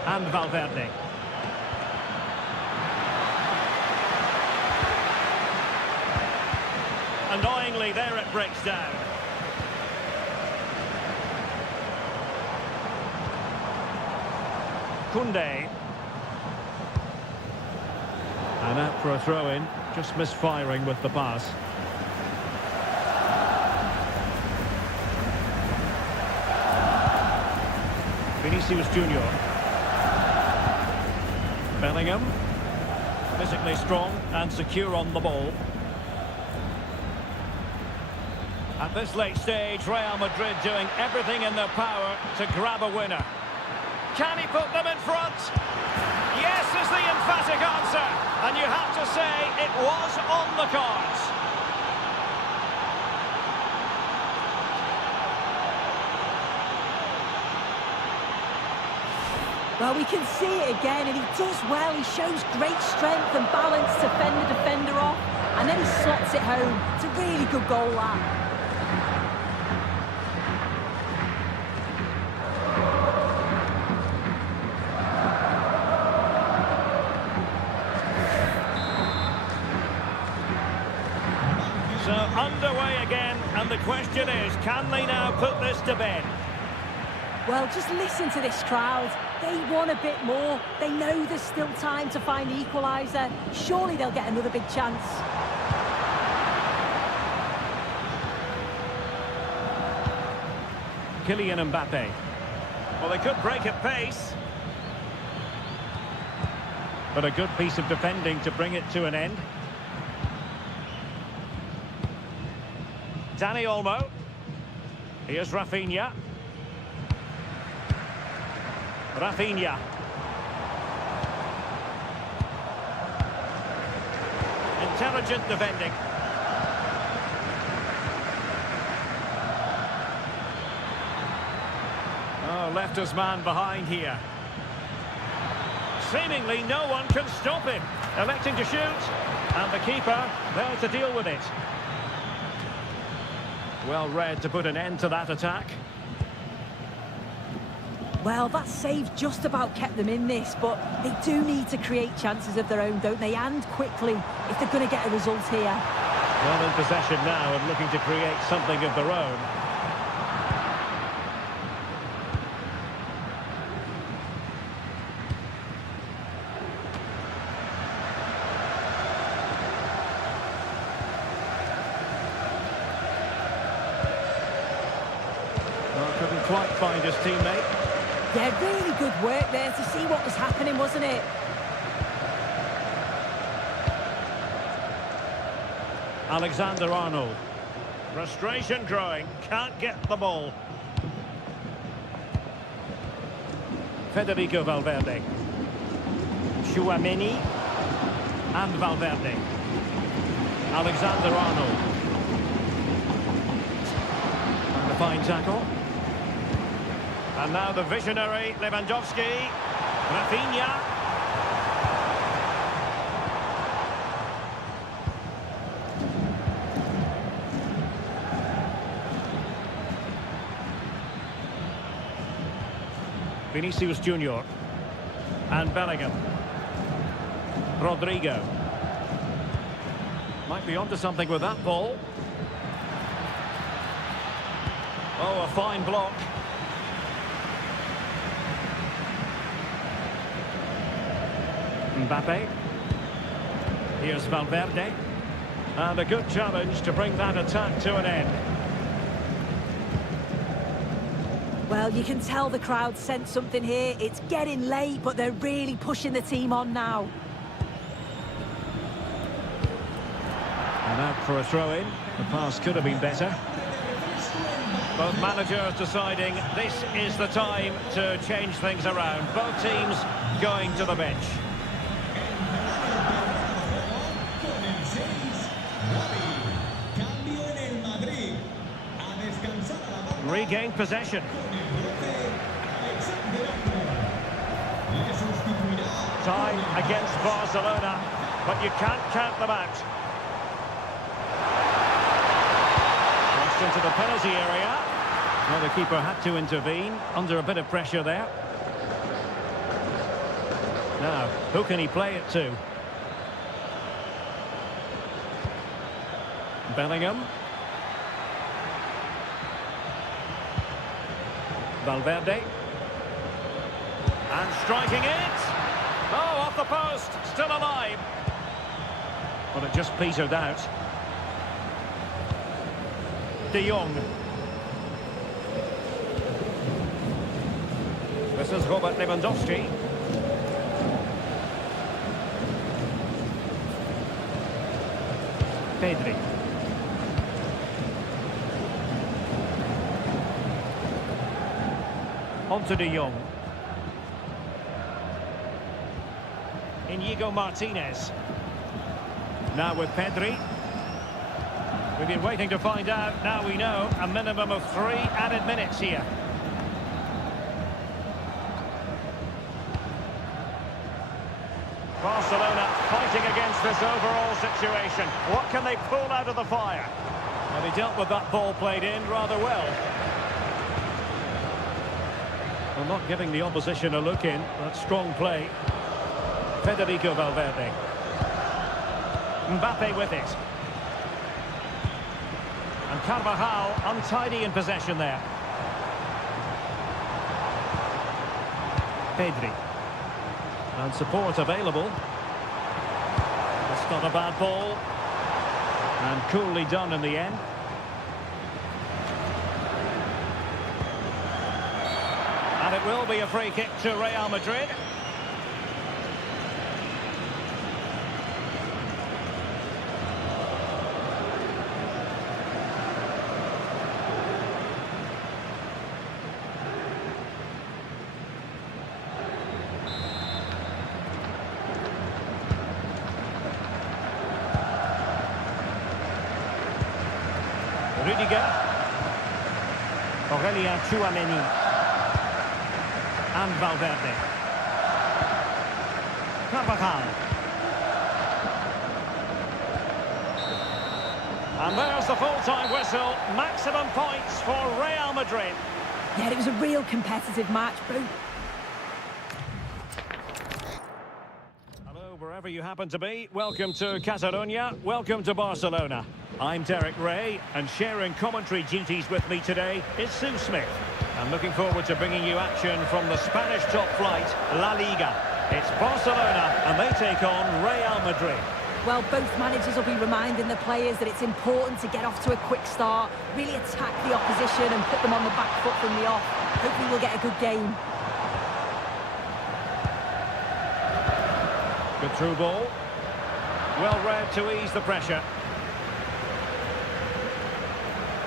And Valverde. Annoyingly, there it breaks down. Koundé. And out for a throw-in, just misfiring with the pass. Vinicius Junior. Bellingham. Physically strong and secure on the ball. At this late stage, Real Madrid doing everything in their power to grab a winner. Can he put them in front? Yes is the emphatic answer. And you have to say it was on the cards. Well, we can see it again, and he does well. He shows great strength and balance to fend the defender off. And then he slots it home. It's a really good goal, that. So underway again, and the question is, can they now put this to bed? Well, just listen to this crowd. They want a bit more. They know there's still time to find the equaliser. Surely they'll get another big chance. Kylian Mbappe. Well, they could break at pace. But a good piece of defending to bring it to an end. Dani Olmo. Here's Rafinha. Rafinha. Intelligent defending. Oh, left his man behind here. Seemingly no one can stop him. Electing to shoot. And the keeper there to deal with it. Well read to put an end to that attack. Well, that save just about kept them in this, but they do need to create chances of their own, don't they? And quickly, if they're going to get a result here. Well in possession now and looking to create something of their own. find his teammate. Yeah, really good work there to see what was happening, wasn't it? Alexander-Arnold. Frustration growing, can't get the ball. Federico Valverde. Tchouaméni. And Valverde. Alexander-Arnold. And a fine tackle. And now the visionary Lewandowski. Rafinha. Vinicius Junior. And Bellingham. Rodrigo. Might be onto something with that ball. Oh, a fine block. Mbappe. Here's Valverde. And a good challenge to bring that attack to an end. Well, you can tell the crowd sensed something here. It's getting late, but they're really pushing the team on now. And out for a throw-in. The pass could have been better. Both managers deciding this is the time to change things around. Both teams going to the bench. Regained possession. Time against Barcelona, but you can't count them out. Crossed into the penalty area. Well, the keeper had to intervene under a bit of pressure there. Now, who can he play it to? Bellingham. Valverde. And striking it. Oh, off the post. Still alive. Well, it just petered out. De Jong. This is Robert Lewandowski. Pedri. On to De Jong. Inigo Martinez. Now with Pedri. We've been waiting to find out. Now we know. A minimum of 3 added minutes here. Barcelona fighting against this overall situation. What can they pull out of the fire? Well, they dealt with that ball played in rather well. Well, not giving the opposition a look in. That's strong play. Federico Valverde. Mbappe with it. And Carvajal untidy in possession there. Pedri. And support available. That's not a bad ball. And coolly done in the end. And it will be a free kick to Real Madrid. Rudiger. Tchouaméni. And Valverde. Carvajal. And there's the full-time whistle. Maximum points for Real Madrid. Yeah, it was a real competitive match. Hello, wherever you happen to be. Welcome to Catalonia. Welcome to Barcelona. I'm Derek Ray, and sharing commentary duties with me today is Sue Smith. I'm looking forward to bringing you action from the Spanish top flight, La Liga. It's Barcelona, and they take on Real Madrid. Well, both managers will be reminding the players that it's important to get off to a quick start, really attack the opposition and put them on the back foot from the off. Hopefully we'll get a good game. Good through ball. Well read to ease the pressure.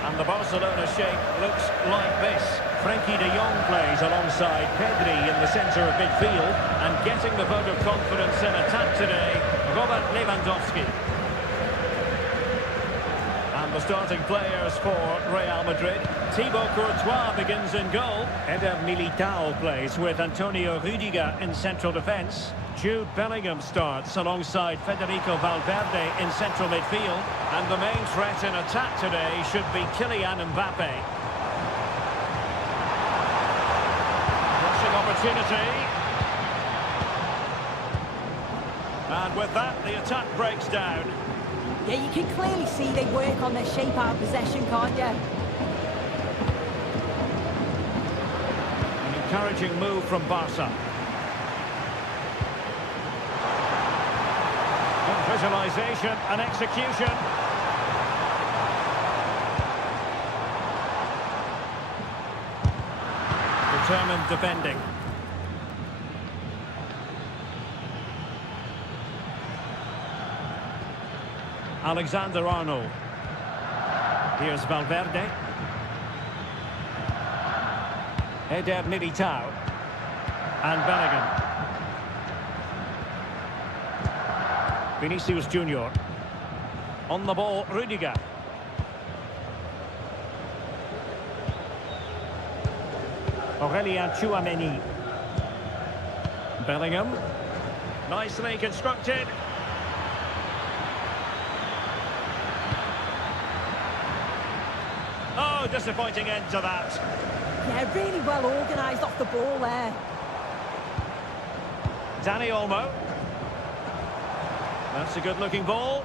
And the Barcelona shape looks like this. Frenkie de Jong plays alongside Pedri in the centre of midfield. And getting the vote of confidence in attack today, Robert Lewandowski. And the starting players for Real Madrid. Thibaut Courtois begins in goal. Eder Militao plays with Antonio Rudiger in central defence. Jude Bellingham starts alongside Federico Valverde in central midfield. And the main threat in attack today should be Kylian Mbappe. Rushing opportunity. And with that, the attack breaks down. Yeah, you can clearly see they work on their shape out of possession, can't you? An encouraging move from Barca. Good visualisation and execution. Determined defending. Alexander-Arnold. Here's Valverde. Eder Militao. And Bellingham. Vinicius Junior. On the ball, Rudiger. Aurelien Tchouameni. Bellingham. Nicely constructed. Oh, disappointing end to that. Yeah, really well organised off the ball there. Dani Olmo. That's a good-looking ball.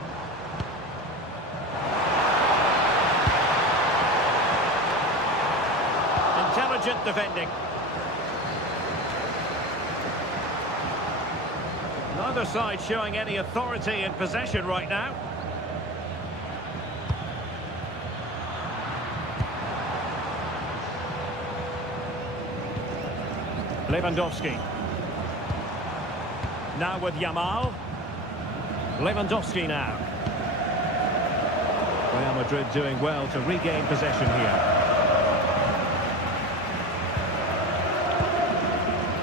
Intelligent defending. Neither side showing any authority in possession right now. Lewandowski. Now with Yamal. Lewandowski now. Real Madrid doing well to regain possession here.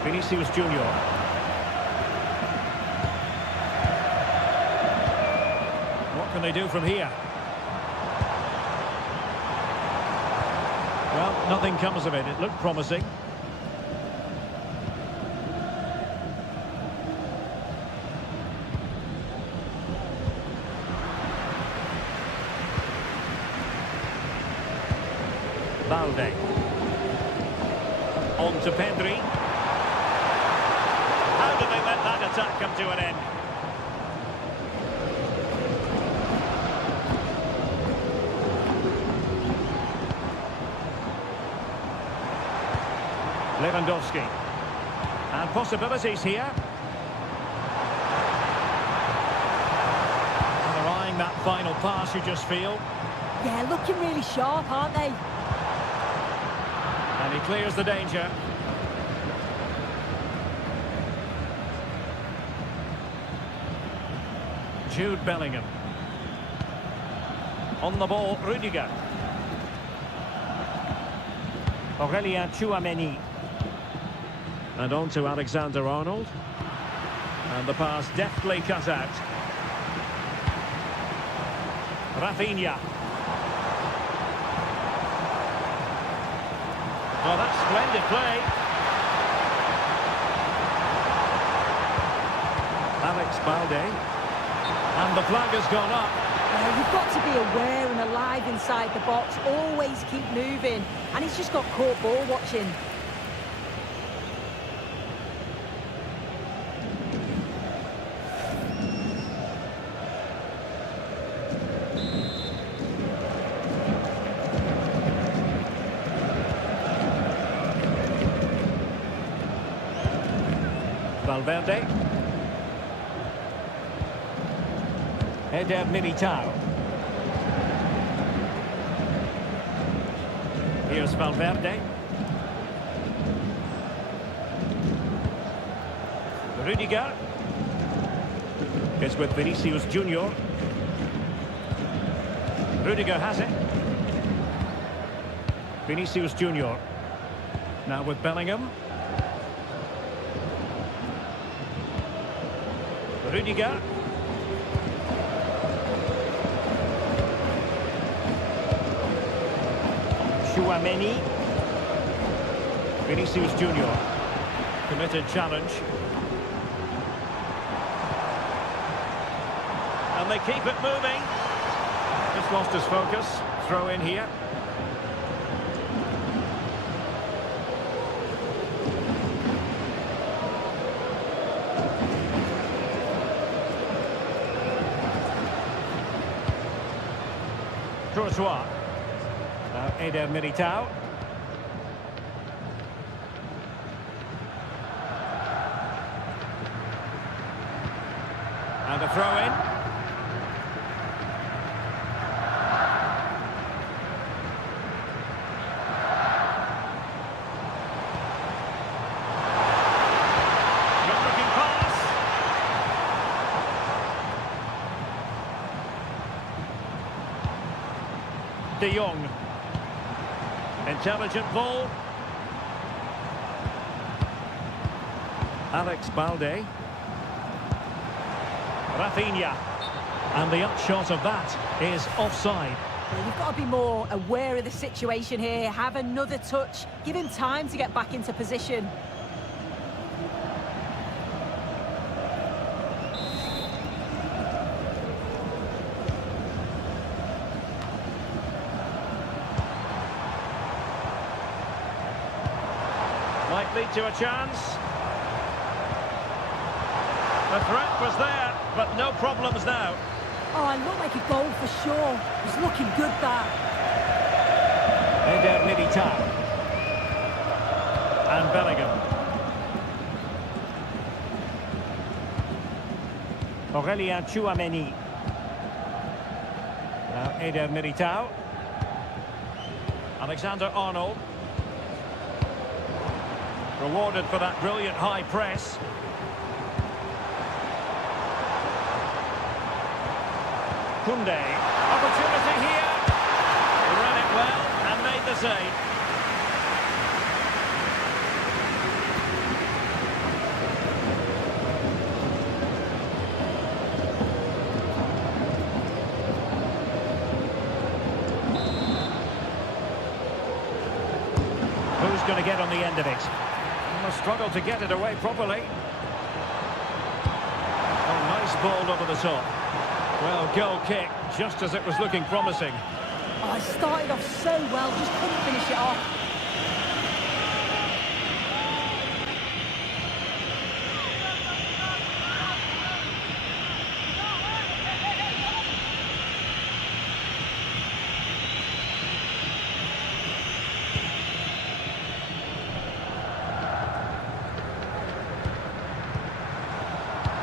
Vinicius Junior. What can they do from here? Well, nothing comes of it. It looked promising. Balde. On to Pedri. How did they let that attack come to an end? Lewandowski. And possibilities here. And they're eyeing that final pass, you just feel. Yeah, looking really sharp, aren't they? And he clears the danger. Jude Bellingham. On the ball, Rudiger. Aurelien Tchouameni. And on to Alexander-Arnold. And the pass deftly cut out. Rafinha. Oh, that's splendid play. Alex Balde. And the flag has gone up. You've got to be aware and alive inside the box. Always keep moving. And he's just got caught ball watching. Valverde. Eder Militao. Here's Valverde. Rudiger. It's with Vinicius Junior. Rudiger has it. Vinicius Junior. Now with Bellingham. Rudiger. Chouameni. Vinicius Junior. Committed challenge. And they keep it moving. Just lost his focus. Throw in here. Courtois. Now Eder Militao. And a throw in. Good looking pass. De Jong. Intelligent ball. Alex Balde. Rafinha. And the upshot of that is offside. Well, you've got to be more aware of the situation here. Have another touch. Give him time to get back into position. Might lead to a chance. The threat was there, but no problems now. Oh, it looked like a goal for sure. It's looking good, that. Eder Militao. And Bellingham. Aurelien Chouameni. Now Eder Militao. Alexander-Arnold. Rewarded for that brilliant high press. Koundé. Opportunity here. Ran it well and made the save. Who's going to get on the end of it? Must struggle to get it away properly. Oh, nice ball over the top. Well, goal kick, just as it was looking promising. Oh, it started off so well, just couldn't finish it off.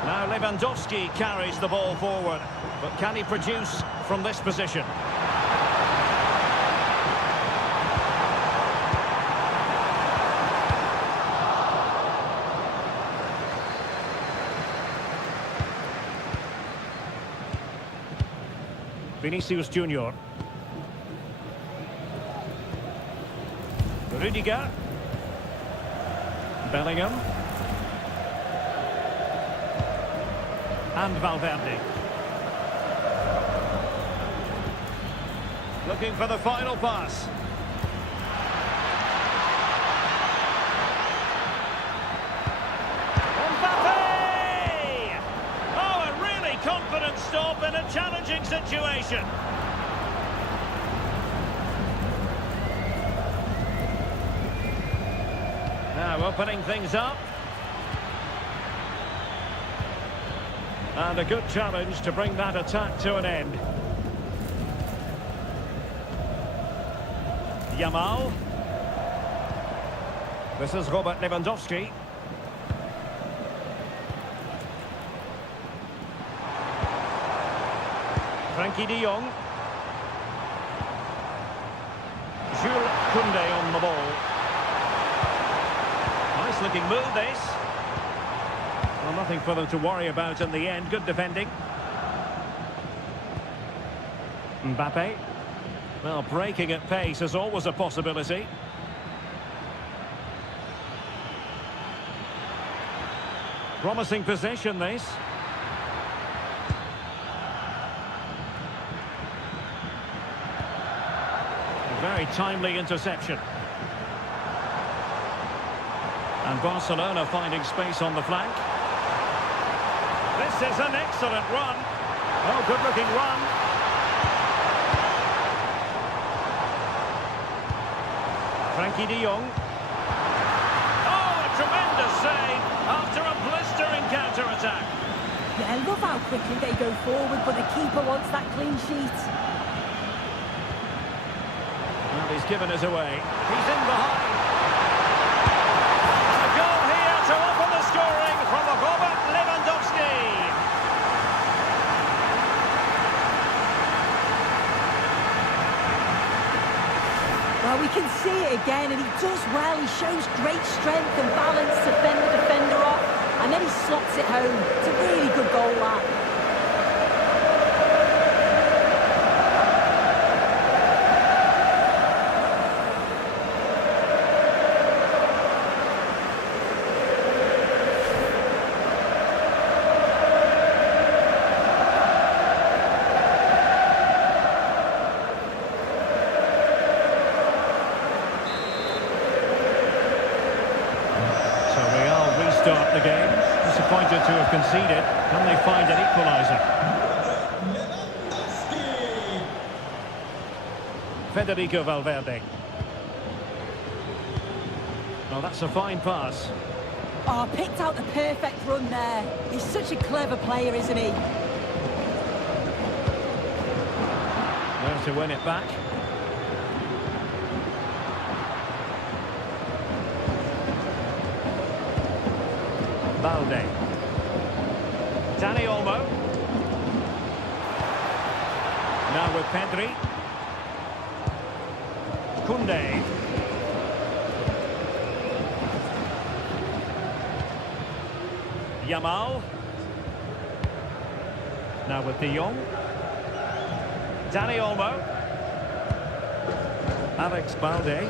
Now Lewandowski carries the ball forward, but can he produce from this position? Vinicius Junior. Rudiger. Bellingham. And Valverde. Looking for the final pass. Mbappe! Oh, a really confident stop in a challenging situation. Now opening things up. And a good challenge to bring that attack to an end. Yamal. This is Robert Lewandowski. Frankie de Jong. Jules Koundé on the ball. Nice looking move this. Well, nothing for them to worry about in the end. Good defending. Mbappe. Well, breaking at pace is always a possibility. Promising possession this. A very timely interception. And Barcelona finding space on the flank. This is an excellent run. Oh, good looking run. Frankie de Jong. Oh, a tremendous save after a blistering counter-attack. Yeah, I love how quickly they go forward, but the keeper wants that clean sheet. Well, he's given us away. He's in behind. And a goal here to open the scoring from Robert Lewandowski. Well, we can see it again, and he does well. He shows great strength and balance to fend the defender off, and then he slots it home. It's a really good goal, that. Start the game. Disappointed to have conceded. Can they find an equaliser? Federico Valverde. Well, that's a fine pass. Oh, picked out the perfect run there. He's such a clever player, isn't he? There to win it back. Balde. Dani Olmo. Now with Pedri. Koundé. Yamal. Now with de Jong. Dani Olmo. Alex Balde.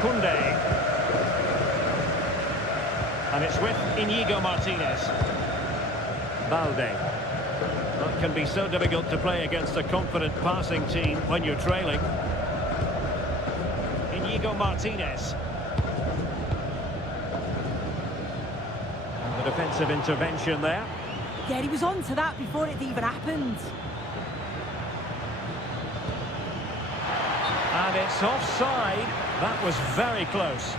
Koundé. And it's with Inigo Martinez. Balde. That can be so difficult to play against a confident passing team when you're trailing. Inigo Martinez. And the defensive intervention there. Yeah, he was on to that before it even happened. And it's offside. That was very close.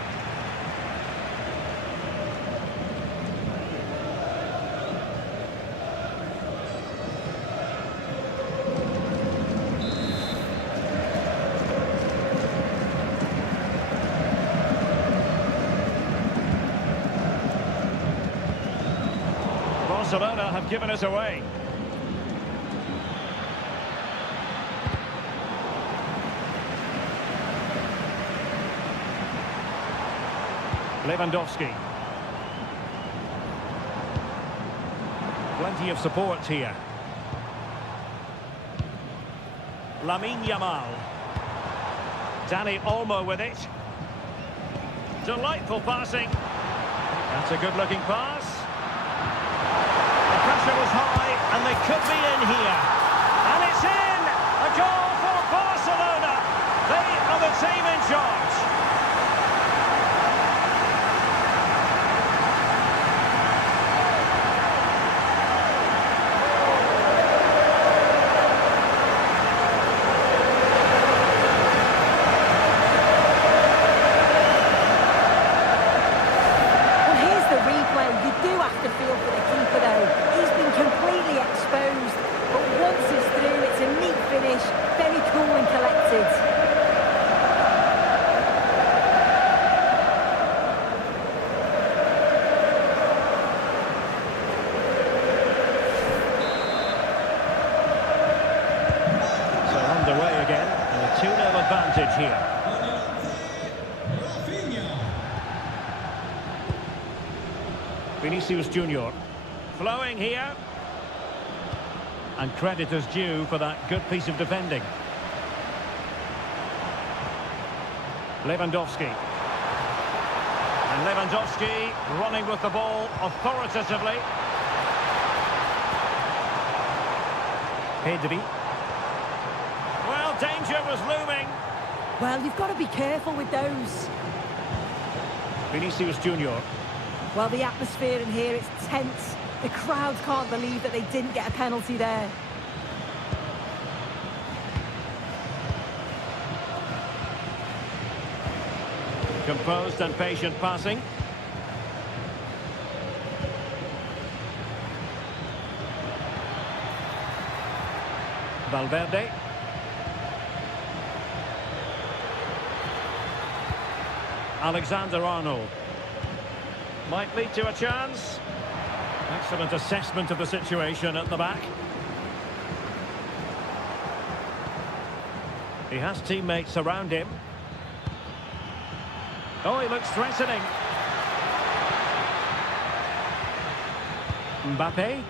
Barcelona have given us away. Lewandowski. Plenty of support here. Lamine Yamal. Dani Olmo with it. Delightful passing. That's a good-looking pass. The pressure was high, and they could be in here. And it's in! A goal for Barcelona. They are the team in charge. advantage here. Vinicius Junior. Flowing here. And credit is due for that good piece of defending. Lewandowski. And Lewandowski running with the ball authoritatively. Pedri. Well, danger was looming. Well, you've got to be careful with those. Vinicius Junior. Well, the atmosphere in here, it's tense. The crowd can't believe that they didn't get a penalty there. Composed and patient passing. Valverde. Alexander-Arnold. Might lead to a chance. Excellent assessment of the situation at the back. He has teammates around him. Oh, he looks threatening. Mbappe.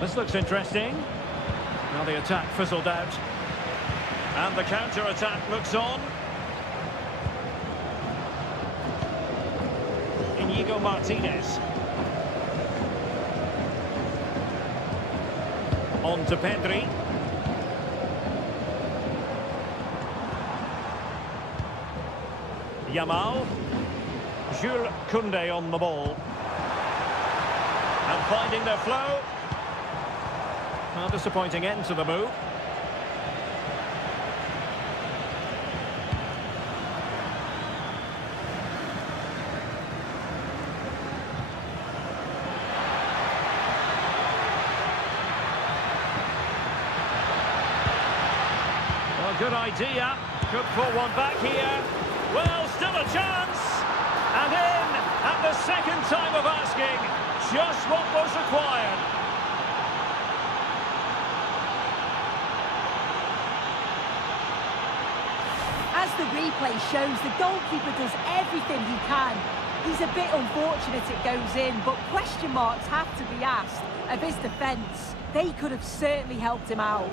This looks interesting. Now the attack fizzled out. And the counter-attack looks on. Inigo Martinez. On to Pedri. Yamal. Jules Koundé on the ball. And finding their flow. A disappointing end to the move. Well, good idea. Could pull one back here. Well, still a chance. And in at the second time of asking. Just what was required. As the replay shows, the goalkeeper does everything he can. He's a bit unfortunate it goes in, but question marks have to be asked of his defence. They could have certainly helped him out.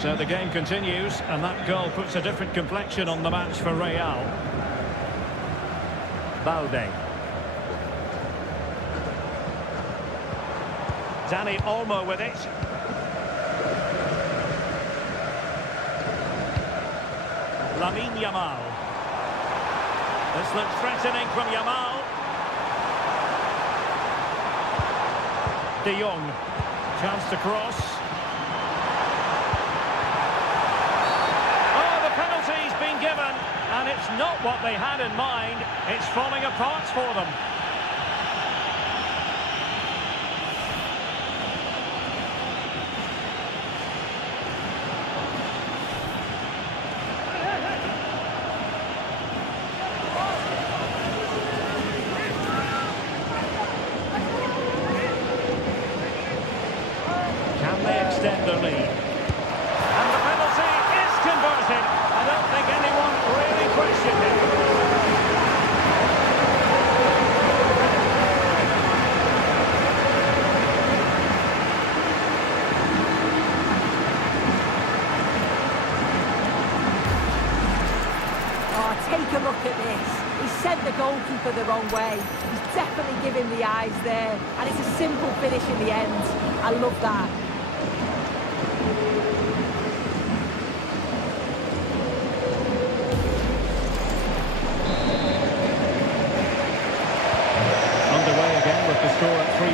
So the game continues, and that goal puts a different complexion on the match for Real. Balde. Dani Olmo with it. Lamine Yamal. This looks threatening from Yamal. De Jong. Chance to cross. Given, and it's not what they had in mind. It's falling apart for them. Can they extend their lead? And the penalty is converted. I don't think anyone really questioned it. Oh, take a look at this. He sent the goalkeeper the wrong way. He's definitely giving the eyes there. And it's a simple finish in the end. I love that. Score at 3-1.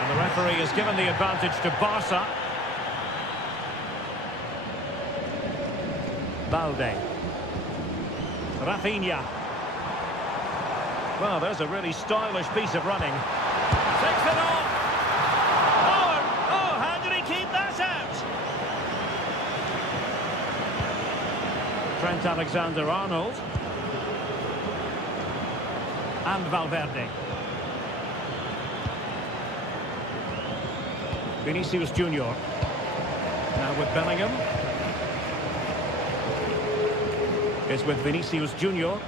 And the referee has given the advantage to Barca. Balde. Rafinha. Well, there's a really stylish piece of running. Takes it on. Oh, how did he keep that out? Trent Alexander-Arnold. And Valverde. Vinicius Junior. Now with Bellingham. It's with Vinicius Junior.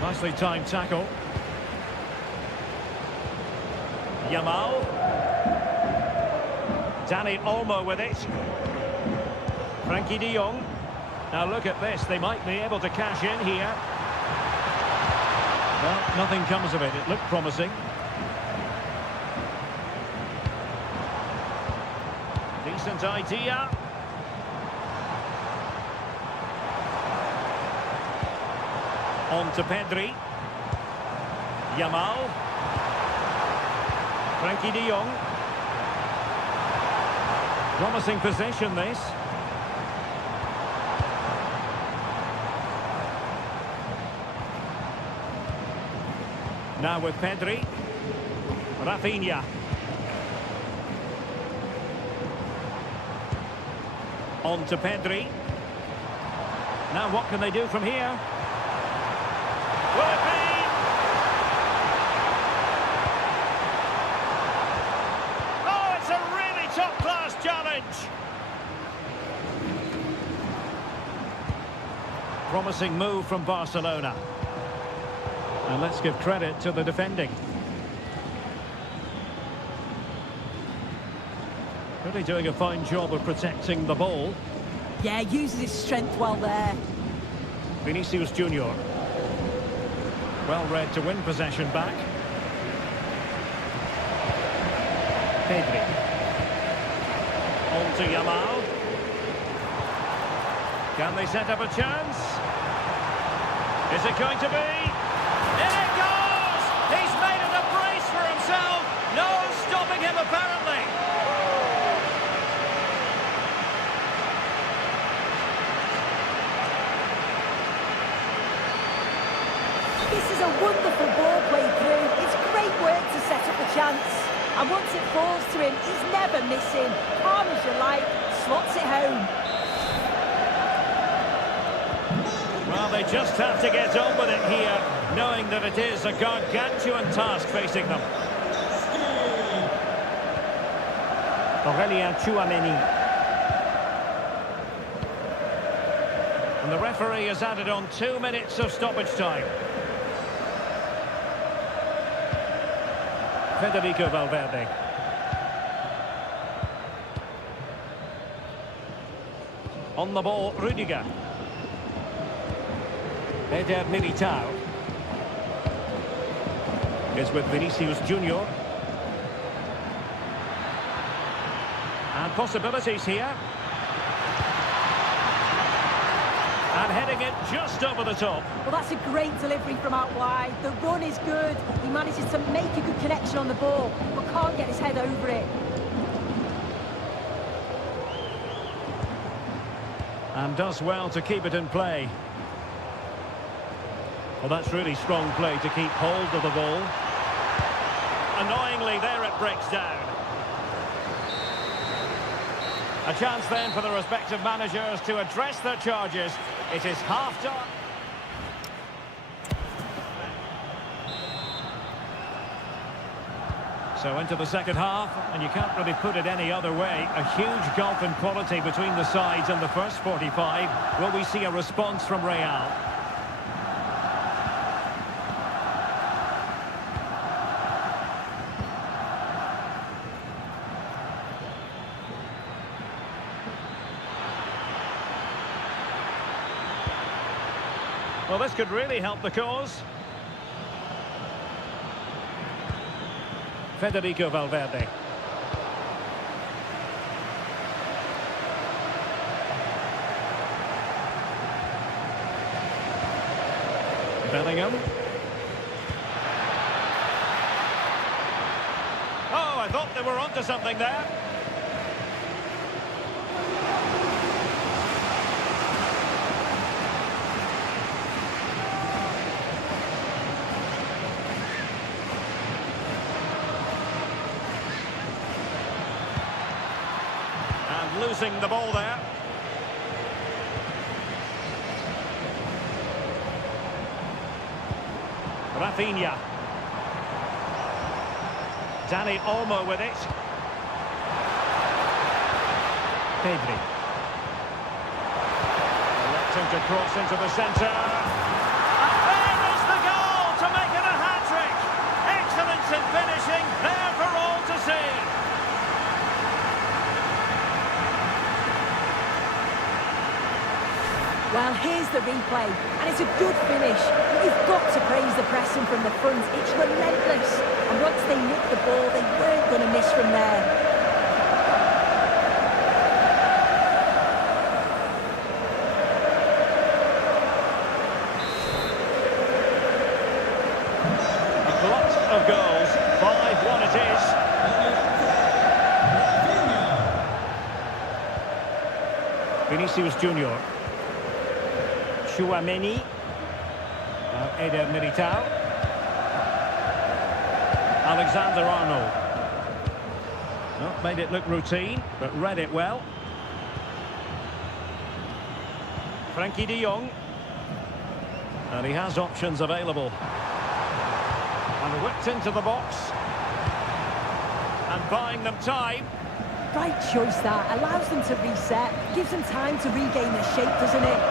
Nicely timed tackle. Yamal. Dani Olmo with it. Frankie de Jong. Now look at this, they might be able to cash in here. Well, nothing comes of it, it looked promising. Decent idea. On to Pedri. Yamal. Frankie de Jong. Promising possession, this. Now with Pedri. Rafinha. On to Pedri. Now what can they do from here? Will it be? Oh, it's a really top-class challenge. Promising move from Barcelona. And let's give credit to the defending. Really doing a fine job of protecting the ball. Yeah, uses his strength well there. Vinicius Junior. Well read to win possession back. Pedri. On to Yamal. Can they set up a chance? Is it going to be? In it goes! He's made it a brace for himself. No stopping him, apparently. This is a wonderful ball played through. It's great work to set up a chance. And once it falls to him, he's never missing. Calm as you like, slots it home. Well, they just have to get on with it here, knowing that it is a gargantuan task facing them. Aurelien Tchouameni. And the referee has added on 2 minutes of stoppage time. Federico Valverde. On the ball, Rudiger. Eder Militao is with Vinicius Junior. And possibilities here. And heading it just over the top. Well, that's a great delivery from out wide. The run is good. He manages to make a good connection on the ball, but can't get his head over it. And does well to keep it in play. Well, that's really strong play to keep hold of the ball. Annoyingly, there it breaks down. A chance then for the respective managers to address their charges. It is half-time. So into the second half, and you can't really put it any other way. A huge gulf in quality between the sides in the first 45. Will we see a response from Real? Well, this could really help the cause. Federico Valverde. Bellingham. Oh, I thought they were onto something there. Losing the ball there. Rafinha. Dani Olmo with it. Pedri. Electing to cross into the centre. And there is the goal to make it a hat-trick. Excellence in finishing, there for all to see. Well, here's the replay, and it's a good finish. You've got to praise the pressing from the front. It's relentless. And once they nicked the ball, they weren't going to miss from there. A glut of goals. 5-1 it is. Vinicius Junior. Chouameni. Eder Militao. Alexander-Arnold. Well, made it look routine, but read it well. Frankie de Jong. And he has options available. And whipped into the box. And buying them time. Right choice that. Allows them to reset. Gives them time to regain their shape, doesn't it?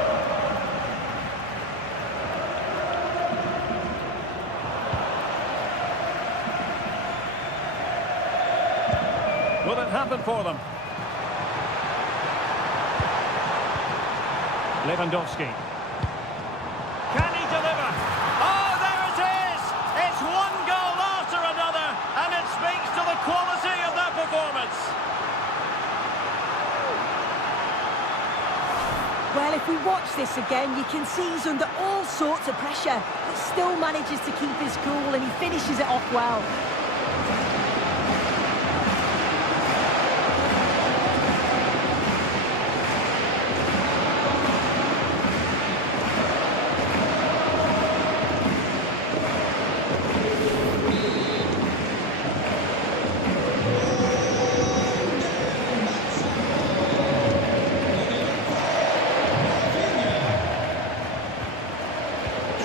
Will it happen for them? Lewandowski. Can he deliver? Oh, there it is! It's one goal after another, and it speaks to the quality of their performance. Well, if we watch this again, you can see he's under all sorts of pressure, but still manages to keep his cool, and he finishes it off well.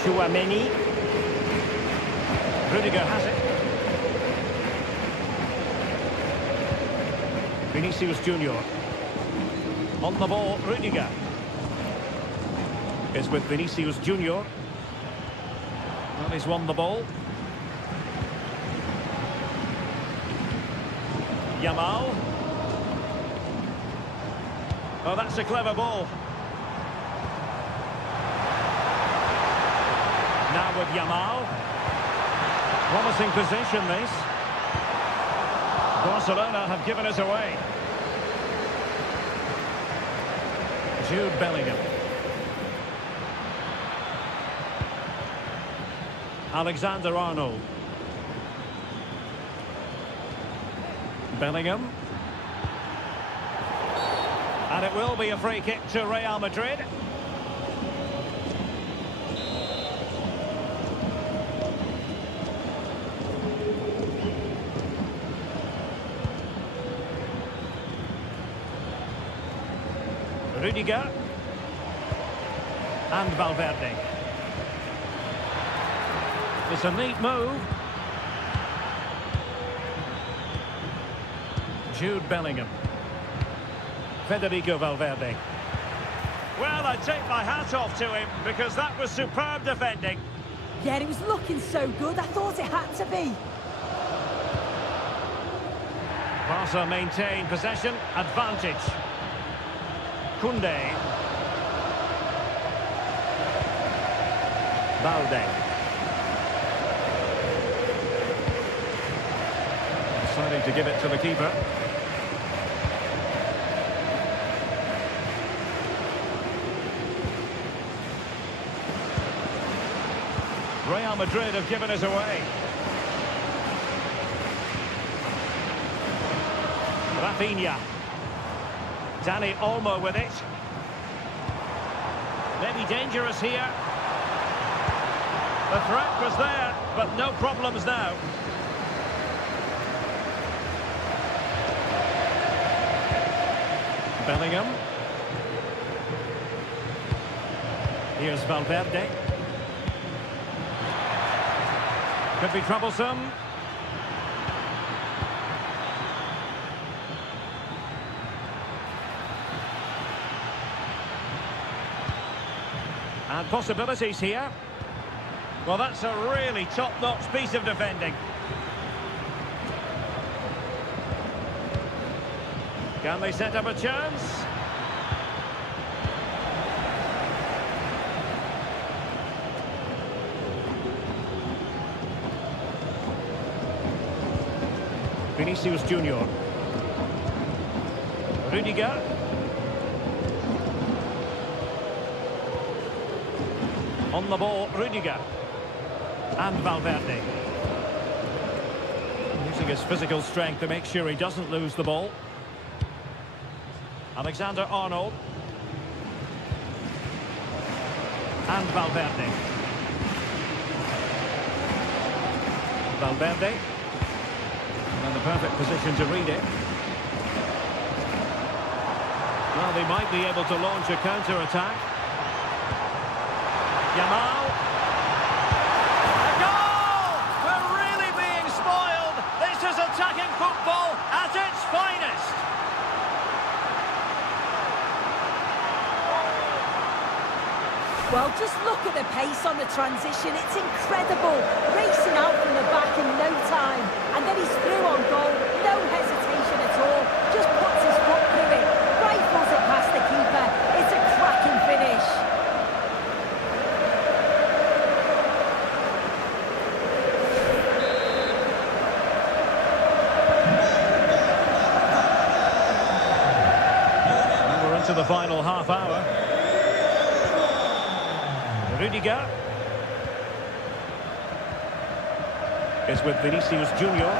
Chouameni. Rudiger has it. Vinicius Junior. On the ball, Rudiger. Is with Vinicius Junior. Well, he's won the ball. Yamal. Oh, that's a clever ball. Now with Yamal. Promising position, this. Barcelona have given us away. Jude Bellingham. Alexander-Arnold. Bellingham. And it will be a free kick to Real Madrid. Rudiger. And Valverde. It's a neat move. Jude Bellingham. Federico Valverde. Well, I take my hat off to him because that was superb defending. Yeah, he was looking so good. I thought it had to be. Barca maintain possession, advantage. Koundé. Balde. Deciding to give it to the keeper. Real Madrid have given us away. Rafinha. Dani Olmo with it. Maybe dangerous here. The threat was there, but no problems now. Bellingham. Here's Valverde. Could be troublesome. And possibilities here. Well, that's a really top-notch piece of defending. Can they set up a chance? Vinicius Junior. Rudiger. On the ball, Rudiger. And Valverde. Using his physical strength to make sure he doesn't lose the ball. Alexander-Arnold. And Valverde. Valverde. And in the perfect position to read it. Well, they might be able to launch a counter-attack. Yamal. A goal! We're really being spoiled. This is attacking football at its finest. Well, just look at the pace on the transition. It's incredible. Racing out from the back in no time. And then he's through on goal. No hesitation at all. Just puts his foot through it. Rifles it past the keeper. It's a cracking finish. To the final half hour. Rudiger is with Vinicius Junior.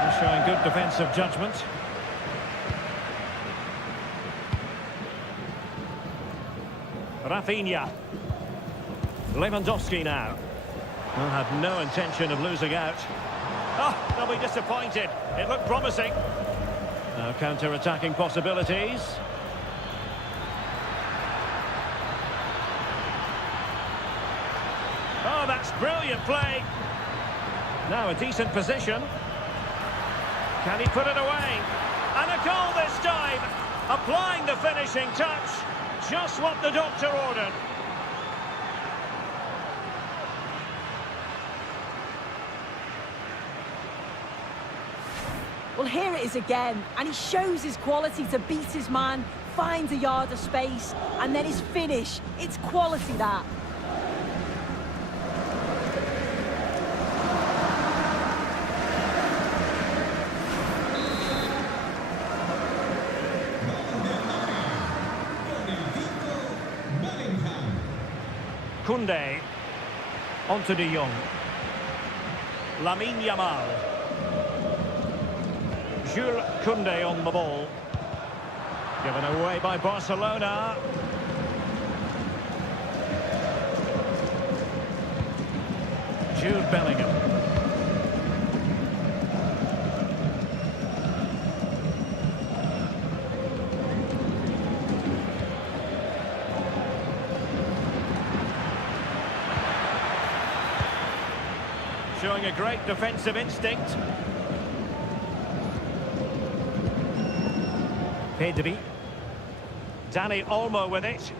He's showing good defensive judgment. Rafinha. Lewandowski now. Will have no intention of losing out. Oh, they'll be disappointed. It looked promising. Now counter-attacking possibilities. Oh, that's brilliant play. Now a decent position. Can he put it away? And a goal this time. Applying the finishing touch. Just what the doctor ordered. Well, here it is again, and he shows his quality to beat his man, finds a yard of space, and then his finish. It's quality, that. Koundé. Onto De Jong. Lamine Yamal. Jules Koundé on the ball. Given away by Barcelona. Jude Bellingham. Showing a great defensive instinct. Pedri. Dani Olmo with it.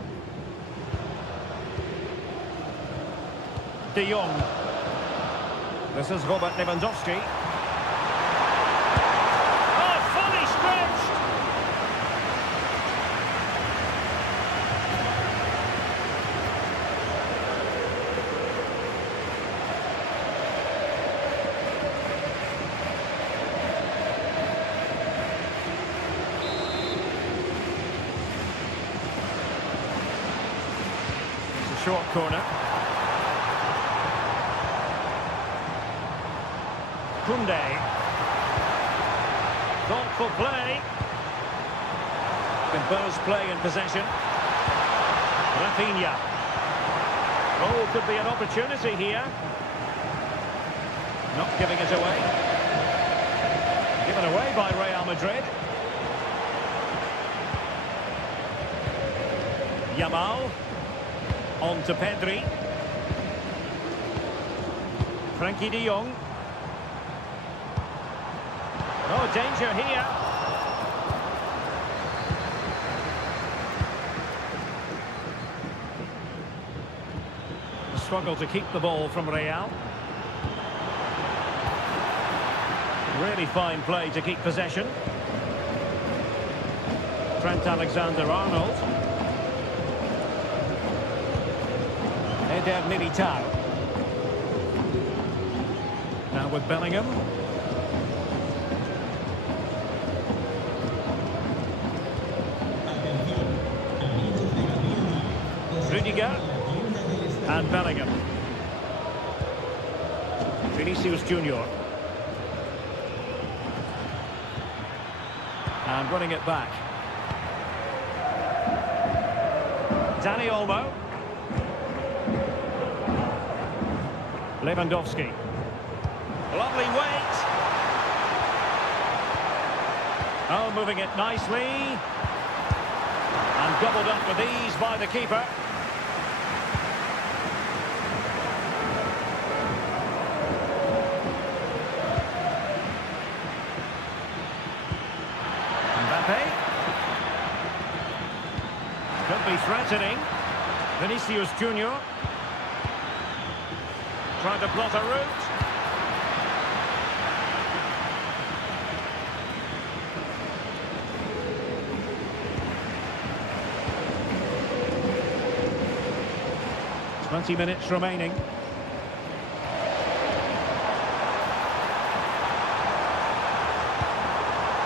De Jong. This is Robert Lewandowski. Oh, fully stretched! Short corner. Koundé. Thoughtful play. Composed play in possession. Rafinha. Oh, could be an opportunity here. Not giving it away. Given away by Real Madrid. Yamal. On to Pedri. Frankie de Jong. Oh, danger here. Struggle to keep the ball from Real. Really fine play to keep possession. Trent Alexander-Arnold. Eder Militao. Now with Bellingham. Rudiger. And Bellingham. Vinicius Junior. And running it back. Dani Olmo. Lewandowski. Lovely weight. Oh, moving it nicely. And doubled up with ease by the keeper. Could be threatening. Vinicius Junior. Trying to plot a route. "20 minutes remaining.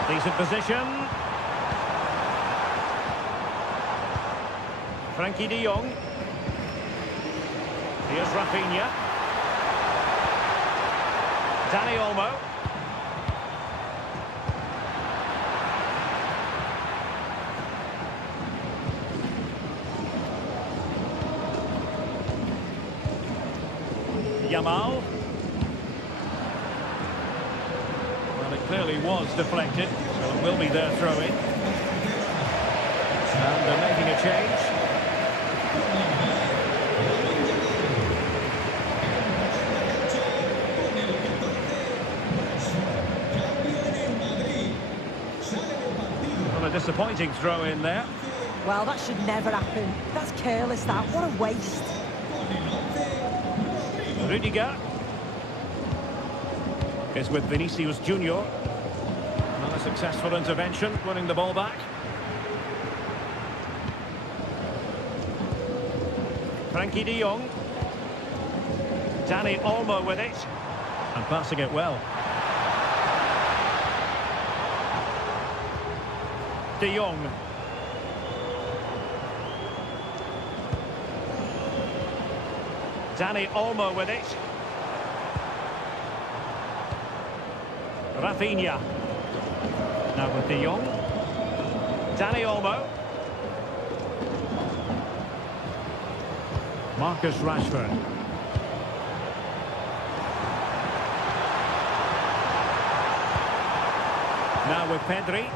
Decent position. Frankie de Jong. Here's Rafinha. Dani Olmo. Yamal. Well, it clearly was deflected, so it will be their throw-in. And they're making a change. Well, a disappointing throw in there. Well, that should never happen. That's careless, that. What a waste. Rudiger is with Vinicius Junior. Not a successful intervention, winning the ball back. Frankie de Jong. Dani Olmo with it. And passing it well. De Jong. Dani Olmo with it. Rafinha. Now with De Jong. Dani Olmo. Marcus Rashford. Now with Pedri.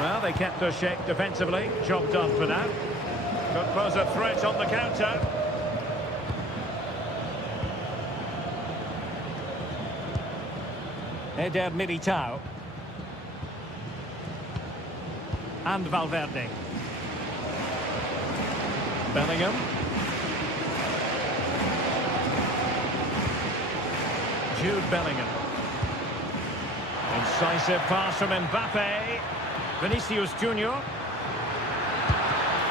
Well, they kept their shape defensively. Job done for now. Could pose a threat on the counter. Eder Militao. And Valverde. Bellingham. Jude Bellingham. Incisive pass from Mbappe. Vinicius Junior.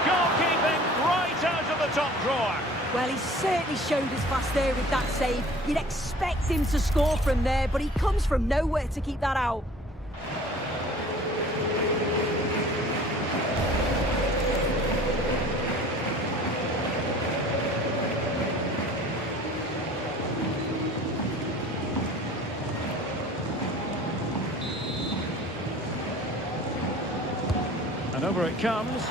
Goalkeeping right out of the top drawer. Well, he certainly showed his class there with that save. You'd expect him to score from there, but he comes from nowhere to keep that out. And over it comes.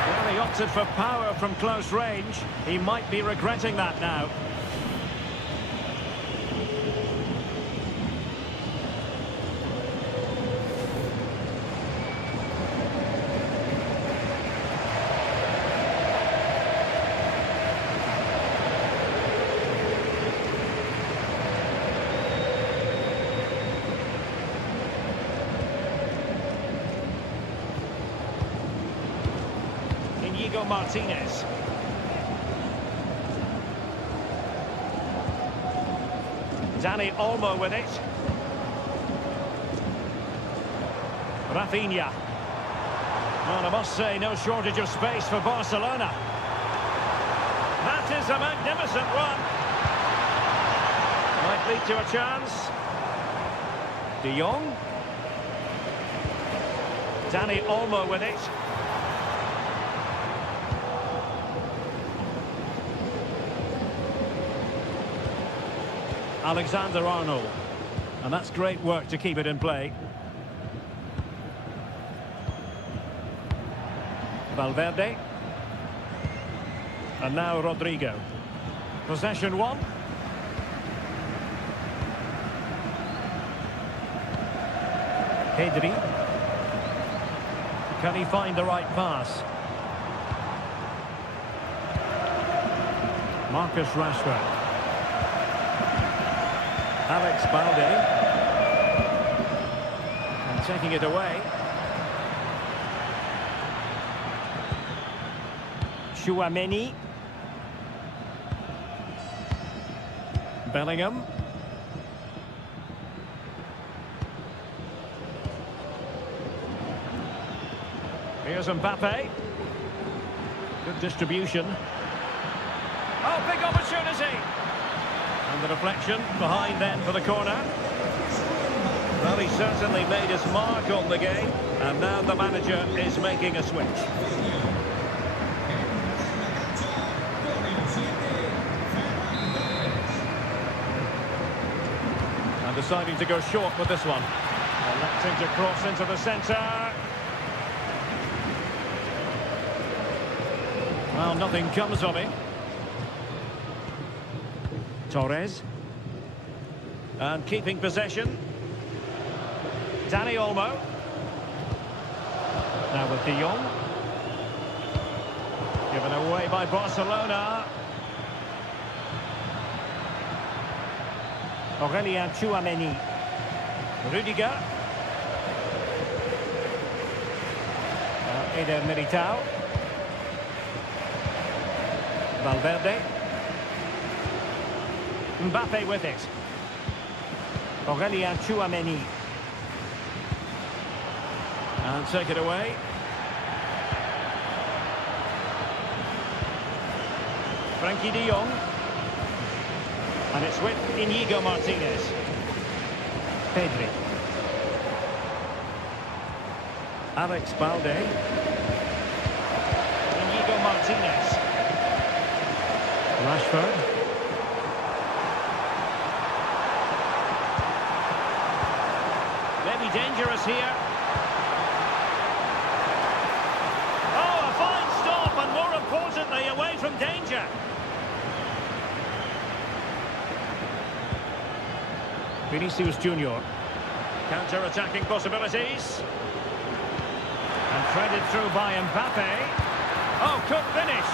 Well, he opted for power from close range. He might be regretting that now. Inigo Martinez. Dani Olmo with it. Rafinha. Well, I must say, no shortage of space for Barcelona. That is a magnificent run. Might lead to a chance. De Jong. Dani Olmo with it. Alexander-Arnold. And that's great work to keep it in play. Valverde. And now Rodrigo. Possession one. Pedri. Can he find the right pass? Marcus Rashford. Alex Balde. And taking it away. Tchouaméni. Bellingham. Here's Mbappe. Good distribution. Oh, big opportunity. And the deflection behind then for the corner. Well, he certainly made his mark on the game. And now the manager is making a switch. And deciding to go short with this one. Electing to cross into the centre. Well, nothing comes of it. Torres. And keeping possession. Dani Olmo. Now with De Jong. Given away by Barcelona. Aurélien Tchouaméni. Rudiger. Eder Militao. Valverde. Mbappe with it. Aurélien Tchouaméni. And take it away. Frankie de Jong. And it's with Inigo Martinez. Pedri. Alex Balde. Inigo Martinez. Rashford. Maybe dangerous here. Oh, a fine stop, and more importantly, away from danger. Vinicius Junior. Counter-attacking possibilities. And threaded through by Mbappe. Oh, could finish.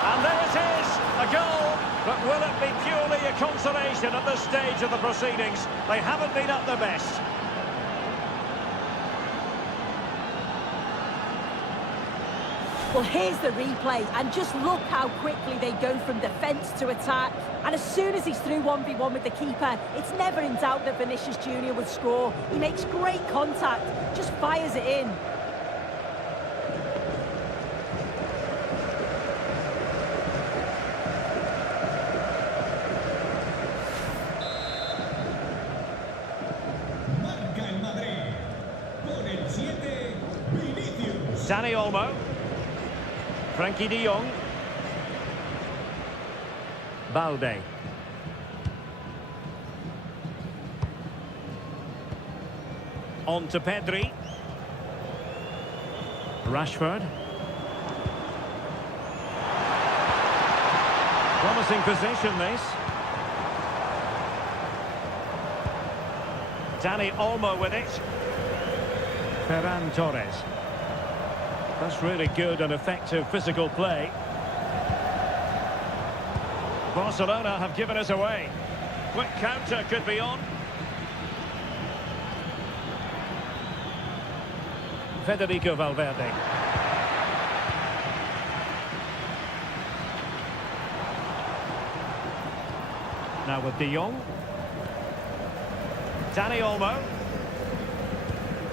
And there it is, a goal. But will it be purely a consolation at this stage of the proceedings? They haven't been at their best. Well, here's the replay, and just look how quickly they go from defence to attack. And as soon as he's through 1v1 with the keeper, it's never in doubt that Vinicius Junior would score. He makes great contact, just fires it in. Dani Olmo. Frankie de Jong. Balde. On to Pedri. Rashford. Promising position, this. Dani Olmo with it. Ferran Torres. That's really good and effective physical play. Barcelona have given us away. Quick counter could be on. Federico Valverde. Now with De Jong. Dani Olmo.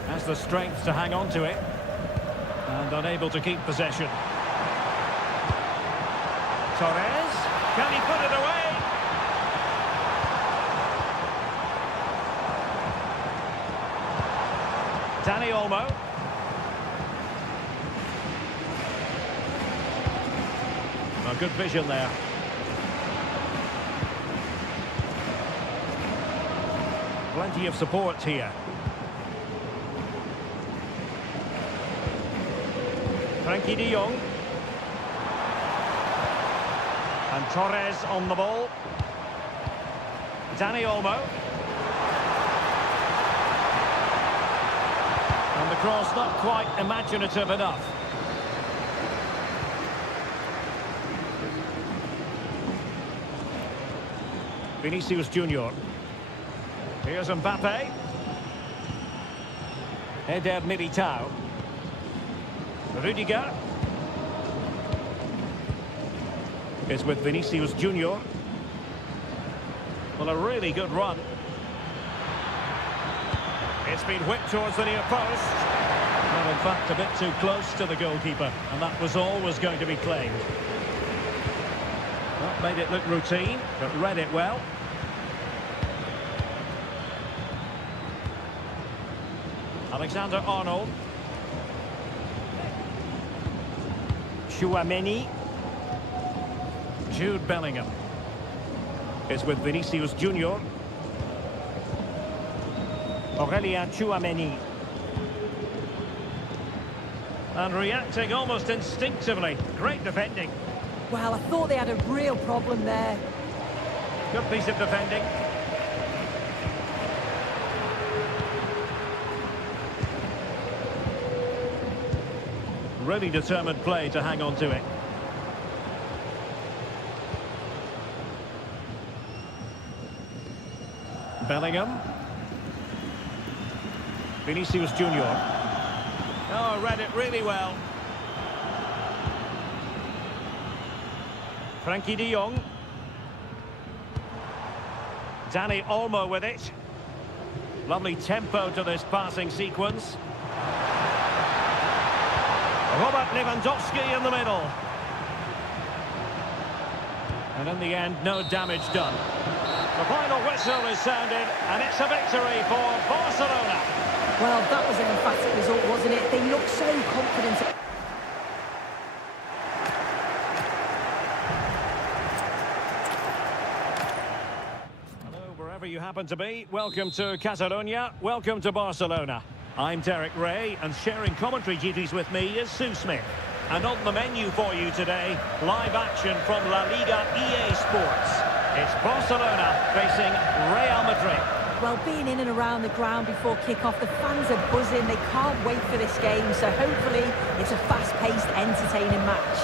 Has the strength to hang on to it. And unable to keep possession. Torres. Can he put it away? Dani Olmo. Oh, good vision there. Plenty of support here. Frankie de Jong. And Torres on the ball. Dani Olmo. And the cross not quite imaginative enough. Vinicius Junior. Here's Mbappe. Eder Militao. Rudiger. Is with Vinicius Junior. Well, a really good run. It's been whipped towards the near post. Well, in fact, a bit too close to the goalkeeper, and that was always going to be claimed. Well, made it look routine, but read it well. Alexander-Arnold. Tchouaméni. Jude Bellingham is with Vinicius Junior. Aurélien Tchouaméni. And reacting almost instinctively. Great defending. Well, I thought they had a real problem there. Good piece of defending. Really determined play to hang on to it. Bellingham. Vinicius Junior. Oh, read it really well. Frankie de Jong. Dani Olmo with it. Lovely tempo to this passing sequence. Robert Lewandowski in the middle. And in the end, no damage done. The final whistle is sounded, and it's a victory for Barcelona. Well, that was an emphatic result, wasn't it? They looked so confident. Hello, wherever you happen to be. Welcome to Catalonia. Welcome to Barcelona. I'm Derek Ray, and sharing commentary duties with me is Sue Smith. And on the menu for you today, live action from LaLiga EA Sports. It's Barcelona facing Real Madrid. Well, being in and around the ground before kick-off, the fans are buzzing. They can't wait for this game, so hopefully it's a fast-paced, entertaining match.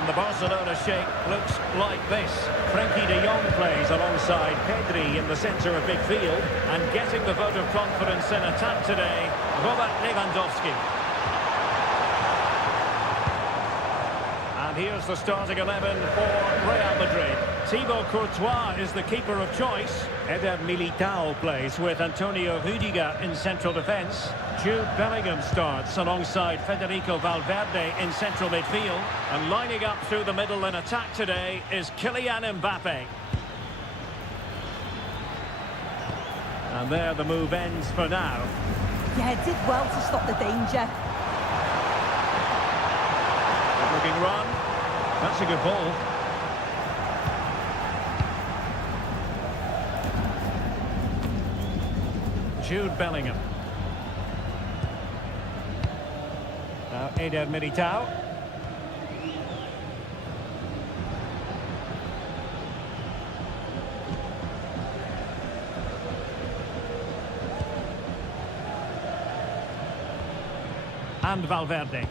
And the Barcelona shape looks like this. Frankie de Jong plays alongside Pedri in the centre of midfield, and getting the vote of confidence in attack today, Robert Lewandowski. And here's the starting 11 for Real Madrid. Thibaut Courtois is the keeper of choice. Eder Militao plays with Antonio Rudiger in central defence. Jude Bellingham starts alongside Federico Valverde in central midfield. And lining up through the middle in attack today is Kylian Mbappe. And there the move ends for now. Yeah, did well to stop the danger. Good looking run. That's a good ball. Jude Bellingham. Now Eder Militao. And Valverde.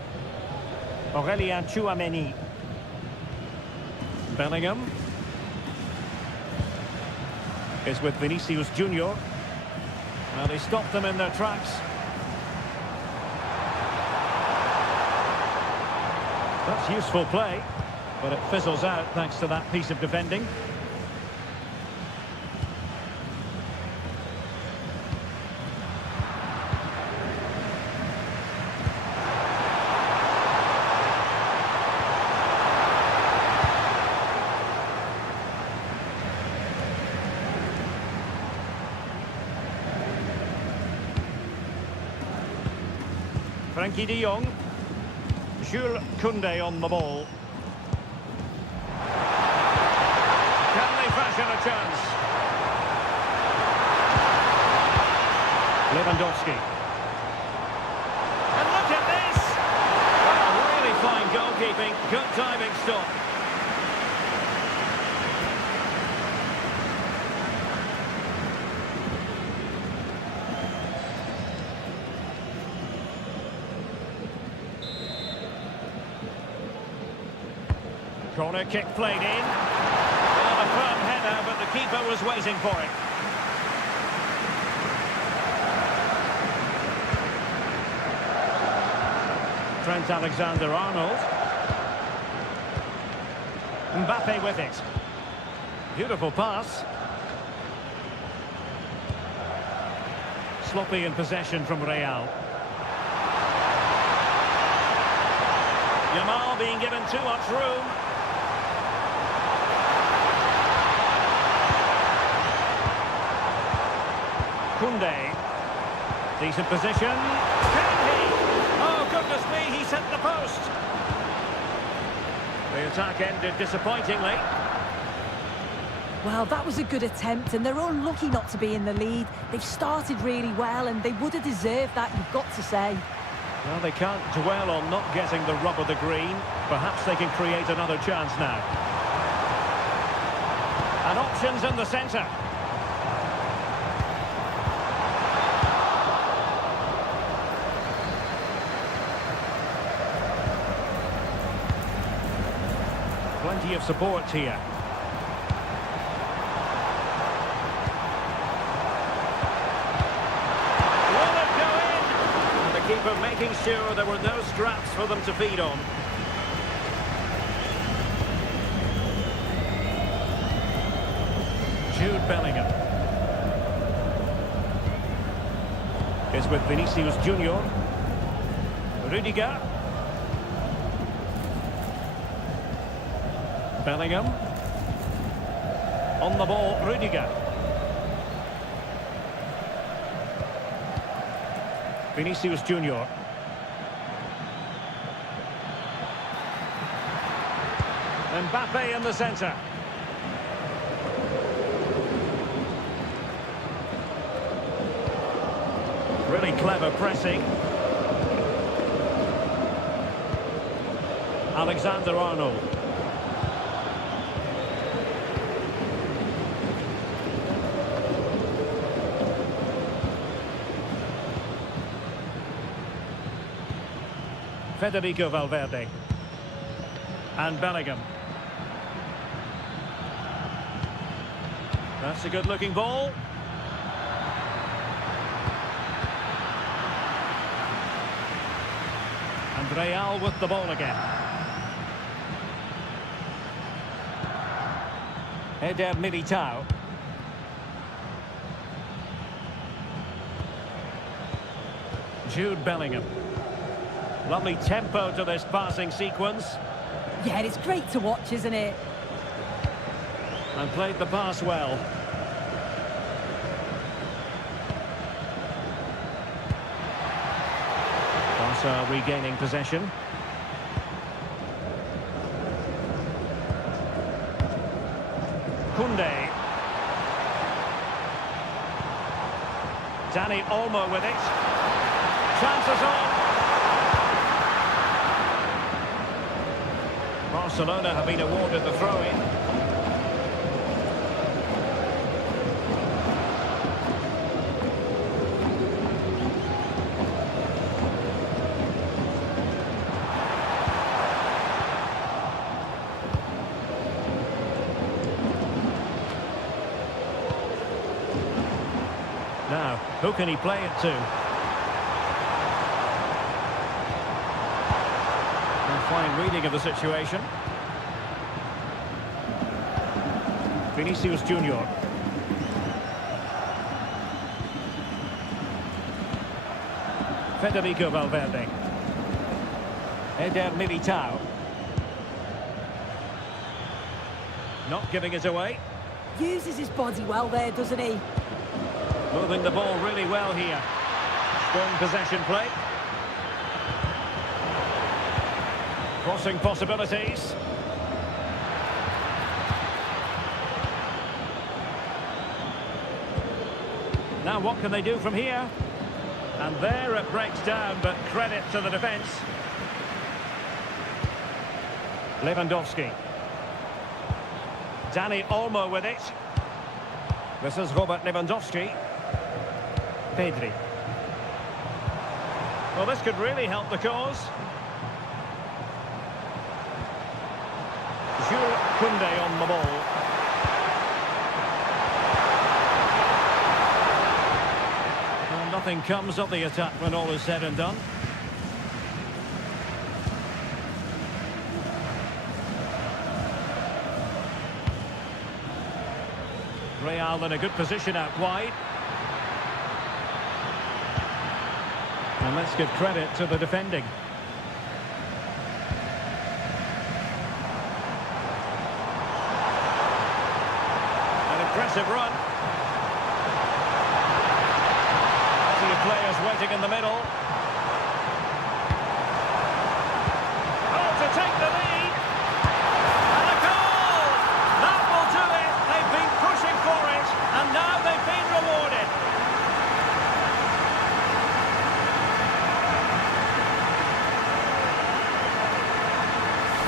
Aurélien Tchouaméni. Bellingham is with Vinicius Junior. Well, they stopped them in their tracks. That's useful play. But it fizzles out thanks to that piece of defending. Frankie de Jong. Jules Koundé on the ball. Can they fashion a chance? Lewandowski. And look at this! Oh, really fine goalkeeping. Good diving stop. Corner kick played in. Well, a firm header, but the keeper was waiting for it. Trent Alexander-Arnold. Mbappe with it. Beautiful pass. Sloppy in possession from Real. Yamal being given too much room. Koundé. Decent position. Can he? Oh, goodness me, he's hit the post. The attack ended disappointingly. Well, that was a good attempt, and they're unlucky not to be in the lead. They've started really well, and they would have deserved that, you've got to say. Well, they can't dwell on not getting the rub of the green. Perhaps they can create another chance now. And options in the centre. Plenty of support here. Will it go in? And the keeper making sure there were no scraps for them to feed on. Jude Bellingham is with Vinicius Junior. Rudiger. Bellingham. On the ball, Rudiger. Vinicius Junior. Mbappe in the centre. Really clever pressing. Alexander-Arnold. Federico Valverde. And Bellingham. That's a good-looking ball. And Real with the ball again. Eder Militao. Jude Bellingham. Lovely tempo to this passing sequence. Yeah, it's great to watch, isn't it? And played the pass well. Barca regaining possession. Koundé. Dani Olmo with it. Chances on. Barcelona have been awarded the throw-in. Now, who can he play it to? A fine reading of the situation. Vinicius Junior. Federico Valverde. Eder Militao. Not giving it away. Uses his body well there, doesn't he? Moving the ball really well here. Strong possession play. Crossing possibilities. Now what can they do from here? And there it breaks down, but credit to the defence. Lewandowski. Dani Olmo with it. This is Robert Lewandowski. Pedri. Well, this could really help the cause. Jules Koundé on the ball. Well, nothing comes of the attack when all is said and done. Real in a good position out wide. And let's give credit to the defending. An impressive run. Plenty of players waiting in the middle. Oh, to take the lead. And a goal! That will do it. They've been pushing for it, and now they've been rewarded.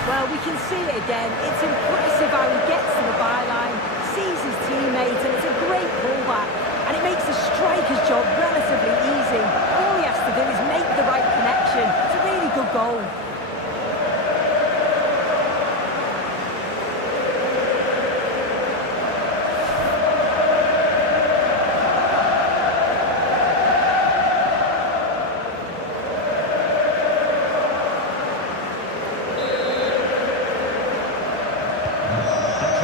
Well, we can see it again. It's impressive how he gets to the byline, sees his teammates, and it's a great pullback. And it makes the striker's job relatively easy. All he has to do is make the right connection. It's a really good goal.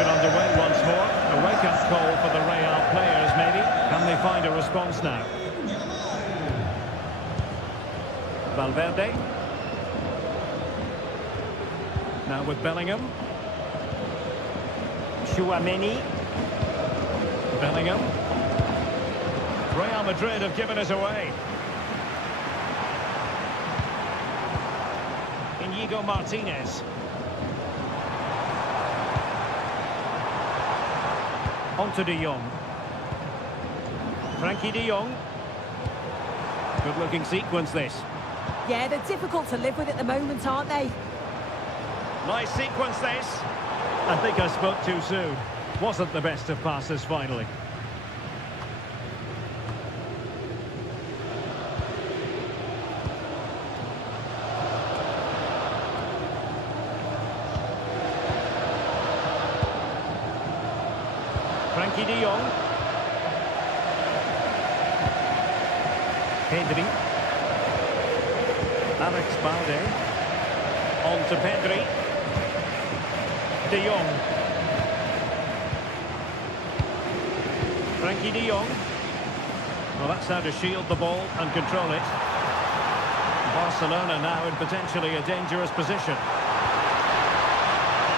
Underway once more. A wake-up call for the Real players, maybe. Can they find a response now? Valverde. Now with Bellingham. Tchouaméni. Bellingham. Real Madrid have given it away. Inigo Martinez. On to De Jong. Frankie De Jong. Good-looking sequence, this. Yeah, they're difficult to live with at the moment, aren't they? Nice sequence, this. I think I spoke too soon. Wasn't the best of passes, finally. Frankie De Jong. Pedri. Alex Balde. On to Pedri. De Jong. Frankie De Jong. Well, that's how to shield the ball and control it. Barcelona now in potentially a dangerous position.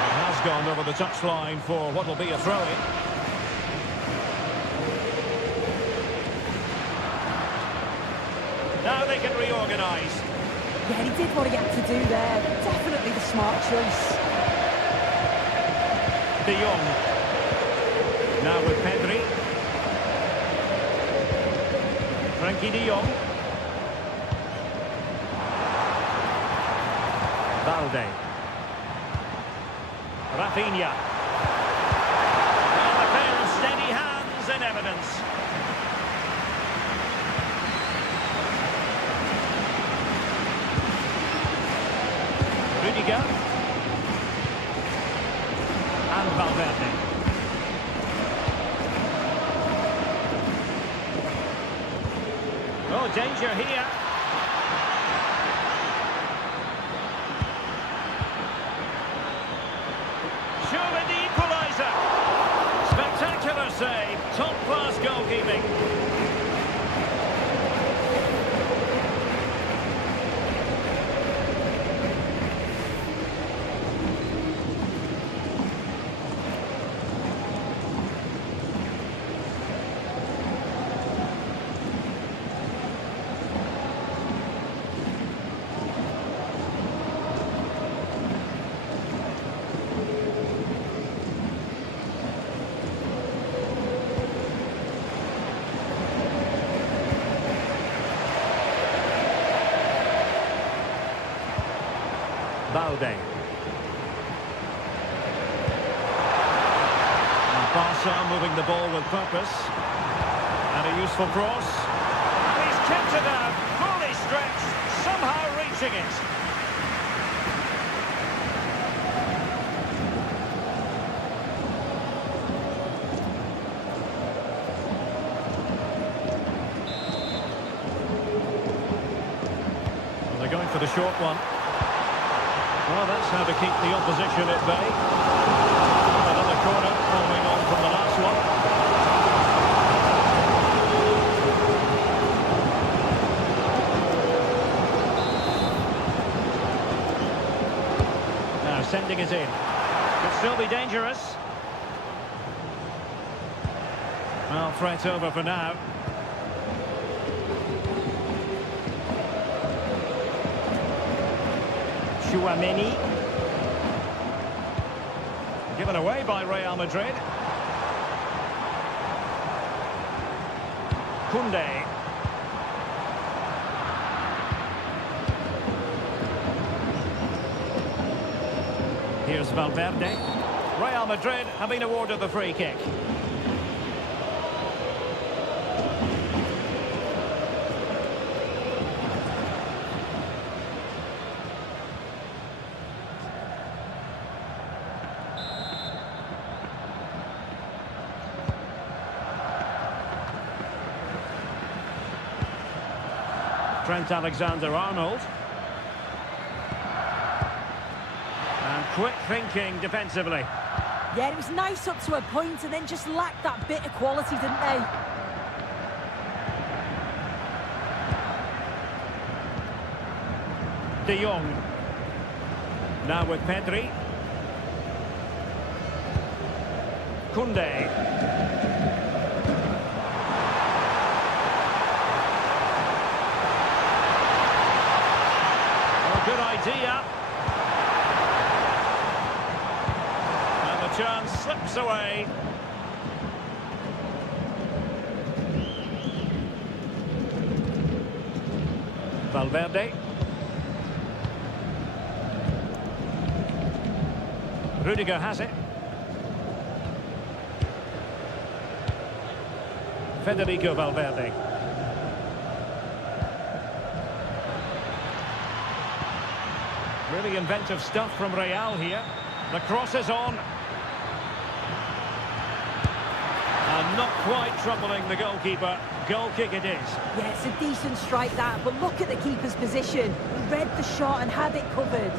He has gone over the touchline for what will be a throw-in. Now they can reorganise. Yeah, he did what he had to do there. Definitely the smart choice. De Jong. Now with Pedri. Frankie De Jong. Balde. Rafinha. Well, a pair of steady hands in evidence. Rudiger. And Valverde. Oh, danger here. Surely the equaliser. save. Top-class goalkeeping. Balde. And Barca moving the ball with purpose. And a useful cross. And he's kept it out, fully stretched, somehow reaching it. Well, they're going for the short one. Well, that's how to keep the opposition at bay. Another corner following on from the last one. Now sending it in. Could still be dangerous. Well, threat over for now. Chouameni. Given away by Real Madrid. Koundé. Here's Valverde. Real Madrid have been awarded the free kick. Trent Alexander-Arnold. And quick thinking defensively. Yeah, it was nice up to a point and then just lacked that bit of quality, didn't they? De Jong. Now with Pedri. Koundé. Good idea. And the chance slips away. Valverde. Rudiger has it. Federico Valverde. Really inventive stuff from Real here. The cross is on. And not quite troubling the goalkeeper. Goal kick it is. Yeah, it's a decent strike that, but look at the keeper's position. He read the shot and had it covered.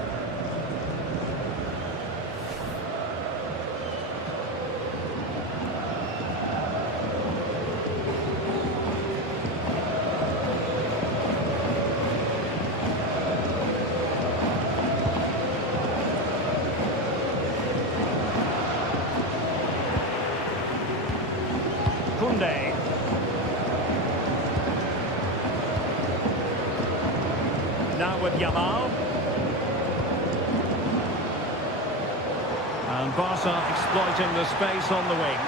Koundé. Now with Yamal. And Barca exploiting the space on the wing.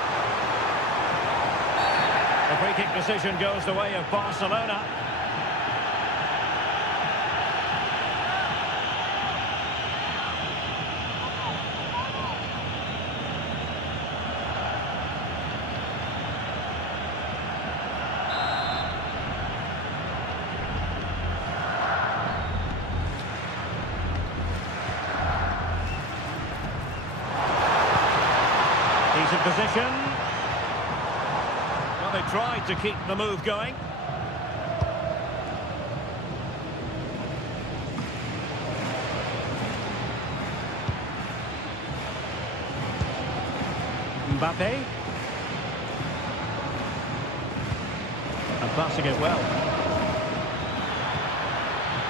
The free kick decision goes the way of Barcelona. He's in position. Well, they tried to keep the move going. Mbappe. And passing it well.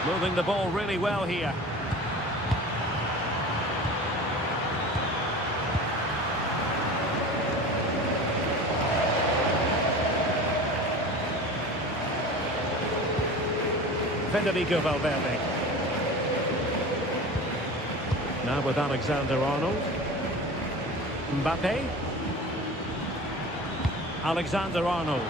Moving the ball really well here. Federico Valverde. Now with Alexander-Arnold. Mbappe. Alexander-Arnold.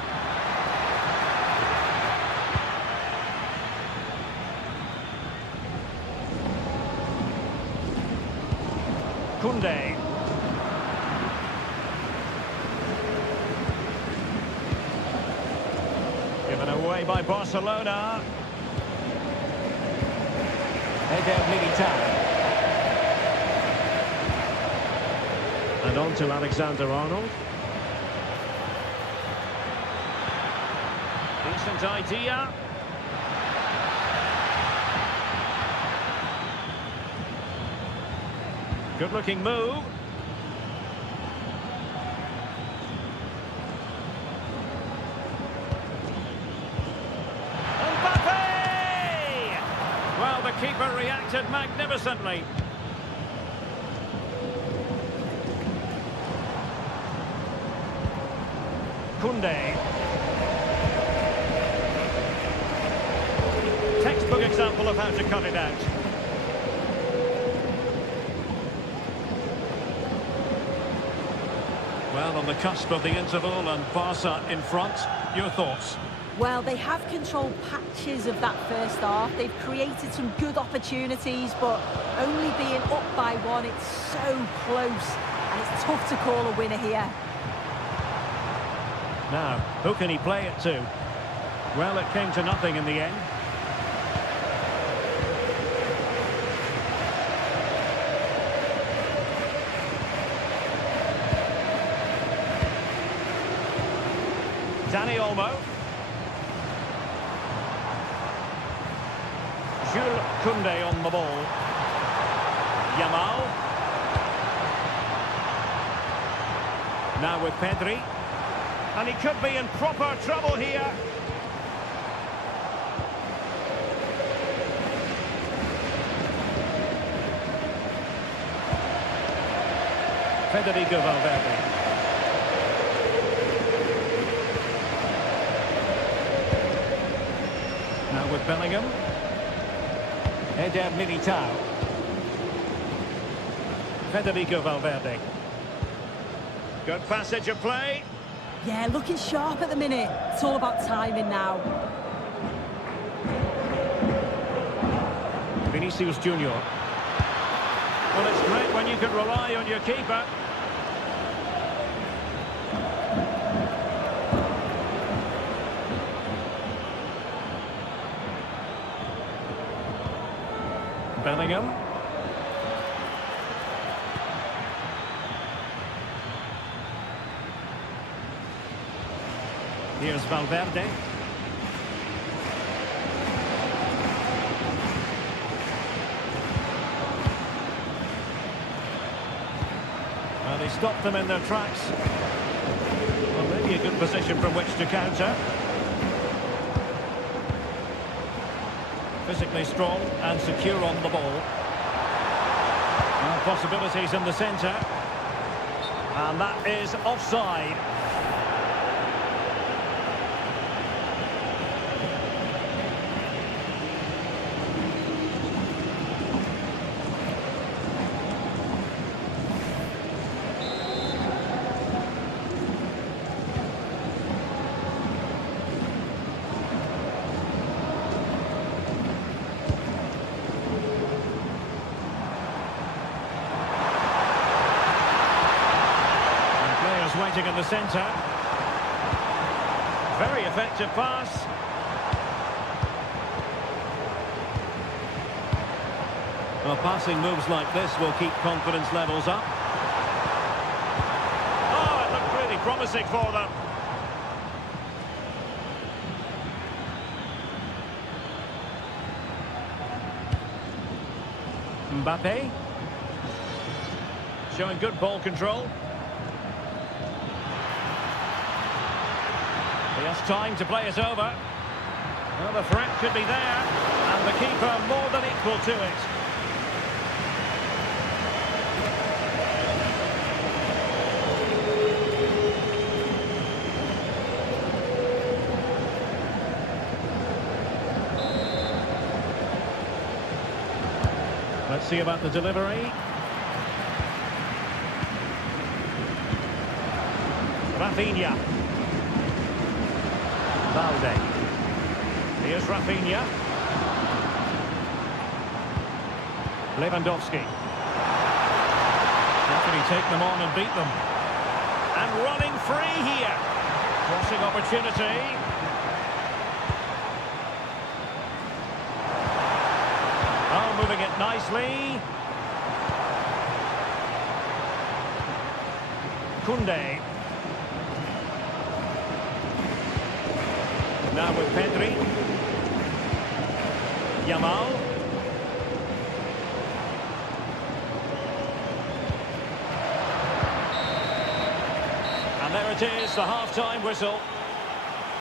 Koundé. Given away by Barcelona. And on to Alexander-Arnold. Decent idea. Good looking move. Well, the keeper reacted magnificently. Koundé. Textbook example of how to cut it out. Well, on the cusp of the interval and Barca in front, your thoughts? Well, they have controlled patches of that first half. They've created some good opportunities, but only being up by one, it's so close. And it's tough to call a winner here. Now, who can he play it to? Well, it came to nothing in the end. Dani Olmo. Jules Koundé on the ball. Yamal. Now with Pedri. And he could be in proper trouble here. Federico Valverde. Now with Bellingham. Eder Militao. Federico Valverde. Good passage of play. Yeah, looking sharp at the minute. It's all about timing now. Vinicius Junior. Well, it's great when you can rely on your keeper. Bellingham. Here's Valverde. Well, he stopped them in their tracks. Well, maybe a good position from which to counter. Physically strong and secure on the ball. And possibilities in the centre. And that is offside. Waiting in the centre. Very effective pass. Well, passing moves like this will keep confidence levels up. Oh, it looked really promising for them. Mbappe. Showing good ball control. He has time to play it over. Well, the threat could be there, and the keeper more than equal to it. Let's see about the delivery. Rafinha. Valde. Here's Rafinha. Lewandowski. How can he take them on and beat them? And running free here. Crossing opportunity. Oh, moving it nicely. Koundé. Now with Pedri. Yamal. And there it is, the half-time whistle.